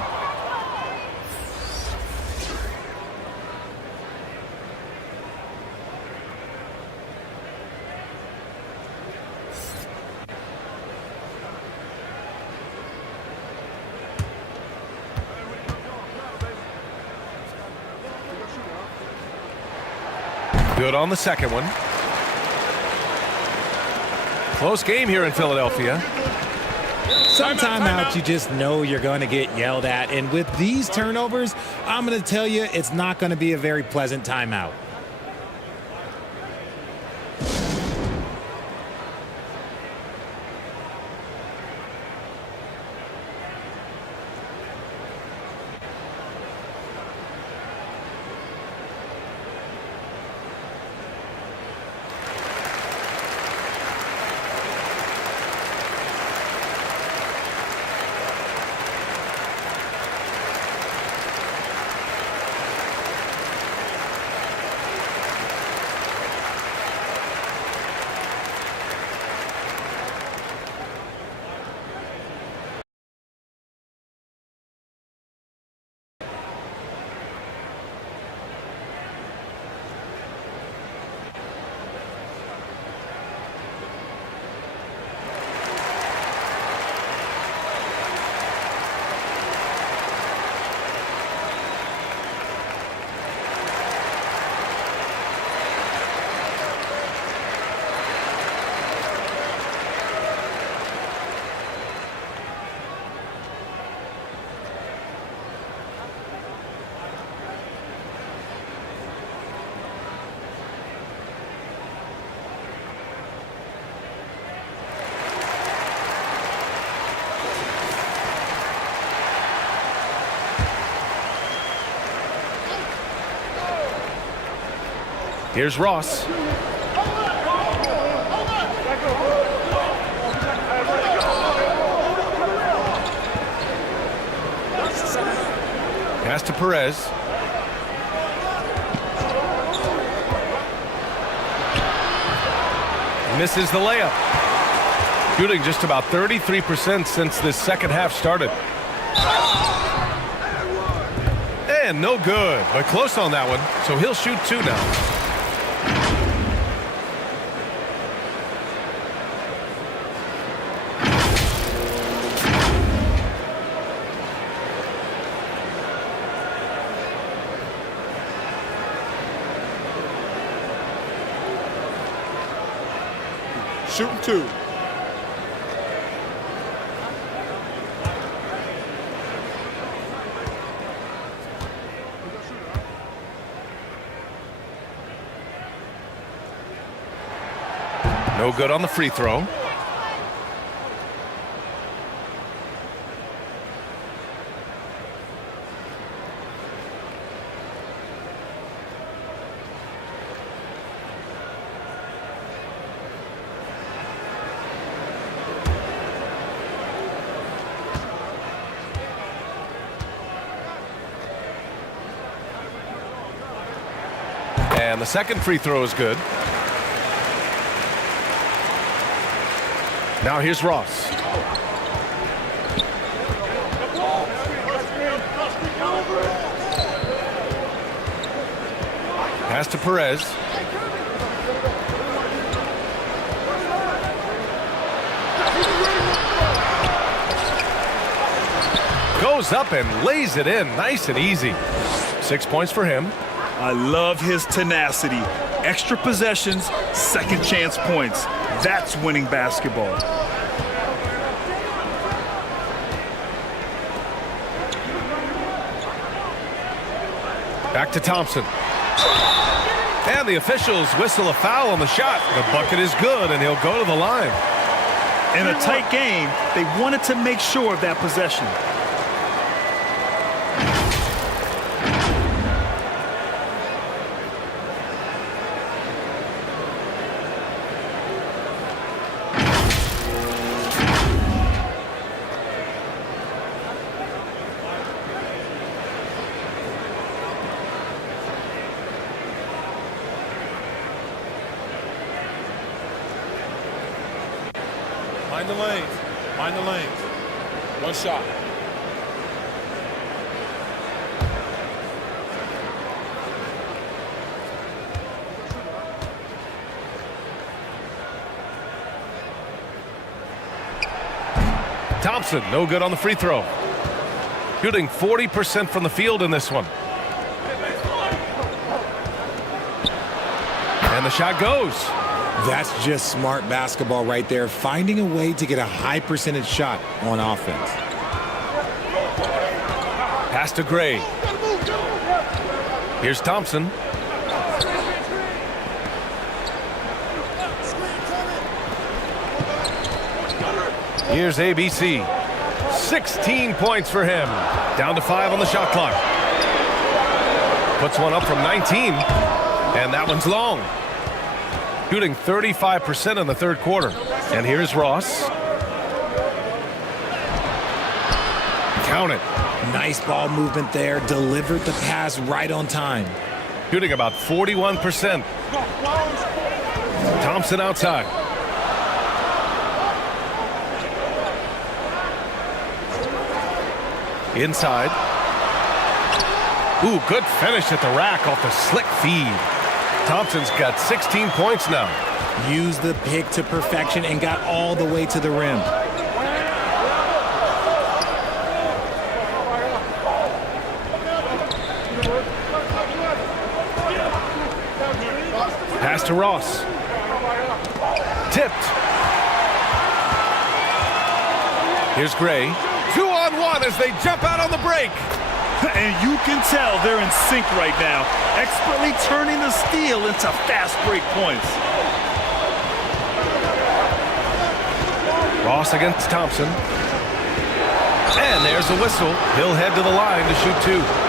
Good on the second one. Close game here in Philadelphia. Some timeouts you just know you're going to get yelled at. And with these turnovers, I'm going to tell you it's not going to be a very pleasant timeout. Here's Ross. Pass to Perez. Misses the layup. Shooting just about 33% since this second half started. And no good, but close on that one, so he'll shoot 2 now. Shooting 2. No good on the free throw. And the second free throw is good. Now here's Ross. Pass to Perez. Goes up and lays it in nice and easy. 6 points for him. I love his tenacity. Extra possessions, second chance points. That's winning basketball. Back to Thompson. And the officials whistle a foul on the shot. The bucket is good, and he'll go to the line. In a tight game, they wanted to make sure of that possession. Mind the lanes. Mind the lanes. One shot. Thompson, no good on the free throw. Shooting 40% from the field in this one. And the shot goes. That's just smart basketball right there, finding a way to get a high percentage shot on offense. Pass to Gray. Here's Thompson. Here's ABC. 16 points for him. Down to 5 on the shot clock. Puts one up from 19. And that one's long. Shooting 35% in the third quarter. And here's Ross. Count it. Nice ball movement there. Delivered the pass right on time. Shooting about 41%. Thompson outside. Inside. Ooh, good finish at the rack off the slick feed. Thompson's got 16 points now. Used the pick to perfection and got all the way to the rim. Pass to Ross. Tipped. Here's Gray. 2-on-1 as they jump out on the break. And you can tell they're in sync right now, expertly turning the steal into fast break points. Ross against Thompson. And there's a whistle. He'll head to the line to shoot 2.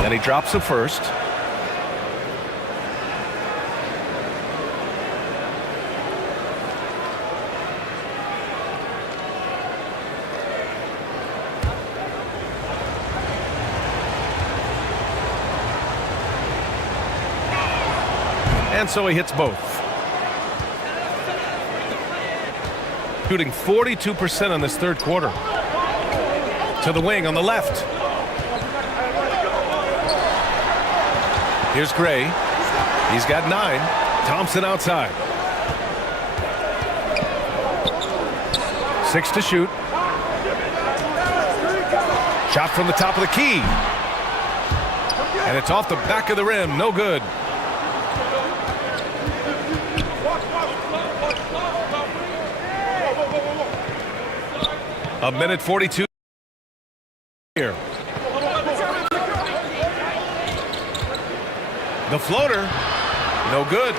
And he drops the first. And so he hits both. Shooting 42% in this third quarter. To the wing on the left. Here's Gray. He's got 9. Thompson outside. 6 to shoot. Shot from the top of the key. And it's off the back of the rim. No good. A minute 42 here. The floater, no good.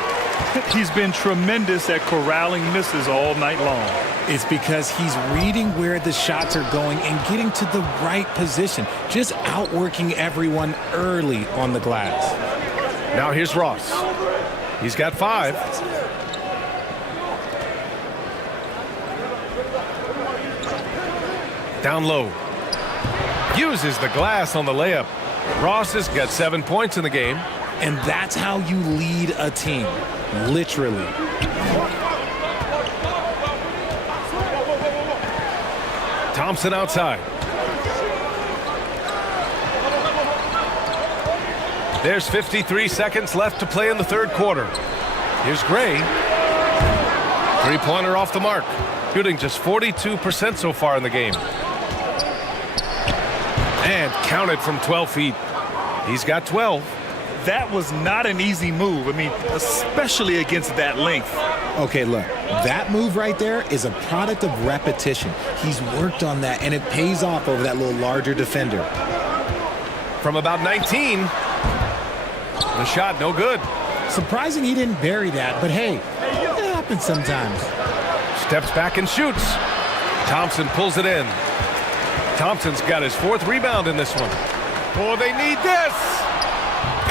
He's been tremendous at corralling misses all night long. It's because he's reading where the shots are going and getting to the right position, just outworking everyone early on the glass. Now here's Ross. He's got 5. Down low. Uses the glass on the layup. Ross has got 7 points in the game. And that's how you lead a team, literally. Thompson outside. There's 53 seconds left to play in the third quarter. Here's Gray. Three-pointer off the mark. Shooting just 42% so far in the game. And counted from 12 feet. He's got 12. That was not an easy move. I mean, especially against that length. Okay, look, that move right there is a product of repetition. He's worked on that, and it pays off over that little larger defender. From about 19, the shot no good. Surprising he didn't bury that, but hey, it happens sometimes. Steps back and shoots. Thompson pulls it in. Thompson's got his 4th rebound in this one. Oh, they need this.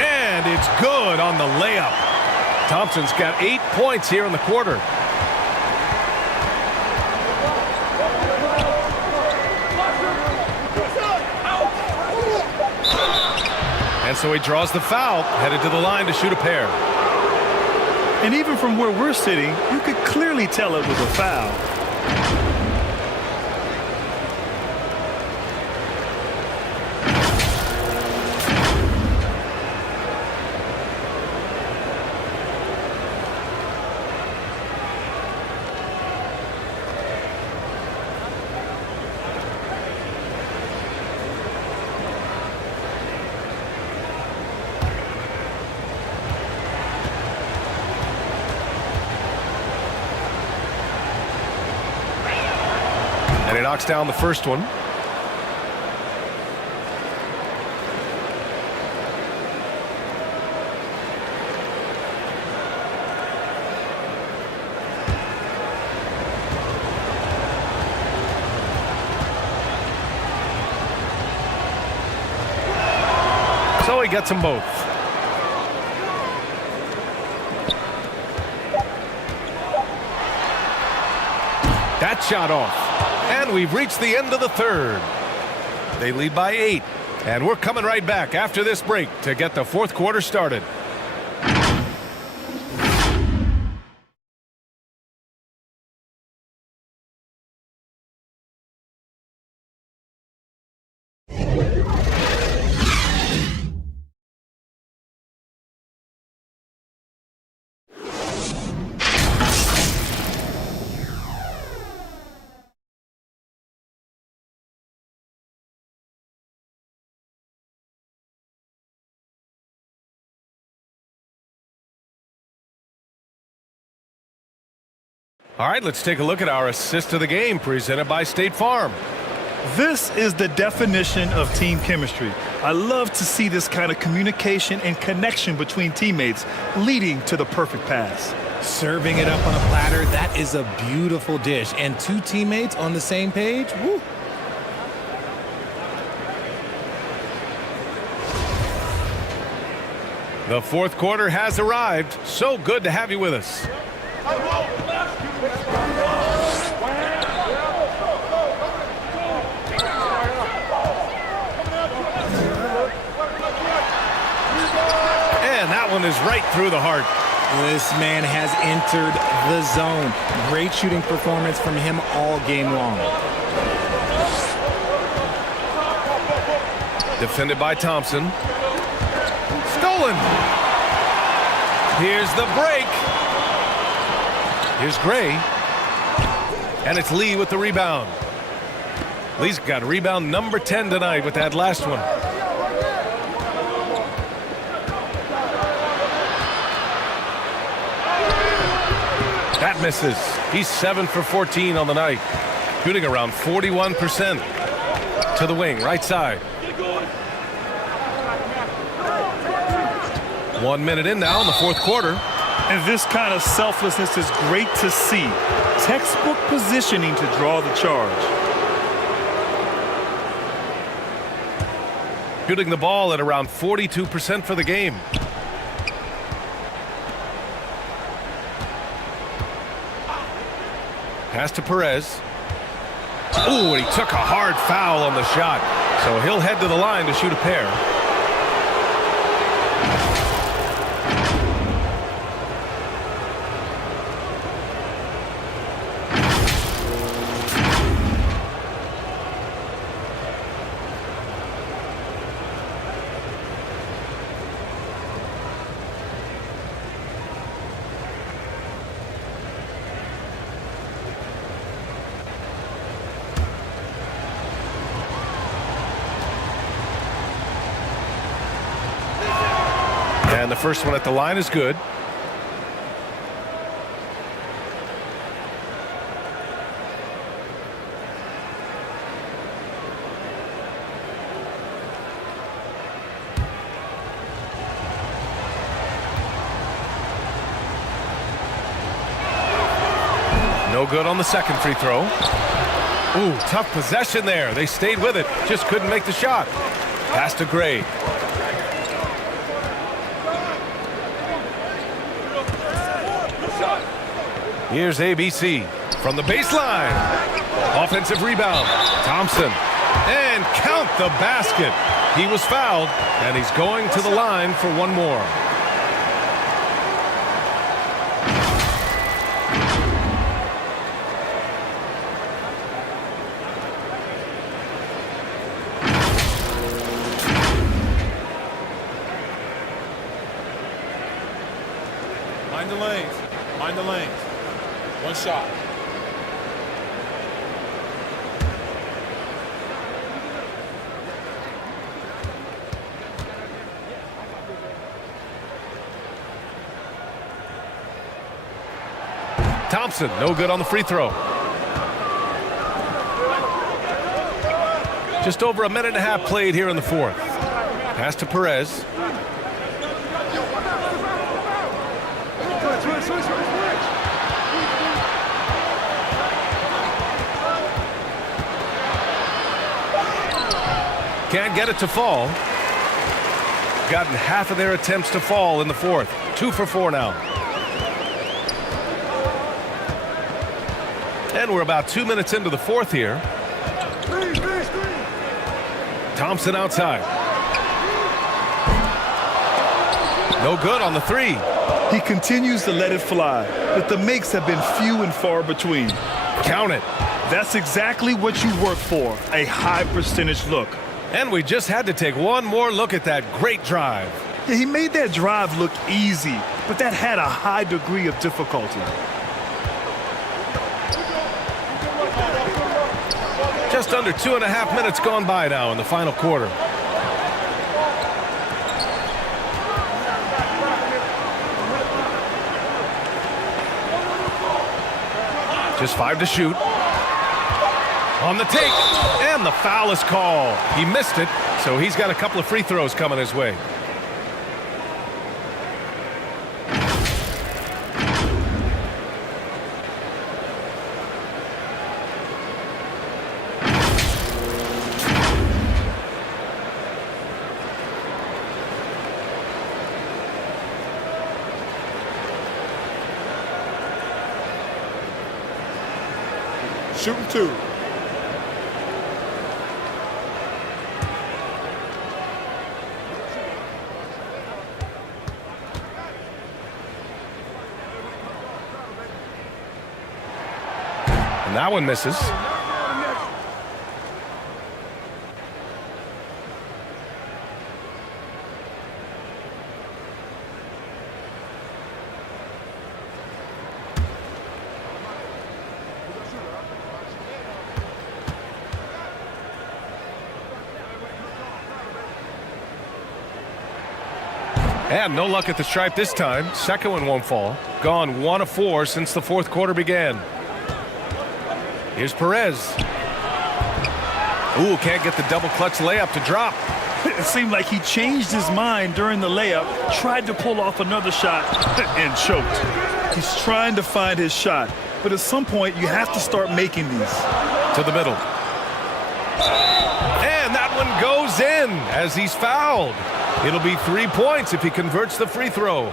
And it's good on the layup. Thompson's got 8 points here in the quarter. And so he draws the foul, headed to the line to shoot a pair. And even from where we're sitting, you could clearly tell it was a foul. And he knocks down the first one. So he gets them both. That shot off. And we've reached the end of the third. They lead by 8. And we're coming right back after this break to get the fourth quarter started. All right, let's take a look at our assist of the game presented by State Farm. This is the definition of team chemistry. I love to see this kind of communication and connection between teammates leading to the perfect pass. Serving it up on a platter, that is a beautiful dish. And 2 teammates on the same page, woo. The fourth quarter has arrived. So good to have you with us. And that one is right through the heart. This man has entered the zone. Great shooting performance from him all game long. Defended by Thompson. Stolen. Here's the break. Here's Gray. And it's Lee with the rebound. Lee's got rebound number 10 tonight with that last one. That misses. He's 7 for 14 on the night. Shooting around 41%. To the wing, right side. 1 minute in now in the fourth quarter. And this kind of selflessness is great to see. Textbook positioning to draw the charge. Shooting the ball at around 42% for the game. Pass to Perez. Ooh, and he took a hard foul on the shot. So he'll head to the line to shoot a pair. And the first one at the line is good. No good on the second free throw. Ooh, tough possession there. They stayed with it. Just couldn't make the shot. Pass to Gray. Here's ABC from the baseline. Offensive rebound. Thompson. And count the basket. He was fouled, and he's going to the line for one more. Mind the lanes. Mind the lanes. One shot. Thompson, no good on the free throw. Just over a minute and a half played here in the fourth. Pass to Perez. Can't get it to fall. Gotten half of their attempts to fall in the fourth. 2 for 4 now. And we're about 2 minutes into the fourth here. Thompson outside. No good on the three. He continues to let it fly, but the makes have been few and far between. Count it. That's exactly what you work for, a high percentage look. And we just had to take one more look at that great drive. Yeah, he made that drive look easy, but that had a high degree of difficulty. Just under 2.5 minutes gone by now in the final quarter. Just 5 to shoot. On the take, and the foul is called. He missed it, so he's got a couple of free throws coming his way. Shooting 2. And that one misses. And no luck at the stripe this time. Second one won't fall. Gone 1 of 4 since the fourth quarter began. Here's Perez. Ooh, can't get the double clutch layup to drop. It seemed like he changed his mind during the layup, tried to pull off another shot, and choked. He's trying to find his shot, but at some point you have to start making these. To the middle. And that one goes in as he's fouled. It'll be 3 points if he converts the free throw.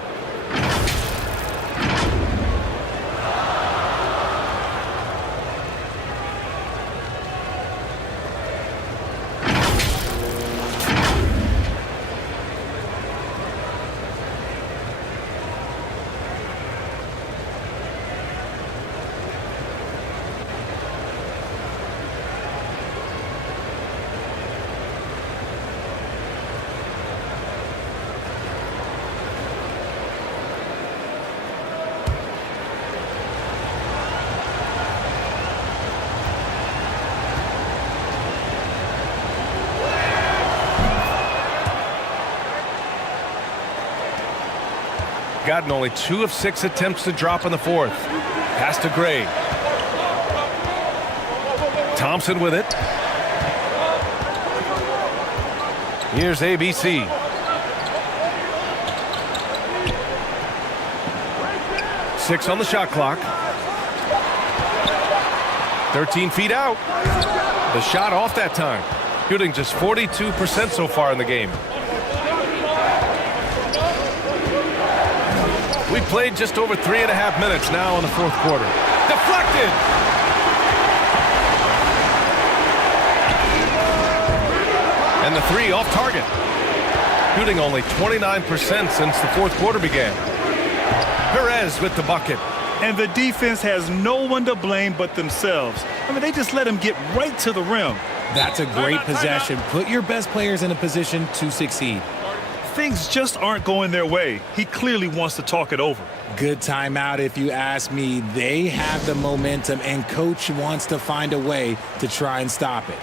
Gotten only 2 of 6 attempts to drop in the fourth. Pass to Gray. Thompson with it. Here's ABC. Six on the shot clock. 13 feet out. The shot off that time. Shooting just 42% so far in the game. We played just over 3.5 minutes now in the fourth quarter. Deflected! And the three off target. Shooting only 29% since the fourth quarter began. Perez with the bucket. And the defense has no one to blame but themselves. I mean, they just let him get right to the rim. That's a great possession. Put your best players in a position to succeed. Things just aren't going their way. He clearly wants to talk it over. Good timeout if you ask me. They have the momentum, and coach wants to find a way to try and stop it.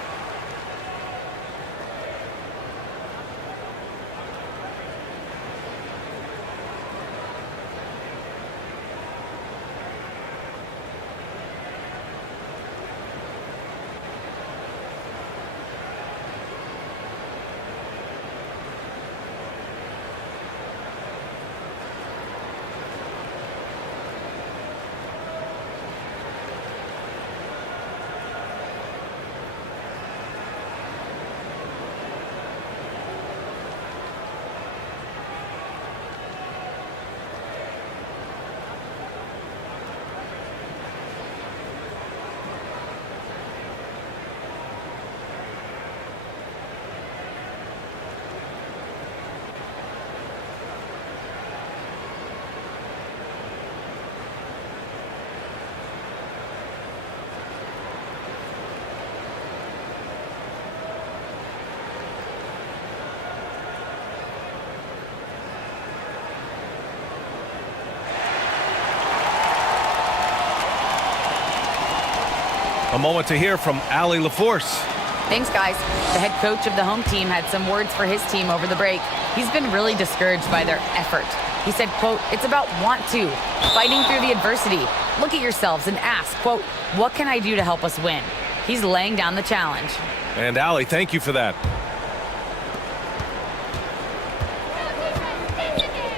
A moment to hear from Allie LaForce. Thanks, guys. The head coach of the home team had some words for his team over the break. He's been really discouraged by their effort. He said, quote, "It's about want to, fighting through the adversity. Look at yourselves and ask, quote, what can I do to help us win?" He's laying down the challenge. And Allie, thank you for that.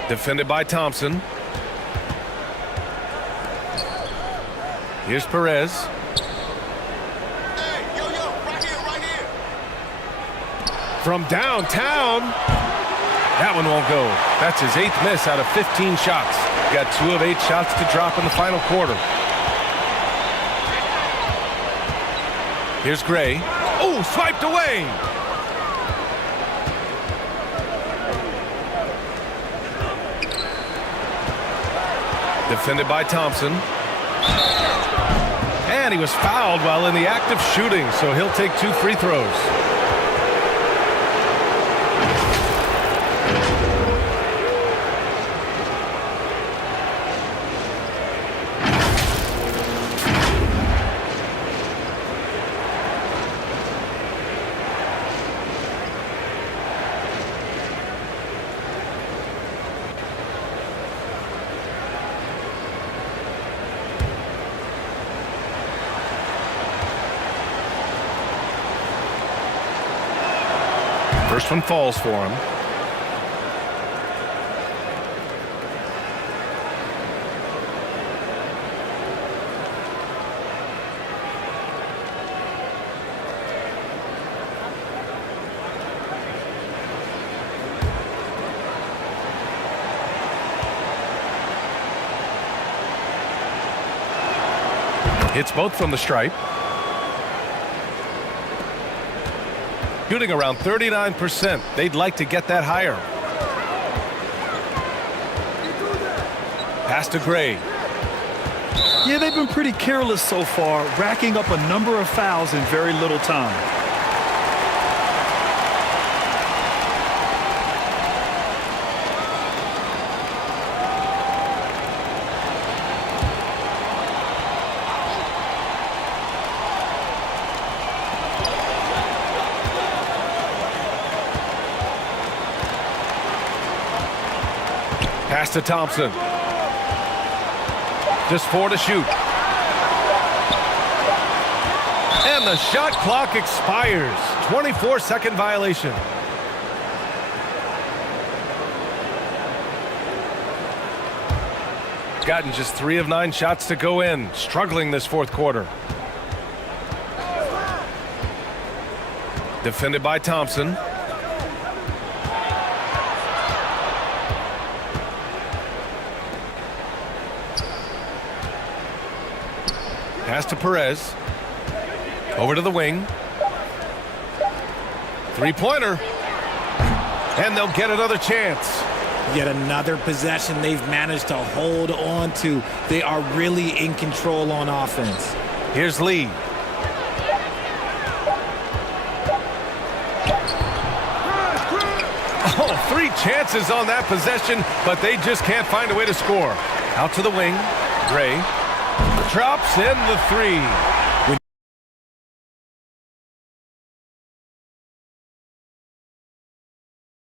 Defended by Thompson. Here's Perez. From downtown. That one won't go. That's his 8th miss out of 15 shots. Got 2 of 8 shots to drop in the final quarter. Here's Gray. Oh, swiped away. Defended by Thompson. And he was fouled while in the act of shooting, so he'll take 2 free throws. First one falls for him. Hits both from the stripe. Shooting around 39%. They'd like to get that higher. Pass to Gray. Yeah, they've been pretty careless so far, racking up a number of fouls in very little time. Pass to Thompson. Just 4 to shoot. And the shot clock expires. 24-second violation. Gotten just 3 of 9 shots to go in. Struggling this fourth quarter. Defended by Thompson. Pass to Perez. Over to the wing. Three-pointer. And they'll get another chance. Yet another possession they've managed to hold on to. They are really in control on offense. Here's Lee. Oh, 3 chances on that possession, but they just can't find a way to score. Out to the wing. Gray drops in the 3.